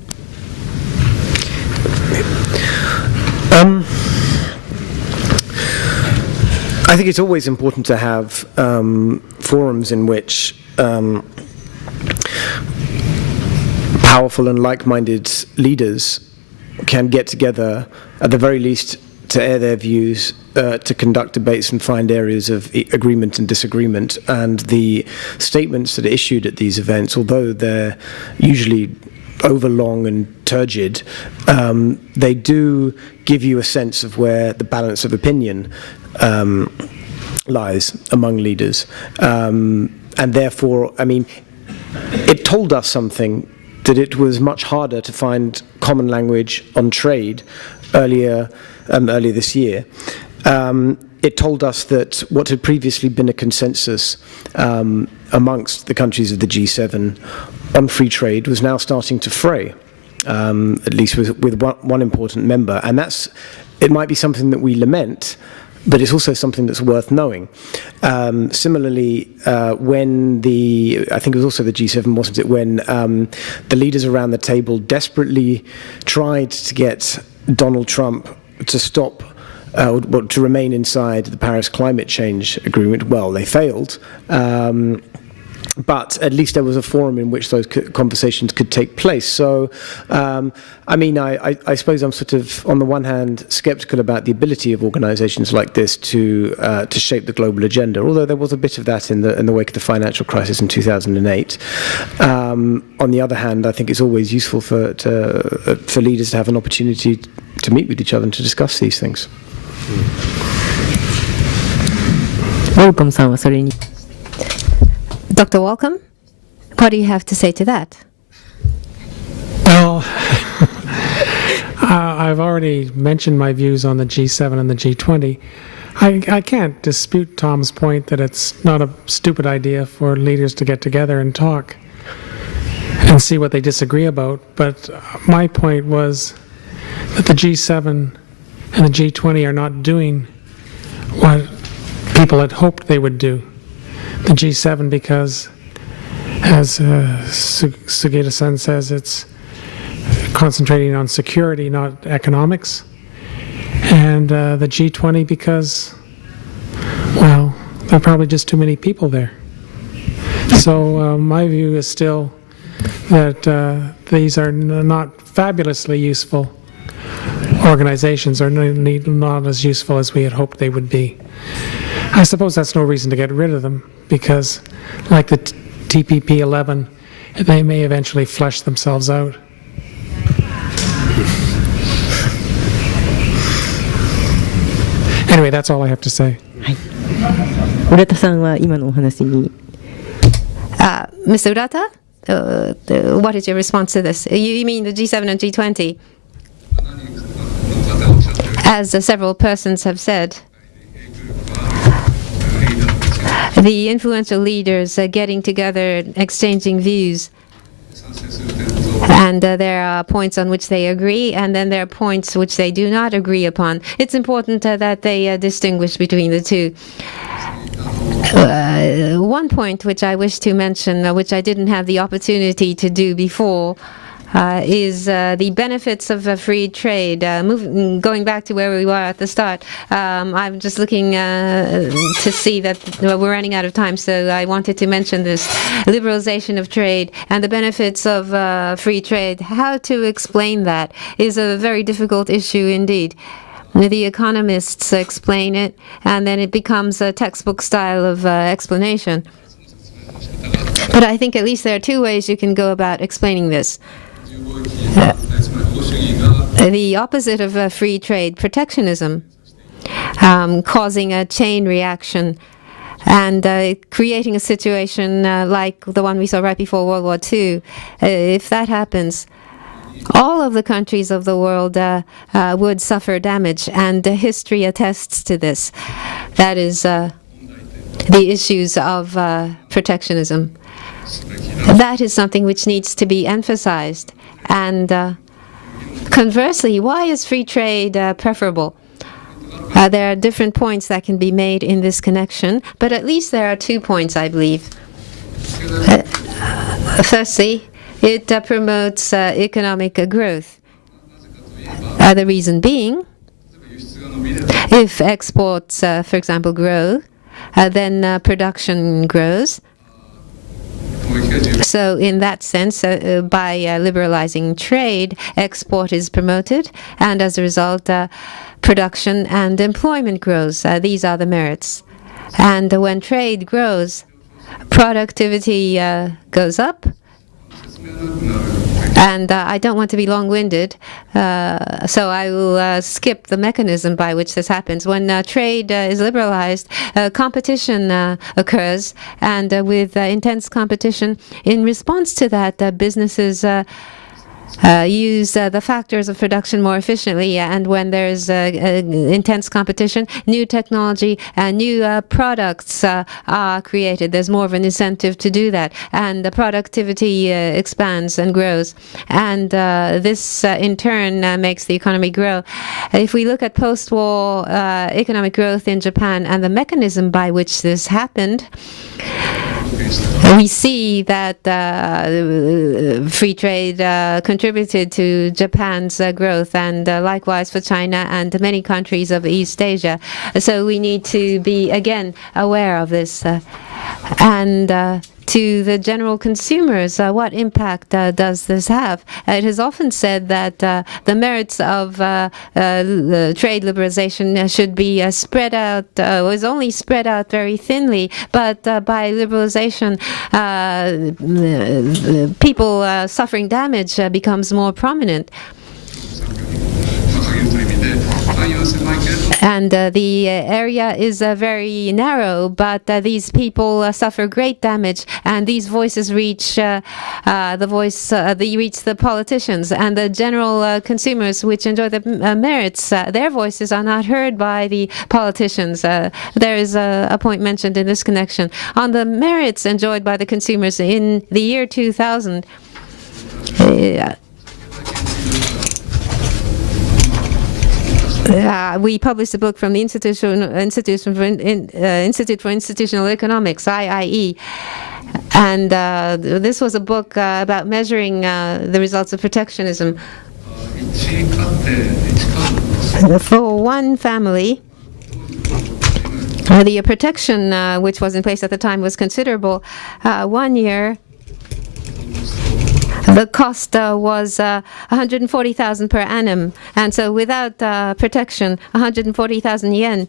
I think it's always important to have forums in which powerful and like-minded leaders can get together, at the very least, to air their views, to conduct debates and find areas of agreement and disagreement. And the statements that are issued at these events, although they're usually overlong and turgid, they do give you a sense of where the balance of opinion lies among leaders. And therefore, I mean, it told us something, that it was much harder to find common language on trade earlier this year. It told us that what had previously been a consensus amongst the countries of the G7 on free trade was now starting to fray, at least with one important member. And it might be something that we lament, but it's also something that's worth knowing. Similarly, when I think it was also the G7, wasn't it, when the leaders around the table desperately tried to get Donald Trump to stop, to remain inside the Paris climate change agreement. Well, they failed. But at least there was a forum in which those conversations could take place. So, I mean, I suppose I'm sort of, on the one hand, skeptical about the ability of organizations like this to shape the global agenda, although there was a bit of that in the wake of the financial crisis in 2008. On the other hand, I think it's always useful for leaders to have an opportunity to meet with each other and to discuss these things. Welcome さんはそれに Dr. Welcome, what do you have to say to that? Well, I've already mentioned my views on the G7 and the G20. I can't dispute Tom's point that it's not a stupid idea for leaders to get together and talk and see what they disagree about. But my point was that the G7 and the G20 are not doing what people had hoped they would do. The G7 because, as Sugita-san says, it's concentrating on security, not economics. And the G20 because, well, there are probably just too many people there. So my view is still that these are not fabulously useful organizations, or not as useful as we had hoped they would be. I suppose that's no reason to get rid of them, because like the TPP-11, they may eventually flush themselves out. Anyway, that's all I have to say. 浦田さんは今のお話に Mr. Urata, what is your response to this? You mean the G7 and G20? As several persons have said, the influential leaders are getting together, exchanging views, and there are points on which they agree, and then there are points which they do not agree upon. It's important that they distinguish between the two. One point which I wish to mention, which I didn't have the opportunity to do before, is the benefits of free trade. Going back to where we were at the start, I'm just looking to see that we're running out of time, so I wanted to mention this liberalization of trade and the benefits of free trade. How to explain that is a very difficult issue indeed. The economists explain it, and then it becomes a textbook style of explanation. But I think at least there are two ways you can go about explaining this. the opposite of free trade, protectionism, causing a chain reaction and creating a situation like the one we saw right before World War II. If that happens, all of the countries of the world would suffer damage, and history attests to this. That is the issues of protectionism. That is something which needs to be emphasized. And conversely, why is free trade preferable? There are different points that can be made in this connection, but at least there are 2 points, I believe. Firstly, it promotes economic growth. The reason being, if exports, for example, grow, then production grows. So in that sense, by liberalizing trade, export is promoted, and as a result, production and employment grows. These are the merits. And when trade grows, productivity goes up. And I don't want to be long-winded, so I will skip the mechanism by which this happens. When trade is liberalized, competition occurs, and with intense competition, in response to that, businesses use the factors of production more efficiently, and when there's intense competition, new technology and new products are created. There's more of an incentive to do that, and the productivity expands and grows, and this in turn makes the economy grow. If we look at post-war economic growth in Japan and the mechanism by which this happened, we see that free trade contributed to Japan's growth, and likewise for China and many countries of East Asia. So we need to be, again, aware of this. And to the general consumers, what impact does this have? It is often said that the merits of trade liberalization should be spread out, was only spread out very thinly, but by liberalization, people suffering damage becomes more prominent. And the area is very narrow, but these people suffer great damage, and these voices reach they reach the politicians and the general consumers, which enjoy the merits. Their voices are not heard by the politicians. There is a point mentioned in this connection on the merits enjoyed by the consumers in the year 2000. We published a book from the Institute for Institutional Economics, IIE, and this was a book about measuring the results of protectionism. For one family, the protection which was in place at the time was considerable. 1 year, the cost was 140,000 per annum, and so without protection, 140,000 yen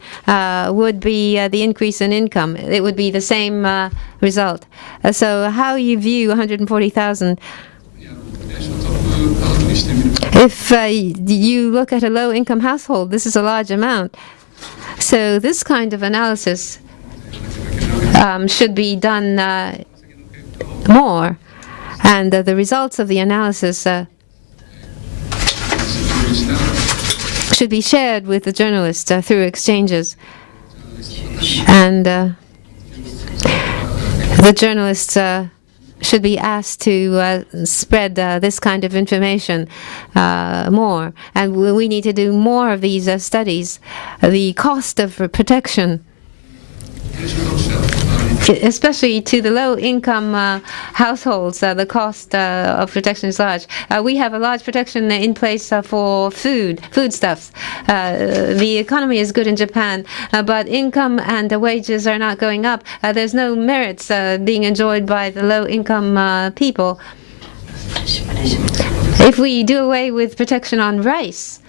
would be the increase in income. It would be the same result. So how you view 140,000? If you look at a low-income household, this is a large amount. So this kind of analysis should be done more. And the results of the analysis should be shared with the journalists through exchanges. And the journalists should be asked to spread this kind of information more. And we need to do more of these studies. The cost of protection, especially to the low-income households, the cost of protection is large. We have a large protection in place for foodstuffs. The economy is good in Japan, but income and wages are not going up. There's no merits being enjoyed by the low-income people. If we do away with protection on rice,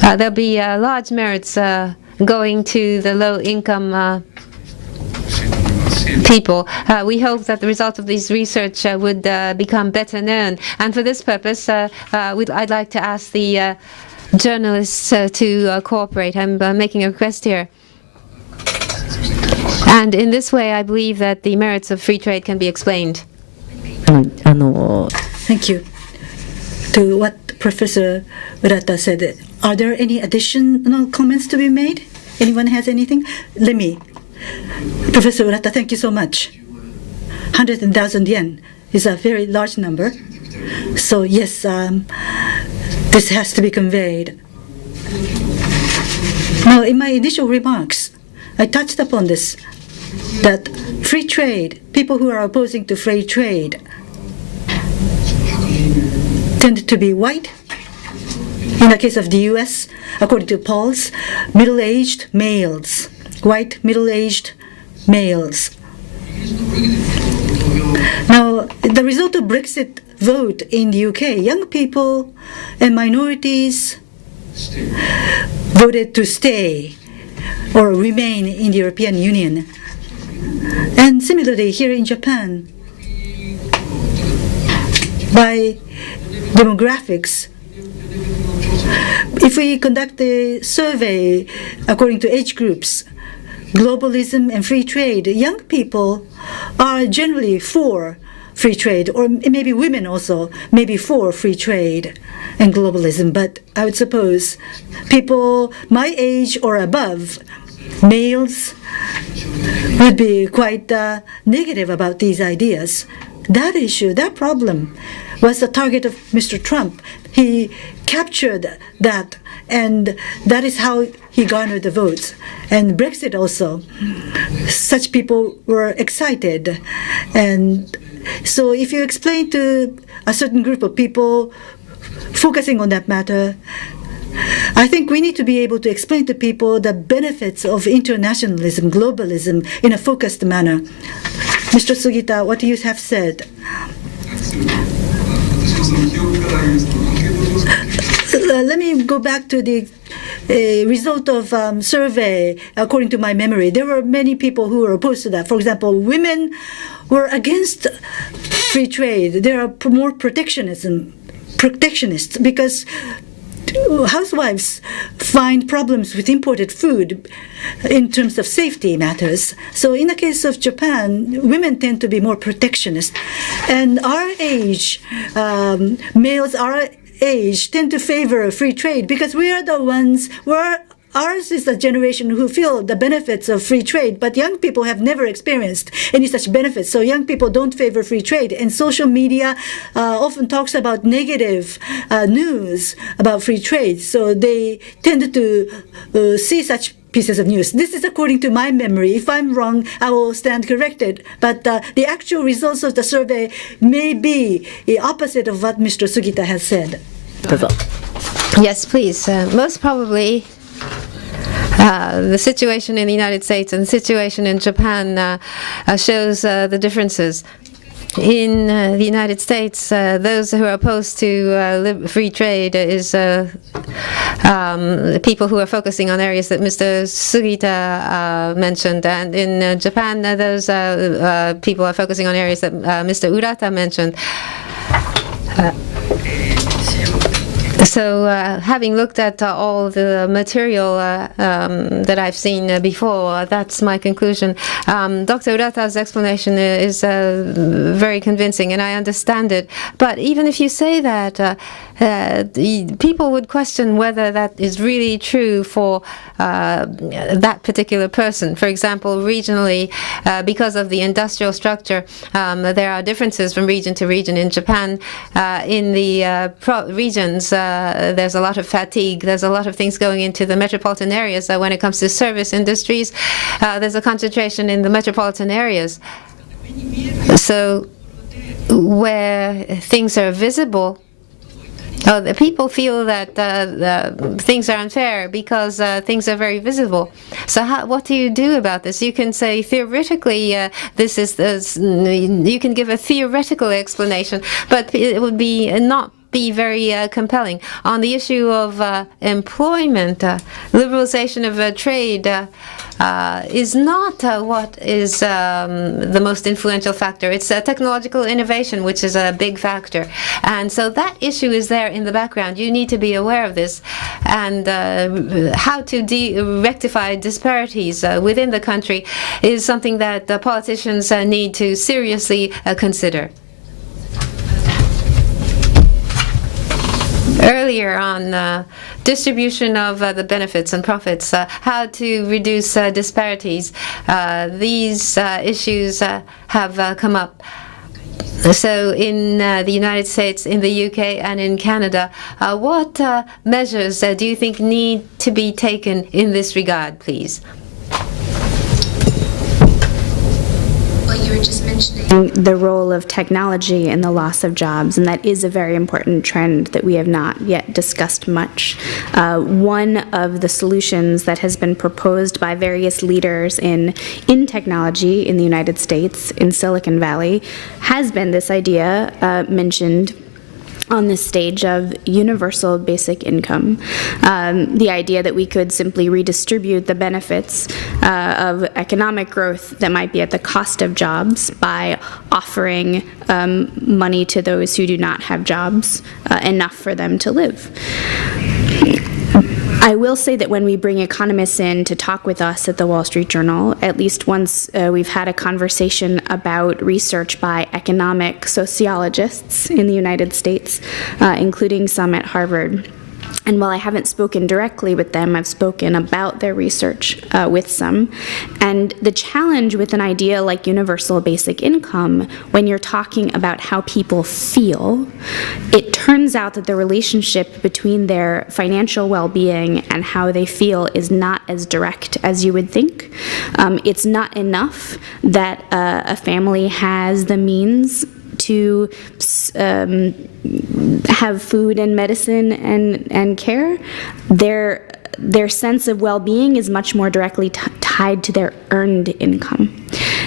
there'll be large merits going to the low-income people. We hope that the result of this research would become better known. And for this purpose, I'd like to ask the journalists to cooperate. I'm making a request here. And in this way, I believe that the merits of free trade can be explained. Thank you. To what Professor Urata said, are there any additional comments to be made? Anyone has anything? Let me. Professor Urata, thank you so much. 100,000 yen is a very large number. So yes, this has to be conveyed. Now, in my initial remarks, I touched upon this, that free trade, people who are opposing to free trade, tend to be white. In the case of the US, according to polls, middle-aged males, white middle-aged males. Now, the result of Brexit vote in the UK, young people and minorities voted to stay or remain in the European Union. And similarly, here in Japan, by demographics, if we conduct a survey according to age groups, globalism and free trade, young people are generally for free trade, or maybe women also, maybe for free trade and globalism. But I would suppose people my age or above, males, would be quite negative about these ideas. That issue, that problem, was the target of Mr. Trump. He captured that, and that is how he garnered the votes. And Brexit also, such people were excited. And so if you explain to a certain group of people focusing on that matter, I think we need to be able to explain to people the benefits of internationalism, globalism, in a focused manner. Mr. Sugita, what you have said. Let me go back to the result of survey. According to my memory, there were many people who were opposed to that. For example, women were against free trade. They are more protectionists, because housewives find problems with imported food in terms of safety matters. So in the case of Japan, women tend to be more protectionist. And our age, males our age, tend to favor free trade because we are the ones ours is the generation who feel the benefits of free trade, but young people have never experienced any such benefits. So young people don't favor free trade. And social media often talks about negative news about free trade. So they tend to see such pieces of news. This is according to my memory. If I'm wrong, I will stand corrected. But the actual results of the survey may be the opposite of what Mr. Sugita has said. Yes, please. Most probably, the situation in the United States and the situation in Japan shows the differences. In the United States, those who are opposed to free trade is people who are focusing on areas that Mr. Sugita mentioned. And in Japan, those people are focusing on areas that Mr. Urata mentioned. So having looked at all the material that I've seen before, that's my conclusion. Dr. Urata's explanation is very convincing, and I understand it. But even if you say that, people would question whether that is really true for that particular person. For example, regionally, because of the industrial structure, there are differences from region to region. In Japan, in the regions, there's a lot of fatigue. There's a lot of things going into the metropolitan areas. When it comes to service industries, there's a concentration in the metropolitan areas. So where things are visible, the people feel that things are unfair because things are very visible. So what do you do about this? You can say theoretically you can give a theoretical explanation, but it would be not be very compelling. On the issue of employment, liberalization of trade is not what is the most influential factor. It's technological innovation, which is a big factor. And so that issue is there in the background. You need to be aware of this. And how to rectify disparities within the country is something that politicians need to seriously consider. Earlier on distribution of the benefits and profits, how to reduce disparities. These issues have come up. So in the United States, in the UK, and in Canada, what measures do you think need to be taken in this regard, please? Well, you were just mentioning the role of technology in the loss of jobs, and that is a very important trend that we have not yet discussed much. One of the solutions that has been proposed by various leaders in technology in the United States, in Silicon Valley, has been this idea mentioned on this stage of universal basic income. The idea that we could simply redistribute the benefits of economic growth that might be at the cost of jobs by offering money to those who do not have jobs, enough for them to live. I will say that when we bring economists in to talk with us at the Wall Street Journal, at least once we've had a conversation about research by economic sociologists in the United States, including some at Harvard. And while I haven't spoken directly with them, I've spoken about their research with some. And the challenge with an idea like universal basic income, when you're talking about how people feel, it turns out that the relationship between their financial well-being and how they feel is not as direct as you would think. It's not enough that a family has the means to have food and medicine and care. Their sense of well-being is much more directly tied to their earned income.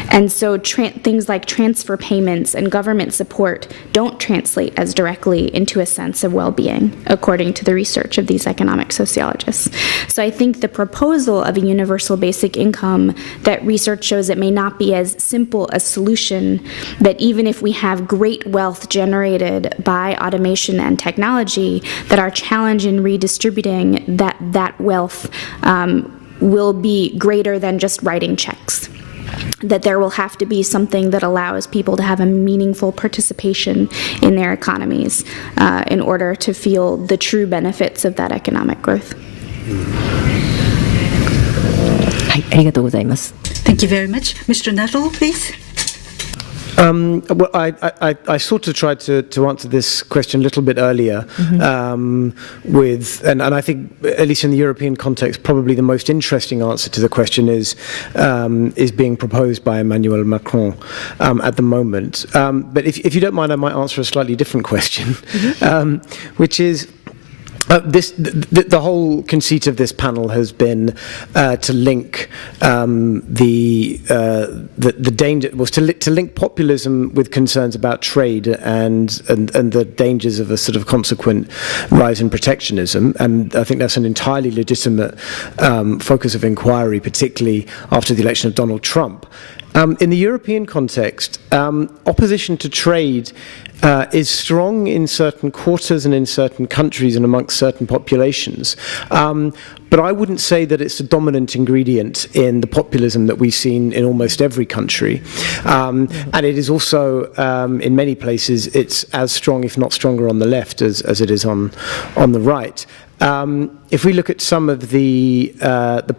And so things like transfer payments and government support don't translate as directly into a sense of well-being, according to the research of these economic sociologists. So I think the proposal of a universal basic income, that research shows it may not be as simple a solution, that even if we have great wealth generated by automation and technology, that our challenge in redistributing that wealth will be greater than just writing checks. That there will have to be something that allows people to have a meaningful participation in their economies in order to feel the true benefits of that economic growth. はい、ありがとうございます。 Thank you very much. Mr. Nuttall, please. Well, I sort of tried to answer this question a little bit earlier, and I think, at least in the European context, probably the most interesting answer to the question is being proposed by Emmanuel Macron at the moment. But if you don't mind, I might answer a slightly different question, which is, the whole conceit of this panel has been to link the danger, was to link populism with concerns about trade and the dangers of a sort of consequent rise in protectionism. And I think that's an entirely legitimate focus of inquiry, particularly after the election of Donald Trump. In the European context, opposition to trade is strong in certain quarters and in certain countries and amongst certain populations. But I wouldn't say that it's a dominant ingredient in the populism that we've seen in almost every country. And it is also, in many places, it's as strong, if not stronger, on the left as it is on the right. If we look at some of the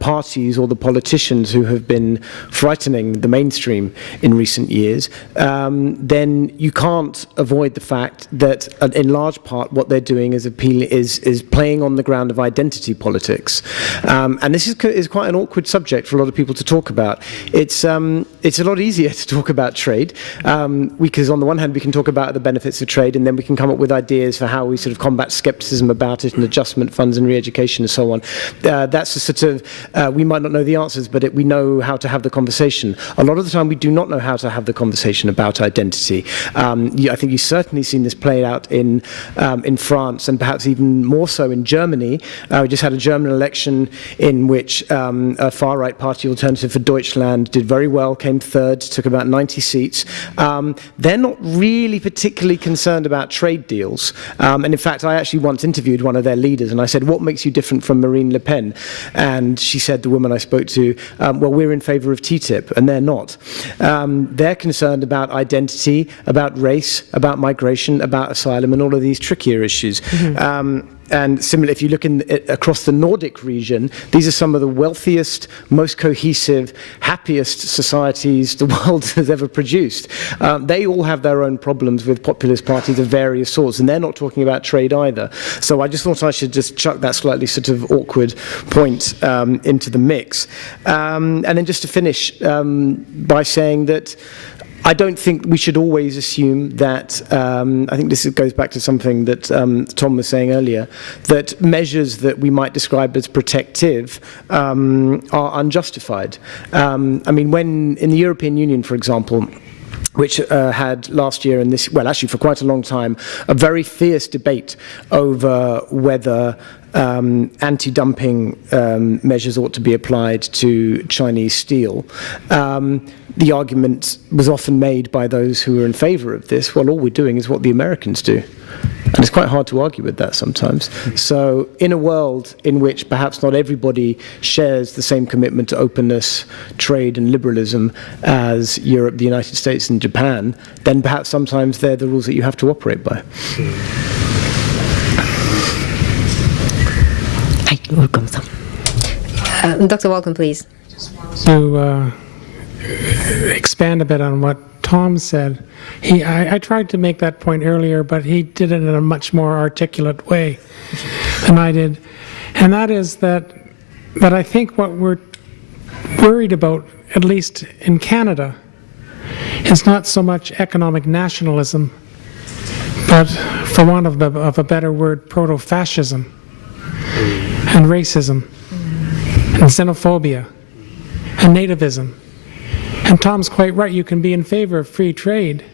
parties or the politicians who have been frightening the mainstream in recent years, then you can't avoid the fact that, in large part, what they're doing is playing on the ground of identity politics, and this is quite an awkward subject for a lot of people to talk about. It's a lot easier to talk about trade, because on the one hand we can talk about the benefits of trade, and then we can come up with ideas for how we sort of combat skepticism about it and adjustment funds and re-education education and so on. That's a sort of, we might not know the answers, but we know how to have the conversation. A lot of the time we do not know how to have the conversation about identity. I think you've certainly seen this play out in France, and perhaps even more so in Germany. We just had a German election in which a far-right party, Alternative for Deutschland, did very well, came third, took about 90 seats. They're not really particularly concerned about trade deals. And in fact, I actually once interviewed one of their leaders, and I said, what makes you different from Marine Le Pen? And she said, the woman I spoke to, well, we're in favor of TTIP, and they're not. They're concerned about identity, about race, about migration, about asylum, and all of these trickier issues. And similarly, if you look across the Nordic region, these are some of the wealthiest, most cohesive, happiest societies the world has ever produced. They all have their own problems with populist parties of various sorts, and they're not talking about trade either. So I just thought I should just chuck that slightly sort of awkward point into the mix. And then just to finish by saying that I don't think we should always assume that, I think this goes back to something that Tom was saying earlier, that measures that we might describe as protective are unjustified. I mean, when in the European Union, for example, which had last year and this, well, actually for quite a long time, a very fierce debate over whether anti-dumping measures ought to be applied to Chinese steel. The argument was often made by those who were in favor of this, well, all we're doing is what the Americans do. And it's quite hard to argue with that sometimes. So in a world in which perhaps not everybody shares the same commitment to openness, trade and liberalism as Europe, the United States and Japan, then perhaps sometimes they're the rules that you have to operate by. Dr. Walton, please. To expand a bit on what Tom said, I tried to make that point earlier, but he did it in a much more articulate way than I did. And that is that I think what we're worried about, at least in Canada, is not so much economic nationalism, but for want of a better word, proto-fascism and racism and xenophobia and nativism. And Tom's quite right, you can be in favor of free trade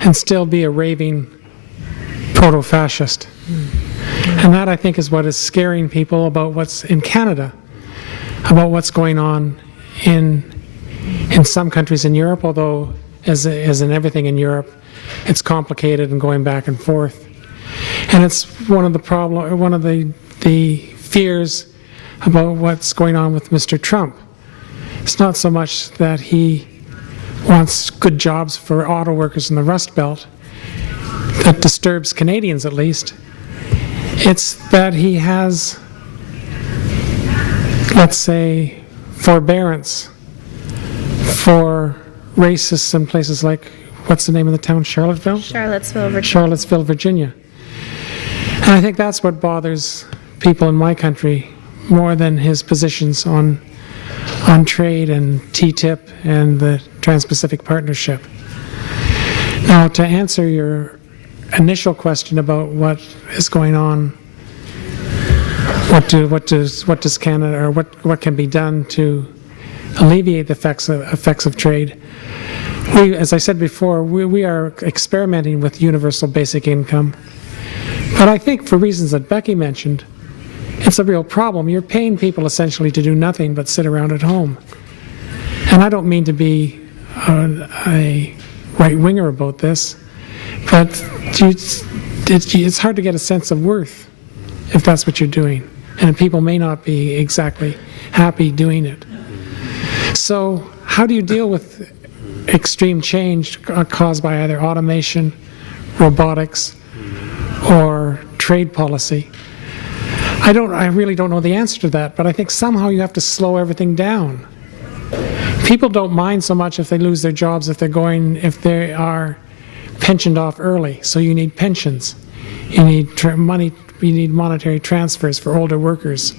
and still be a raving proto-fascist. And that, I think, is what is scaring people about what's in Canada, about what's going on in some countries in Europe, although as in everything in Europe, it's complicated and going back and forth. And it's one of the fears about what's going on with Mr. Trump. It's not so much that he wants good jobs for auto workers in the Rust Belt. That disturbs Canadians, at least. It's that he has, let's say, forbearance for racists in places like, what's the name of the town, Charlottesville? Charlottesville, Virginia. Charlottesville, Virginia. And I think that's what bothers people in my country more than his positions on trade and TTIP and the Trans-Pacific Partnership. Now, to answer your initial question about what is going on, what does Canada, or what can be done to alleviate the effects of trade, we, as I said before, we are experimenting with universal basic income. But I think for reasons that Becky mentioned, it's a real problem. You're paying people essentially to do nothing but sit around at home. And I don't mean to be a right-winger about this, but it's hard to get a sense of worth if that's what you're doing. And people may not be exactly happy doing it. So how do you deal with extreme change caused by either automation, robotics, or trade policy? I really don't know the answer to that, but I think somehow you have to slow everything down. People don't mind so much if they lose their jobs if they are pensioned off early. So you need pensions. You need money. You need monetary transfers for older workers.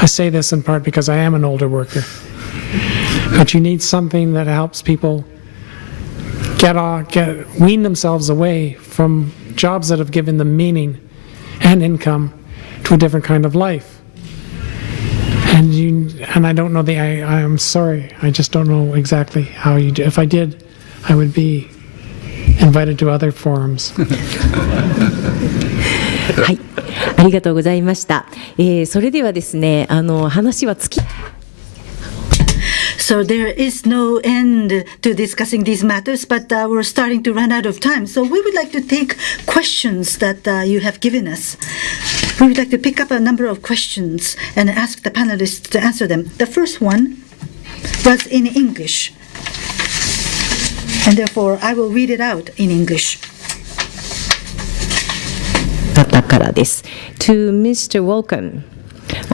I say this in part because I am an older worker. But you need something that helps people wean themselves away from jobs that have given them meaning and income to a different kind of life. And I don't know I'm sorry, I just don't know exactly how you do. If I did, I would be invited to other forums. はい、ありがとうございました。それではですね、話は尽き。So there is no end to discussing these matters, but we're starting to run out of time. So we would like to take questions that you have given us. We would like to pick up a number of questions and ask the panelists to answer them. The first one was in English, and therefore I will read it out in English. 方からです。To Mr. Welcome.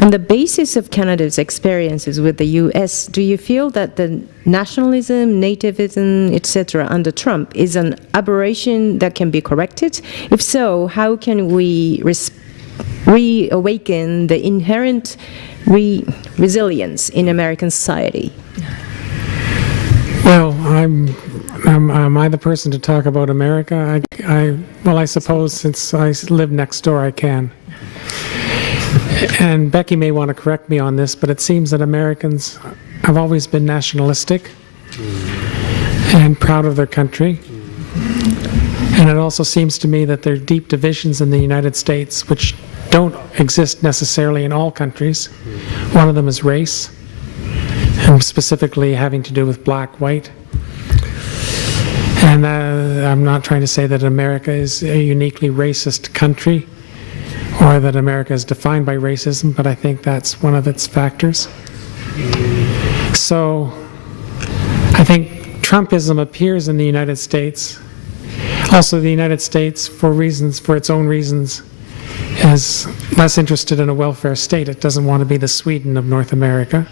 On the basis of Canada's experiences with the U.S., do you feel that the nationalism, nativism, etc. under Trump is an aberration that can be corrected? If so, how can we reawaken the inherent resilience in American society? Well, am I the person to talk about America? I suppose since I live next door, I can. And Becky may want to correct me on this, but it seems that Americans have always been nationalistic and proud of their country. And it also seems to me that there are deep divisions in the United States which don't exist necessarily in all countries. One of them is race, and specifically having to do with black-white. And I'm not trying to say that America is a uniquely racist country, or that America is defined by racism, but I think that's one of its factors. So I think Trumpism appears in the United States. Also, the United States, for its own reasons, is less interested in a welfare state. It doesn't want to be the Sweden of North America.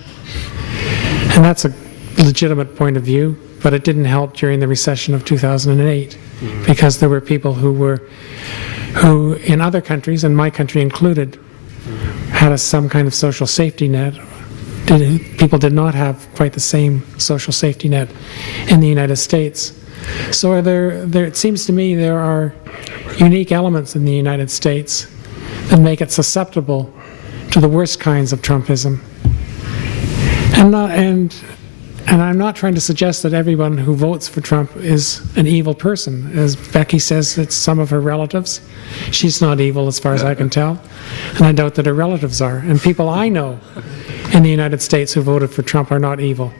And that's a legitimate point of view, but it didn't help during the recession of 2008, because there were people who in other countries, and my country included, had some kind of social safety net. People did not have quite the same social safety net in the United States. So it seems to me there are unique elements in the United States that make it susceptible to the worst kinds of Trumpism. And I'm not trying to suggest that everyone who votes for Trump is an evil person. As Becky says, it's some of her relatives. She's not evil as far as I can tell. And I doubt that her relatives are. And people I know in the United States who voted for Trump are not evil.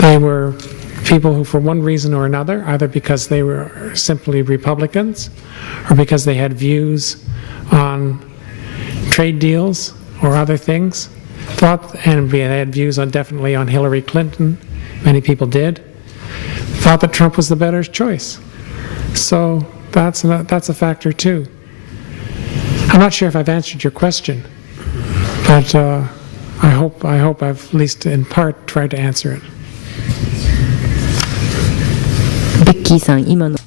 They were people who, for one reason or another, either because they were simply Republicans or because they had views on trade deals or other things, and they had views definitely on Hillary Clinton, many people did, thought that Trump was the better choice. So that's a factor too. I'm not sure if I've answered your question, but I hope I've at least in part tried to answer it. Becky-san, 今の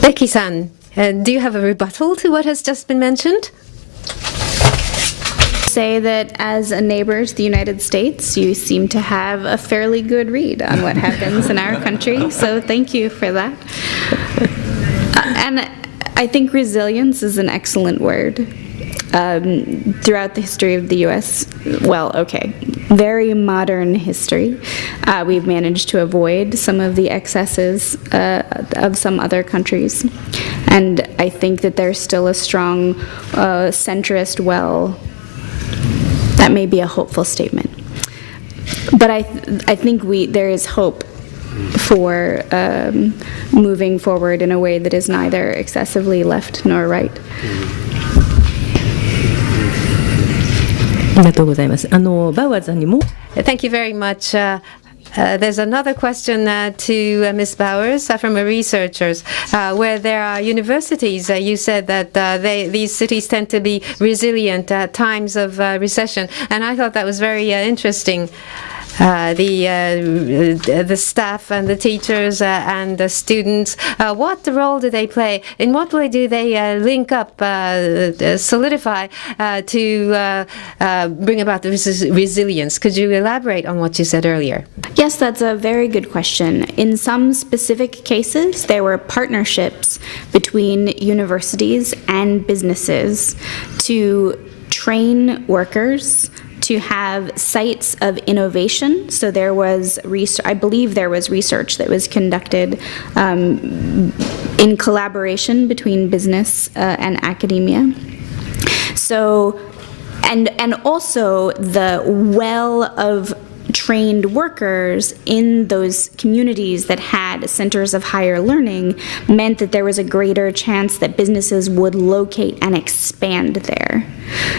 Becky-san, do you have a rebuttal to what has just been mentioned? Say that as a neighbor to the United States, you seem to have a fairly good read on what happens in our country, so thank you for that. And I think resilience is an excellent word. Throughout the history of the U.S., very modern history, we've managed to avoid some of the excesses of some other countries. And I think that there's still a strong centrist that may be a hopeful statement. But I think there is hope for moving forward in a way that is neither excessively left nor right. ありがとうございます。バウアーさんにも Thank you very much. There's another question to Ms. Bowers from researchers. Where there are universities, you said that these cities tend to be resilient at times of recession, and I thought that was very interesting. The staff and the teachers and the students, what role do they play? In what way do they link up, solidify to bring about the resilience? Could you elaborate on what you said earlier? Yes, that's a very good question. In some specific cases, there were partnerships between universities and businesses to train workers to have sites of innovation. So there was I believe there was research that was conducted in collaboration between business and academia. So, and also the well of trained workers in those communities that had centers of higher learning meant that there was a greater chance that businesses would locate and expand there.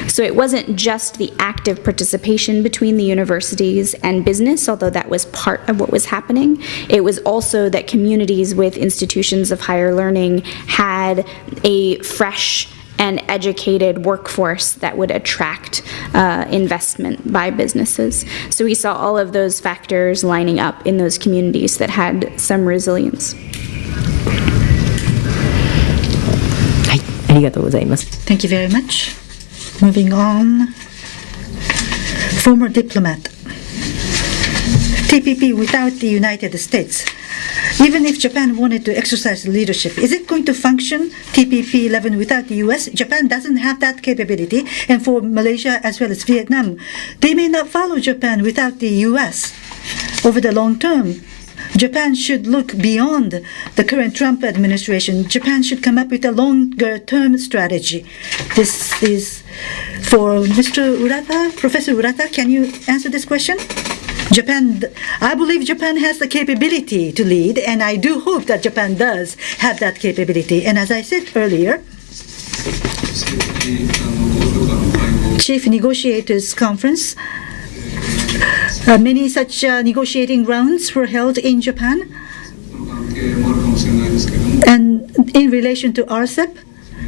So it wasn't just the active participation between the universities and business, although that was part of what was happening. It was also that communities with institutions of higher learning had a fresh and educated workforce that would attract investment by businesses. So we saw all of those factors lining up in those communities that had some resilience. Thank you very much. Moving on. Former diplomat. TPP without the United States. Even if Japan wanted to exercise leadership, is it going to function, TPP 11, without the US? Japan doesn't have that capability, and for Malaysia as well as Vietnam, they may not follow Japan without the US. Over the long term, Japan should look beyond the current Trump administration. Japan should come up with a longer-term strategy. This is for Mr. Urata. Professor Urata, can you answer this question? Japan, I believe Japan has the capability to lead, and I do hope that Japan does have that capability. And as I said earlier, Chief Negotiators Conference, many such negotiating rounds were held in Japan. And in relation to RCEP,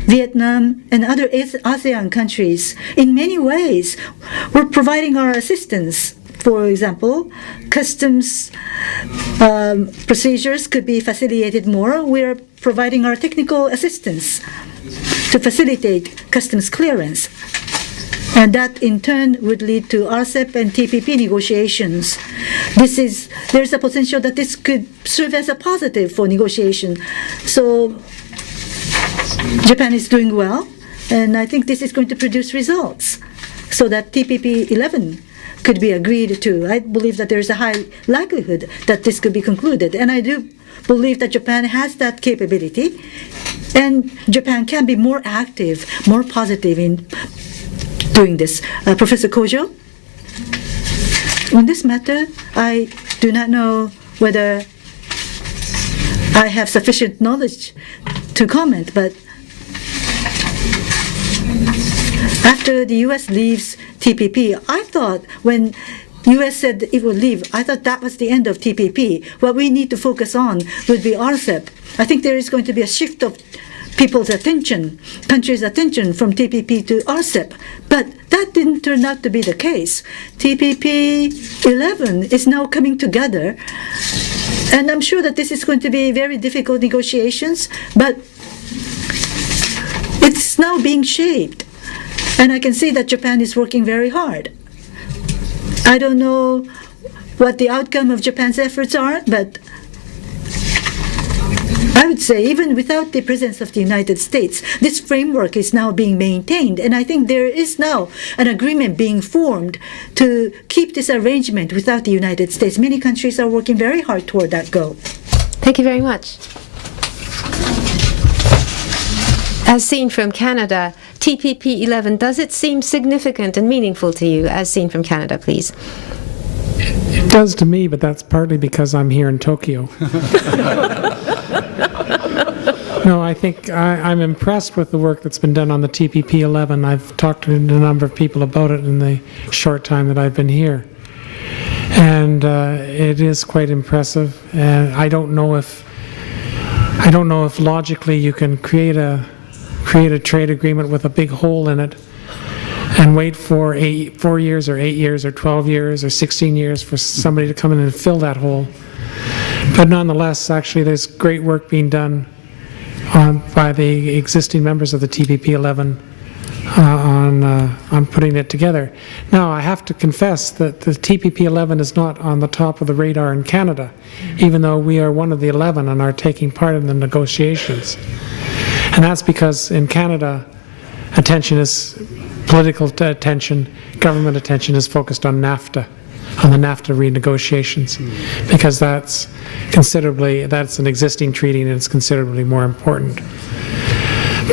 Vietnam and other ASEAN countries, in many ways, we're providing our assistance. For example, customs procedures could be facilitated more. We're providing our technical assistance to facilitate customs clearance. And that in turn would lead to RCEP and TPP negotiations. There's a potential that this could serve as a positive for negotiation. So Japan is doing well, and I think this is going to produce results so that TPP 11 could be agreed to. I believe that there's a high likelihood that this could be concluded. And I do believe that Japan has that capability, and Japan can be more active, more positive in doing this. Professor Kojo, on this matter, I do not know whether I have sufficient knowledge to comment, but after the U.S. leaves TPP, I thought when U.S. said it would leave, I thought that was the end of TPP. What we need to focus on would be RCEP. I think there is going to be a shift of people's attention, countries' attention from TPP to RCEP. But that didn't turn out to be the case. TPP 11 is now coming together, and I'm sure that this is going to be very difficult negotiations, but it's now being shaped. And I can see that Japan is working very hard. I don't know what the outcome of Japan's efforts are, but I would say even without the presence of the United States, this framework is now being maintained. And I think there is now an agreement being formed to keep this arrangement without the United States. Many countries are working very hard toward that goal. Thank you very much. As seen from Canada, TPP 11, does it seem significant and meaningful to you, as seen from Canada, please? It does to me, but that's partly because I'm here in Tokyo. No, I think I'm impressed with the work that's been done on the TPP 11. I've talked to a number of people about it in the short time that I've been here. And it is quite impressive. And I don't know if logically you can create a trade agreement with a big hole in it and wait for 4 years or 8 years or 12 years or 16 years for somebody to come in and fill that hole. But nonetheless, actually, there's great work being done by the existing members of the TPP 11 on putting it together. Now, I have to confess that the TPP 11 is not on the top of the radar in Canada, even though we are one of the 11 and are taking part in the negotiations. And that's because in Canada, attention is political attention, government attention is focused on Nafta, on the Nafta renegotiations, because that's an existing treaty and it's considerably more important.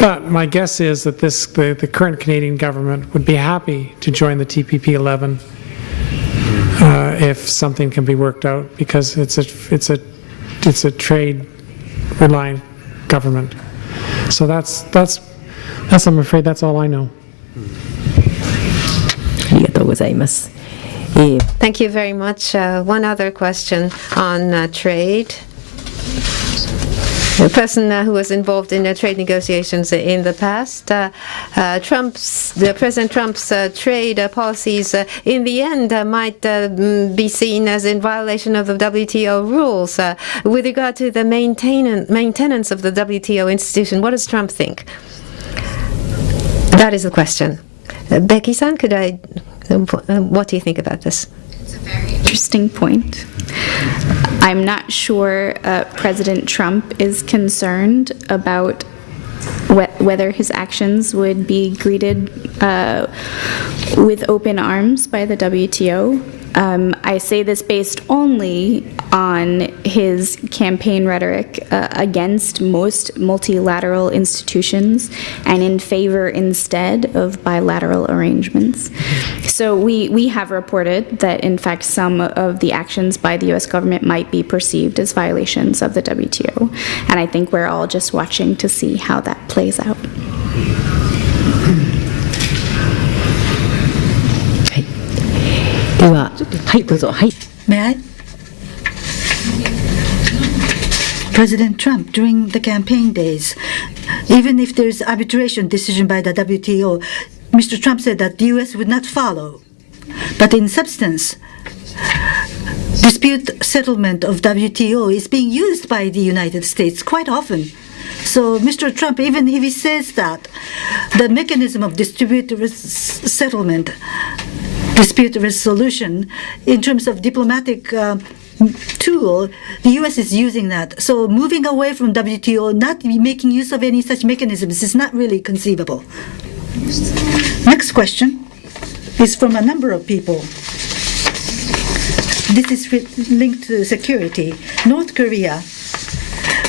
But my guess is that the current Canadian government would be happy to join the TPP-11 if something can be worked out, because it's a trade-reliant government. So that's I'm afraid that's all I know. ありがとうございます。Thank you very much. One other question on trade. The person who was involved in trade negotiations in the past, President Trump's trade policies in the end might be seen as in violation of the WTO rules. With regard to the maintenance of the WTO institution, what does Trump think? That is the question. Becky-san, what do you think about this? It's a very interesting point. I'm not sure President Trump is concerned about whether his actions would be greeted with open arms by the WTO. I say this based only on his campaign rhetoric against most multilateral institutions and in favor instead of bilateral arrangements. So we have reported that in fact some of the actions by the US government might be perceived as violations of the WTO. And I think we're all just watching to see how that plays out. May I? President Trump, during the campaign days, even if there is arbitration decision by the WTO, Mr. Trump said that the U.S. would not follow. But in substance, dispute settlement of WTO is being used by the United States quite often. So Mr. Trump, even if he says that the mechanism of dispute settlement, dispute resolution, in terms of diplomatic tool, the U.S. is using that. So moving away from WTO, not making use of any such mechanisms, is not really conceivable. Next question is from a number of people. This is linked to security. North Korea.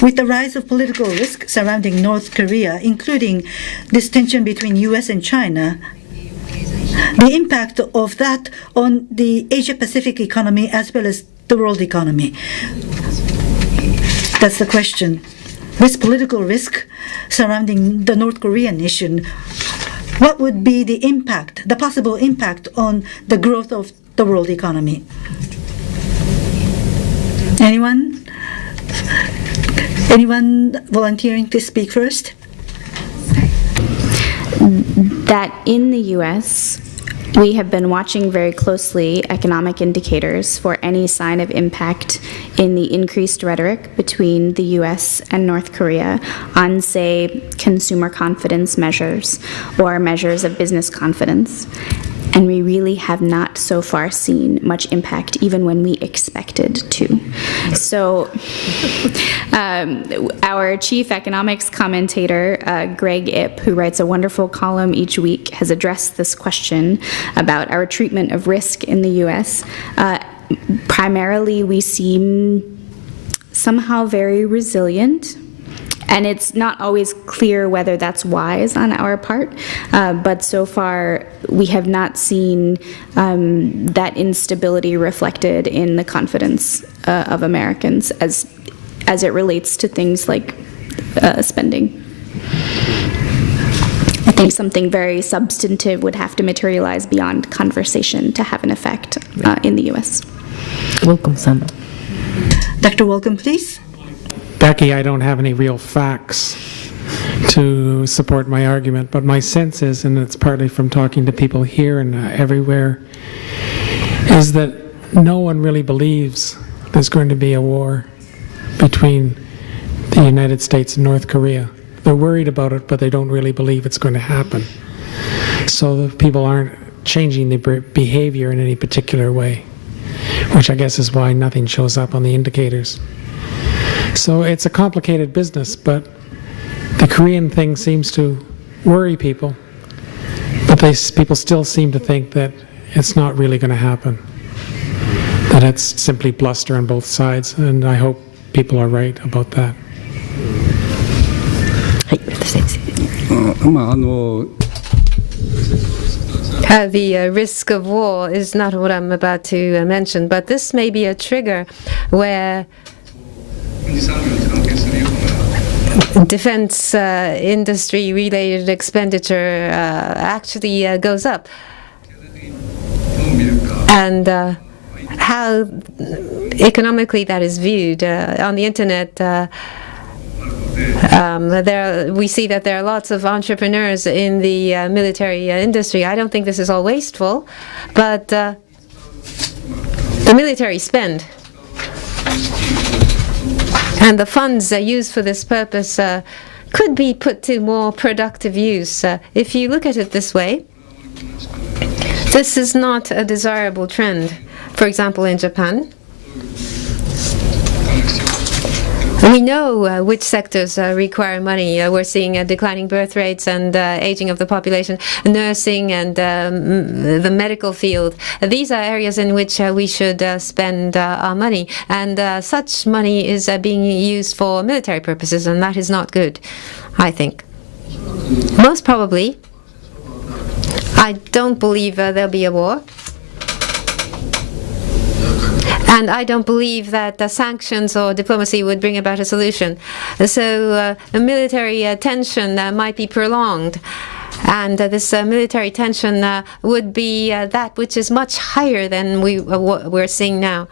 With the rise of political risk surrounding North Korea, including this tension between U.S. and China, the impact of that on the Asia-Pacific economy as well as the world economy. That's the question. This political risk surrounding the North Korean issue, what would be the impact, the possible impact on the growth of the world economy? Anyone? Anyone volunteering to speak first? That in the U.S., we have been watching very closely economic indicators for any sign of impact in the increased rhetoric between the U.S. and North Korea on, say, consumer confidence measures or measures of business confidence. And we really have not so far seen much impact, even when we expected to. So our chief economics commentator, Greg Ip, who writes a wonderful column each week, has addressed this question about our treatment of risk in the US. Primarily, we seem somehow very resilient. And it's not always clear whether that's wise on our part, but so far we have not seen that instability reflected in the confidence of Americans as it relates to things like spending. I think something very substantive would have to materialize beyond conversation to have an effect in the U.S. Welcome, Sam. Dr. Welcome, please. Becky, I don't have any real facts to support my argument, but my sense is, and it's partly from talking to people here and everywhere, is that no one really believes there's going to be a war between the United States and North Korea. They're worried about it, but they don't really believe it's going to happen. So the people aren't changing their behavior in any particular way, which I guess is why nothing shows up on the indicators. So it's a complicated business, but the Korean thing seems to worry people. But people still seem to think that it's not really going to happen, that it's simply bluster on both sides, and I hope people are right about that. The risk of war is not what I'm about to mention, but this may be a trigger where defense industry-related expenditure actually goes up. And how economically that is viewed on the internet, we see that there are lots of entrepreneurs in the military industry. I don't think this is all wasteful, but the military spend and the funds used for this purpose could be put to more productive use. If you look at it this way, this is not a desirable trend. For example, in Japan, we know which sectors require money. We're seeing declining birth rates and aging of the population, nursing and the medical field. These are areas in which we should spend our money. And such money is being used for military purposes, and that is not good, I think. Most probably, I don't believe there'll be a war. And I don't believe that sanctions or diplomacy would bring about a solution. So a military tension might be prolonged. And this military tension would be that which is much higher than what we're seeing now.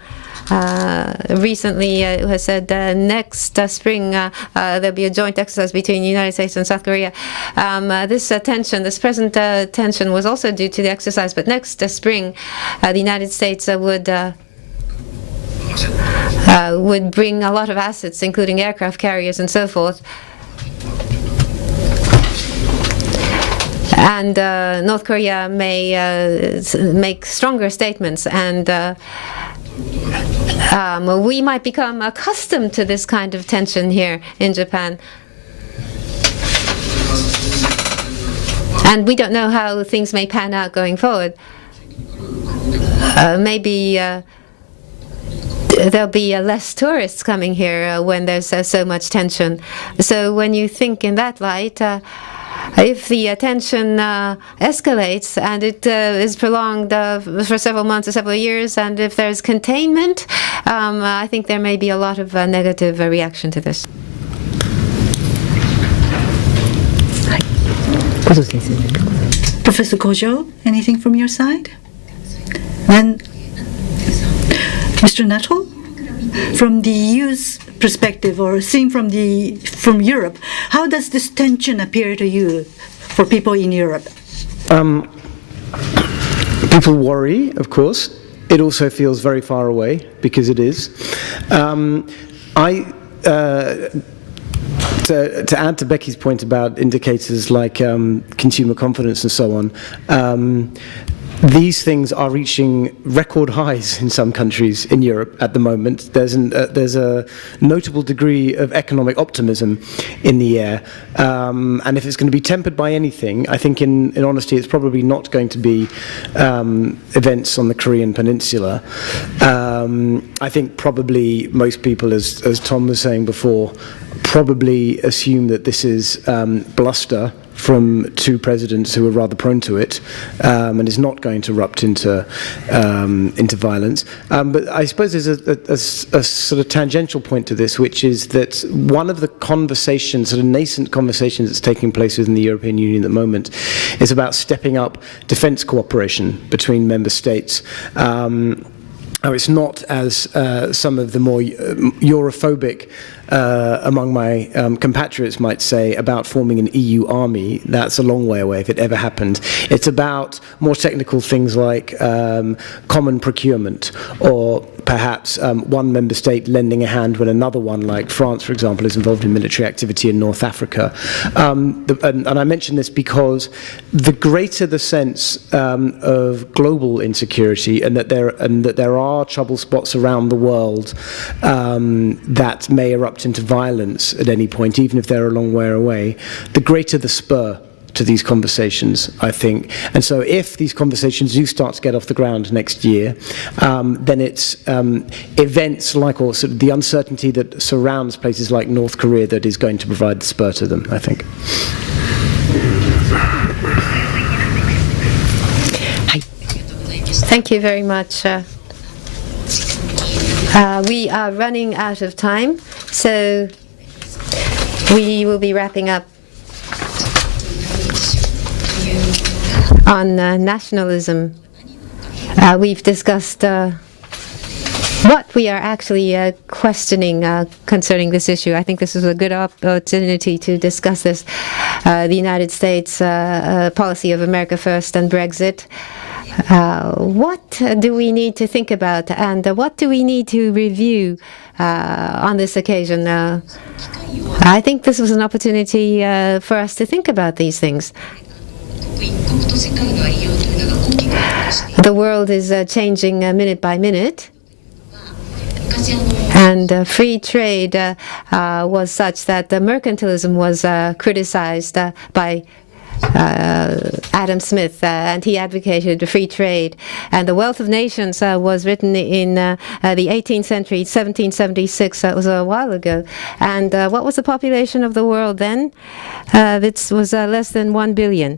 Recently, it was said next spring there'll be a joint exercise between the United States and South Korea. This tension, this present tension, was also due to the exercise. But next spring, the United States would bring a lot of assets, including aircraft carriers and so forth. And North Korea may make stronger statements, and we might become accustomed to this kind of tension here in Japan. And we don't know how things may pan out going forward. Maybe there'll be less tourists coming here when there's so much tension. So when you think in that light, if the tension escalates and it is prolonged for several months or several years, and if there's containment, I think there may be a lot of negative reaction to this. Professor Kojo, anything from your side? Then Mr. Nuttall, from the EU's perspective, or seen from Europe, how does this tension appear to you for people in Europe? People worry, of course. It also feels very far away, because it is. To add to Becky's point about indicators like consumer confidence and so on, these things are reaching record highs in some countries in Europe at the moment. There's a notable degree of economic optimism in the air. And if it's going to be tempered by anything, I think in honesty it's probably not going to be events on the Korean Peninsula. I think probably most people, as Tom was saying before, probably assume that this is bluster from two presidents who are rather prone to it, and is not going to erupt into violence. But I suppose there's a sort of tangential point to this, which is that one of the conversations, sort of nascent conversations that's taking place within the European Union at the moment, is about stepping up defence cooperation between member states. It's not, as some of the more Europhobic among my compatriots might say, about forming an EU army. That's a long way away if it ever happened. It's about more technical things like common procurement, or perhaps one member state lending a hand when another one, like France, for example, is involved in military activity in North Africa. And I mention this because the greater the sense of global insecurity, and that there are trouble spots around the world that may erupt into violence at any point, even if they're a long way away, the greater the spur to these conversations, I think. And so if these conversations do start to get off the ground next year, then it's events like, or sort of the uncertainty that surrounds places like North Korea that is going to provide the spur to them, I think. Thank you very much. We are running out of time, so we will be wrapping up on nationalism. We've discussed what we are actually questioning concerning this issue. I think this is a good opportunity to discuss this. The United States policy of America First and Brexit. What do we need to think about, and what do we need to review on this occasion? I think this was an opportunity for us to think about these things. The world is changing minute by minute, and free trade was such that mercantilism was criticized by Adam Smith, and he advocated free trade. And The Wealth of Nations was written in the 18th century, 1776. That was a while ago. And what was the population of the world then? It was less than 1 billion.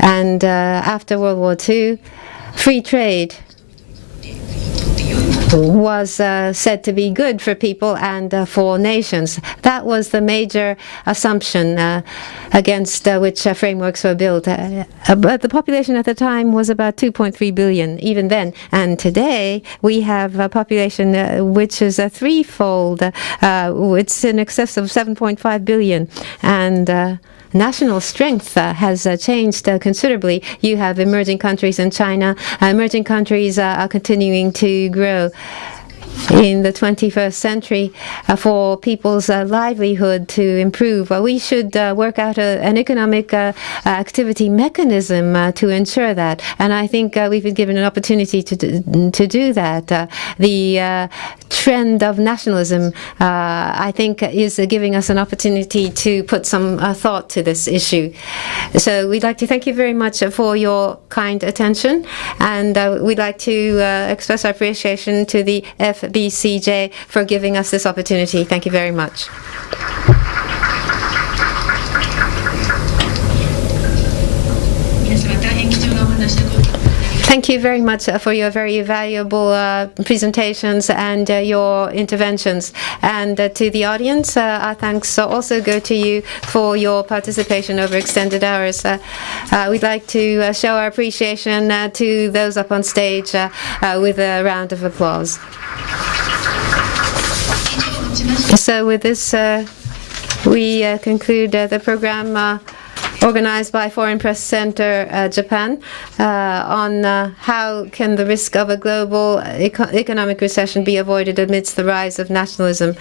And after World War II, free trade was said to be good for people and for nations. That was the major assumption against which frameworks were built. But the population at the time was about 2.3 billion, even then. And today, we have a population which is a threefold. It's in excess of 7.5 billion. And national strength has changed considerably. You have emerging countries in China. Emerging countries are continuing to grow. In the 21st century, for people's livelihood to improve, we should work out an economic activity mechanism to ensure that. And I think we've been given an opportunity to do that. The trend of nationalism, I think, is giving us an opportunity to put some thought to this issue. So we'd like to thank you very much for your kind attention, and we'd like to express our appreciation to the FPCJ for giving us this opportunity. Thank you very much. Thank you very much for your very valuable presentations and your interventions. And to the audience, our thanks also go to you for your participation over extended hours. We'd like to show our appreciation to those up on stage with a round of applause. So with this, we conclude the program organized by Foreign Press Center Japan on how can the risk of a global economic recession be avoided amidst the rise of nationalism.